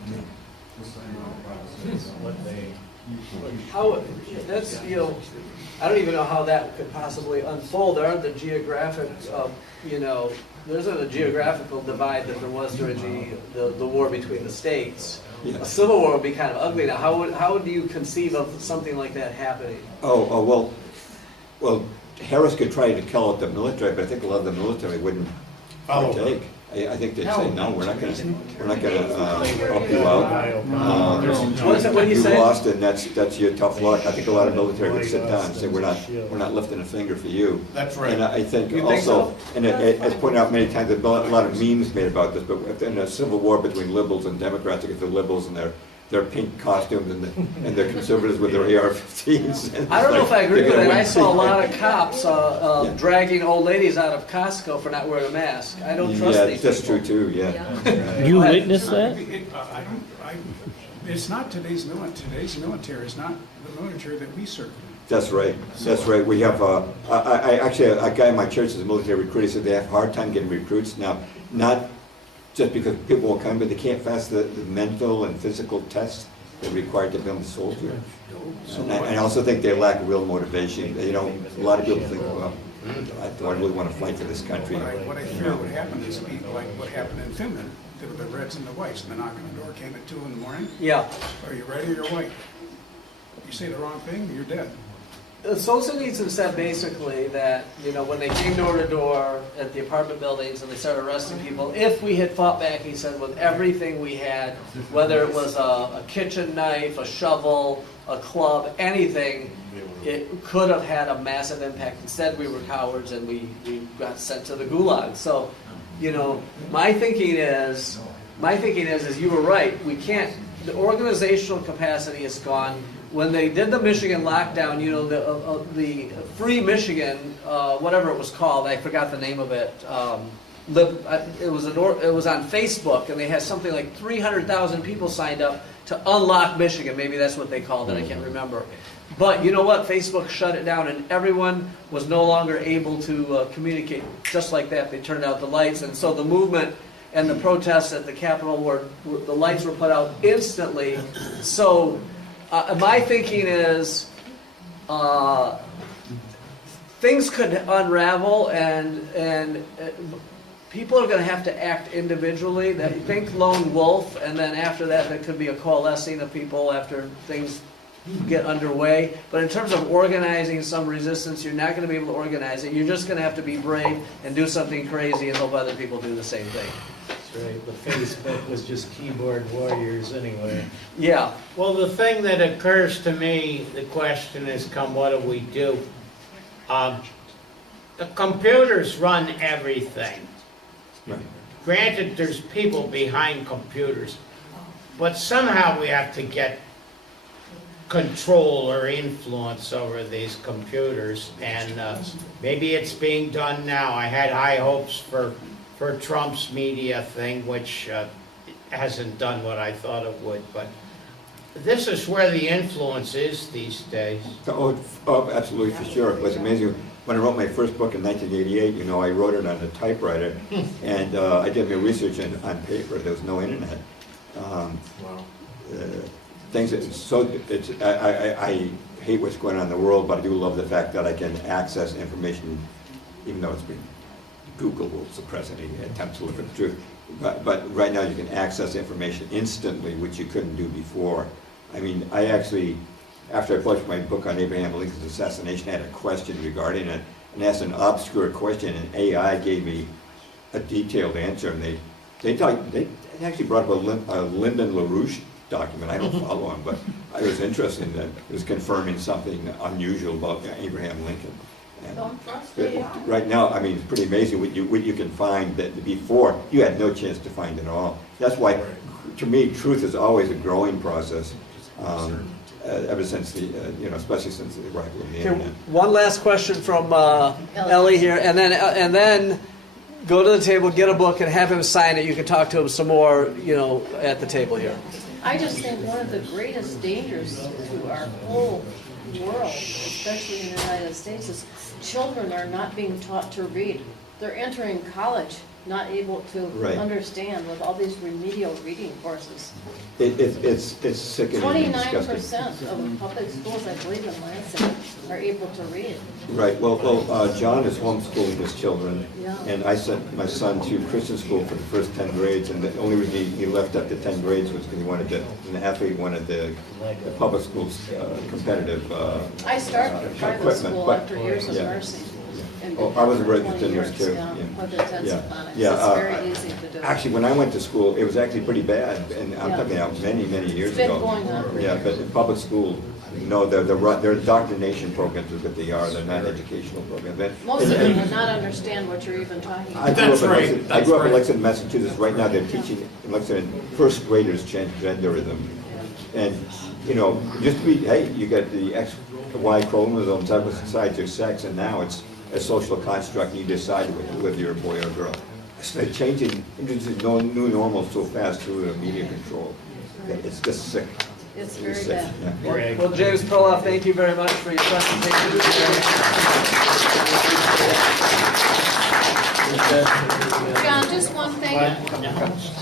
How, that's, I don't even know how that could possibly unfold. There aren't the geographic, there isn't a geographical divide that there was during the war between the states. Yeah. A civil war would be kind of ugly now. How do you conceive of something like that happening? Well, Harris could try to call out the military, but I think a lot of the military wouldn't partake. I think they'd say, no, we're not going to help you out. What do you say? You lost, and that's your tough luck. I think a lot of military would sit down and say, we're not lifting a finger for you. That's right. And I think You also, think so? and as pointed out many times, there's been a lot of memes made about this, but in a civil war between liberals and Democrats, against the liberals and their pink costumes and the conservatives with their AR-15s. I don't know if I agree with that. I saw a lot of cops dragging old ladies out of Costco for not wearing a mask. I don't trust these that's people. true too, yeah. You witnessed that? It's not today's military. Today's military is not the military that we serve. That's right. That's right. We have, actually, a guy in my church is a military recruit. He said they have a hard time getting recruits now, not just because people will come, but they can't pass the mental and physical tests that are required to become a soldier. And I also think they lack real motivation. A lot of people think, well, Do I really want to fight for this country? What I You fear know? would happen is be like what happened in Finland, the Reds and the Whites, and the knock on the door came at 2 in the morning. Yeah. Are you red or you're white? You say the wrong thing, you're dead. Solzhenitsyn said basically that, you know, when they came door to door at the apartment buildings and they started arresting people, if we had fought back, he said, with everything we had, whether it was a kitchen knife, a shovel, a club, anything, it could have had a massive impact. Instead, we were cowards and we got sent to the gulag. So, you know, my thinking is you were right. We can't, the organizational capacity is gone. When they did the Michigan lockdown, you know, the Free Michigan, whatever it was called, I forgot the name of it. It was on Facebook, and they had something like 300,000 people signed up to unlock Michigan. Maybe that's what they called it. I can't remember. But you know what? Facebook shut it down, and everyone was no longer able to communicate just like that. They turned out the lights, and so the movement and the protests at the Capitol the lights were put out instantly. So. My thinking is things could unravel and people are going to have to act individually. Think lone wolf, and then after that there could be a coalescing of people after things get underway. But in terms of organizing some resistance, you're not going to be able to organize it. You're just going to have to be brave and do something crazy and hope other people do the same thing. That's right, the Facebook was just keyboard warriors anyway. Yeah. Well, the thing that occurs to me, the question is, what do we do? The computers run everything. Right. Granted, there's people behind computers, but somehow we have to get control or influence over these computers, and maybe it's being done now. I had high hopes for Trump's media thing, which hasn't done what I thought it would, but this is where the influence is these days. Oh, absolutely, for sure. It was amazing. When I wrote my first book in 1988, you know, I wrote it on a typewriter, and I did my research on paper. There was no internet. Things that I hate what's going on in the world, but I do love the fact that I can access information, even though it's been Google will suppress any attempt to look at the truth. But right now you can access information instantly, which you couldn't do before. I mean, I actually, after I published my book on Abraham Lincoln's assassination, I had a question regarding it, and asked an obscure question, and AI gave me a detailed answer, and they actually brought up a Lyndon LaRouche document. I don't follow him, but I was interested in that. It was confirming something unusual about Abraham Lincoln. And right now, I mean, it's pretty amazing what you can find that before you had no chance to find at all. That's why, to me, truth is always a growing process. Ever since the, especially since the arrival of the internet. One last question from Ellie here, and then go to the table, get a book, and have him sign it. You can talk to him some more, at the table here. I just think one of the greatest dangers to our whole world, especially in the United States, is children are not being taught to read. They're entering college not able to understand with all these remedial reading courses. It's sickening and disgusting. 29% of public schools, I believe in Lansing, are able to read. Right. Well, John is homeschooling his children, Yeah. and I sent my son to Christian school for the first 10 grades, and the only reason he left up to 10 grades was because he wanted the public schools competitive I started private equipment, school but- after years of yeah. nursing. And I was a for registered 20 nurse years, too. yeah, with intensive phonics. Yeah. It's very easy to do. Actually, when I went to school, it was actually pretty bad, and I'm talking about many years It's been ago. going on for Yeah, but in public school, no, they're indoctrination programs is what they are. They're not educational programs. Most of them will not understand what you're even talking I about. grew up in Lexington, Massachusetts. Right now, they're teaching in Lexington first graders transgenderism, and just to be, hey, you got the X, Y chromosomes opposite sides of sex, and now it's a social construct, and you decide whether you're a boy or a girl. So they're changing, introducing new normal so fast through the media control. It's just sick. It's very sick. bad. Yeah. Well, James Perloff, thank you very much for your presentation. John, just one thing.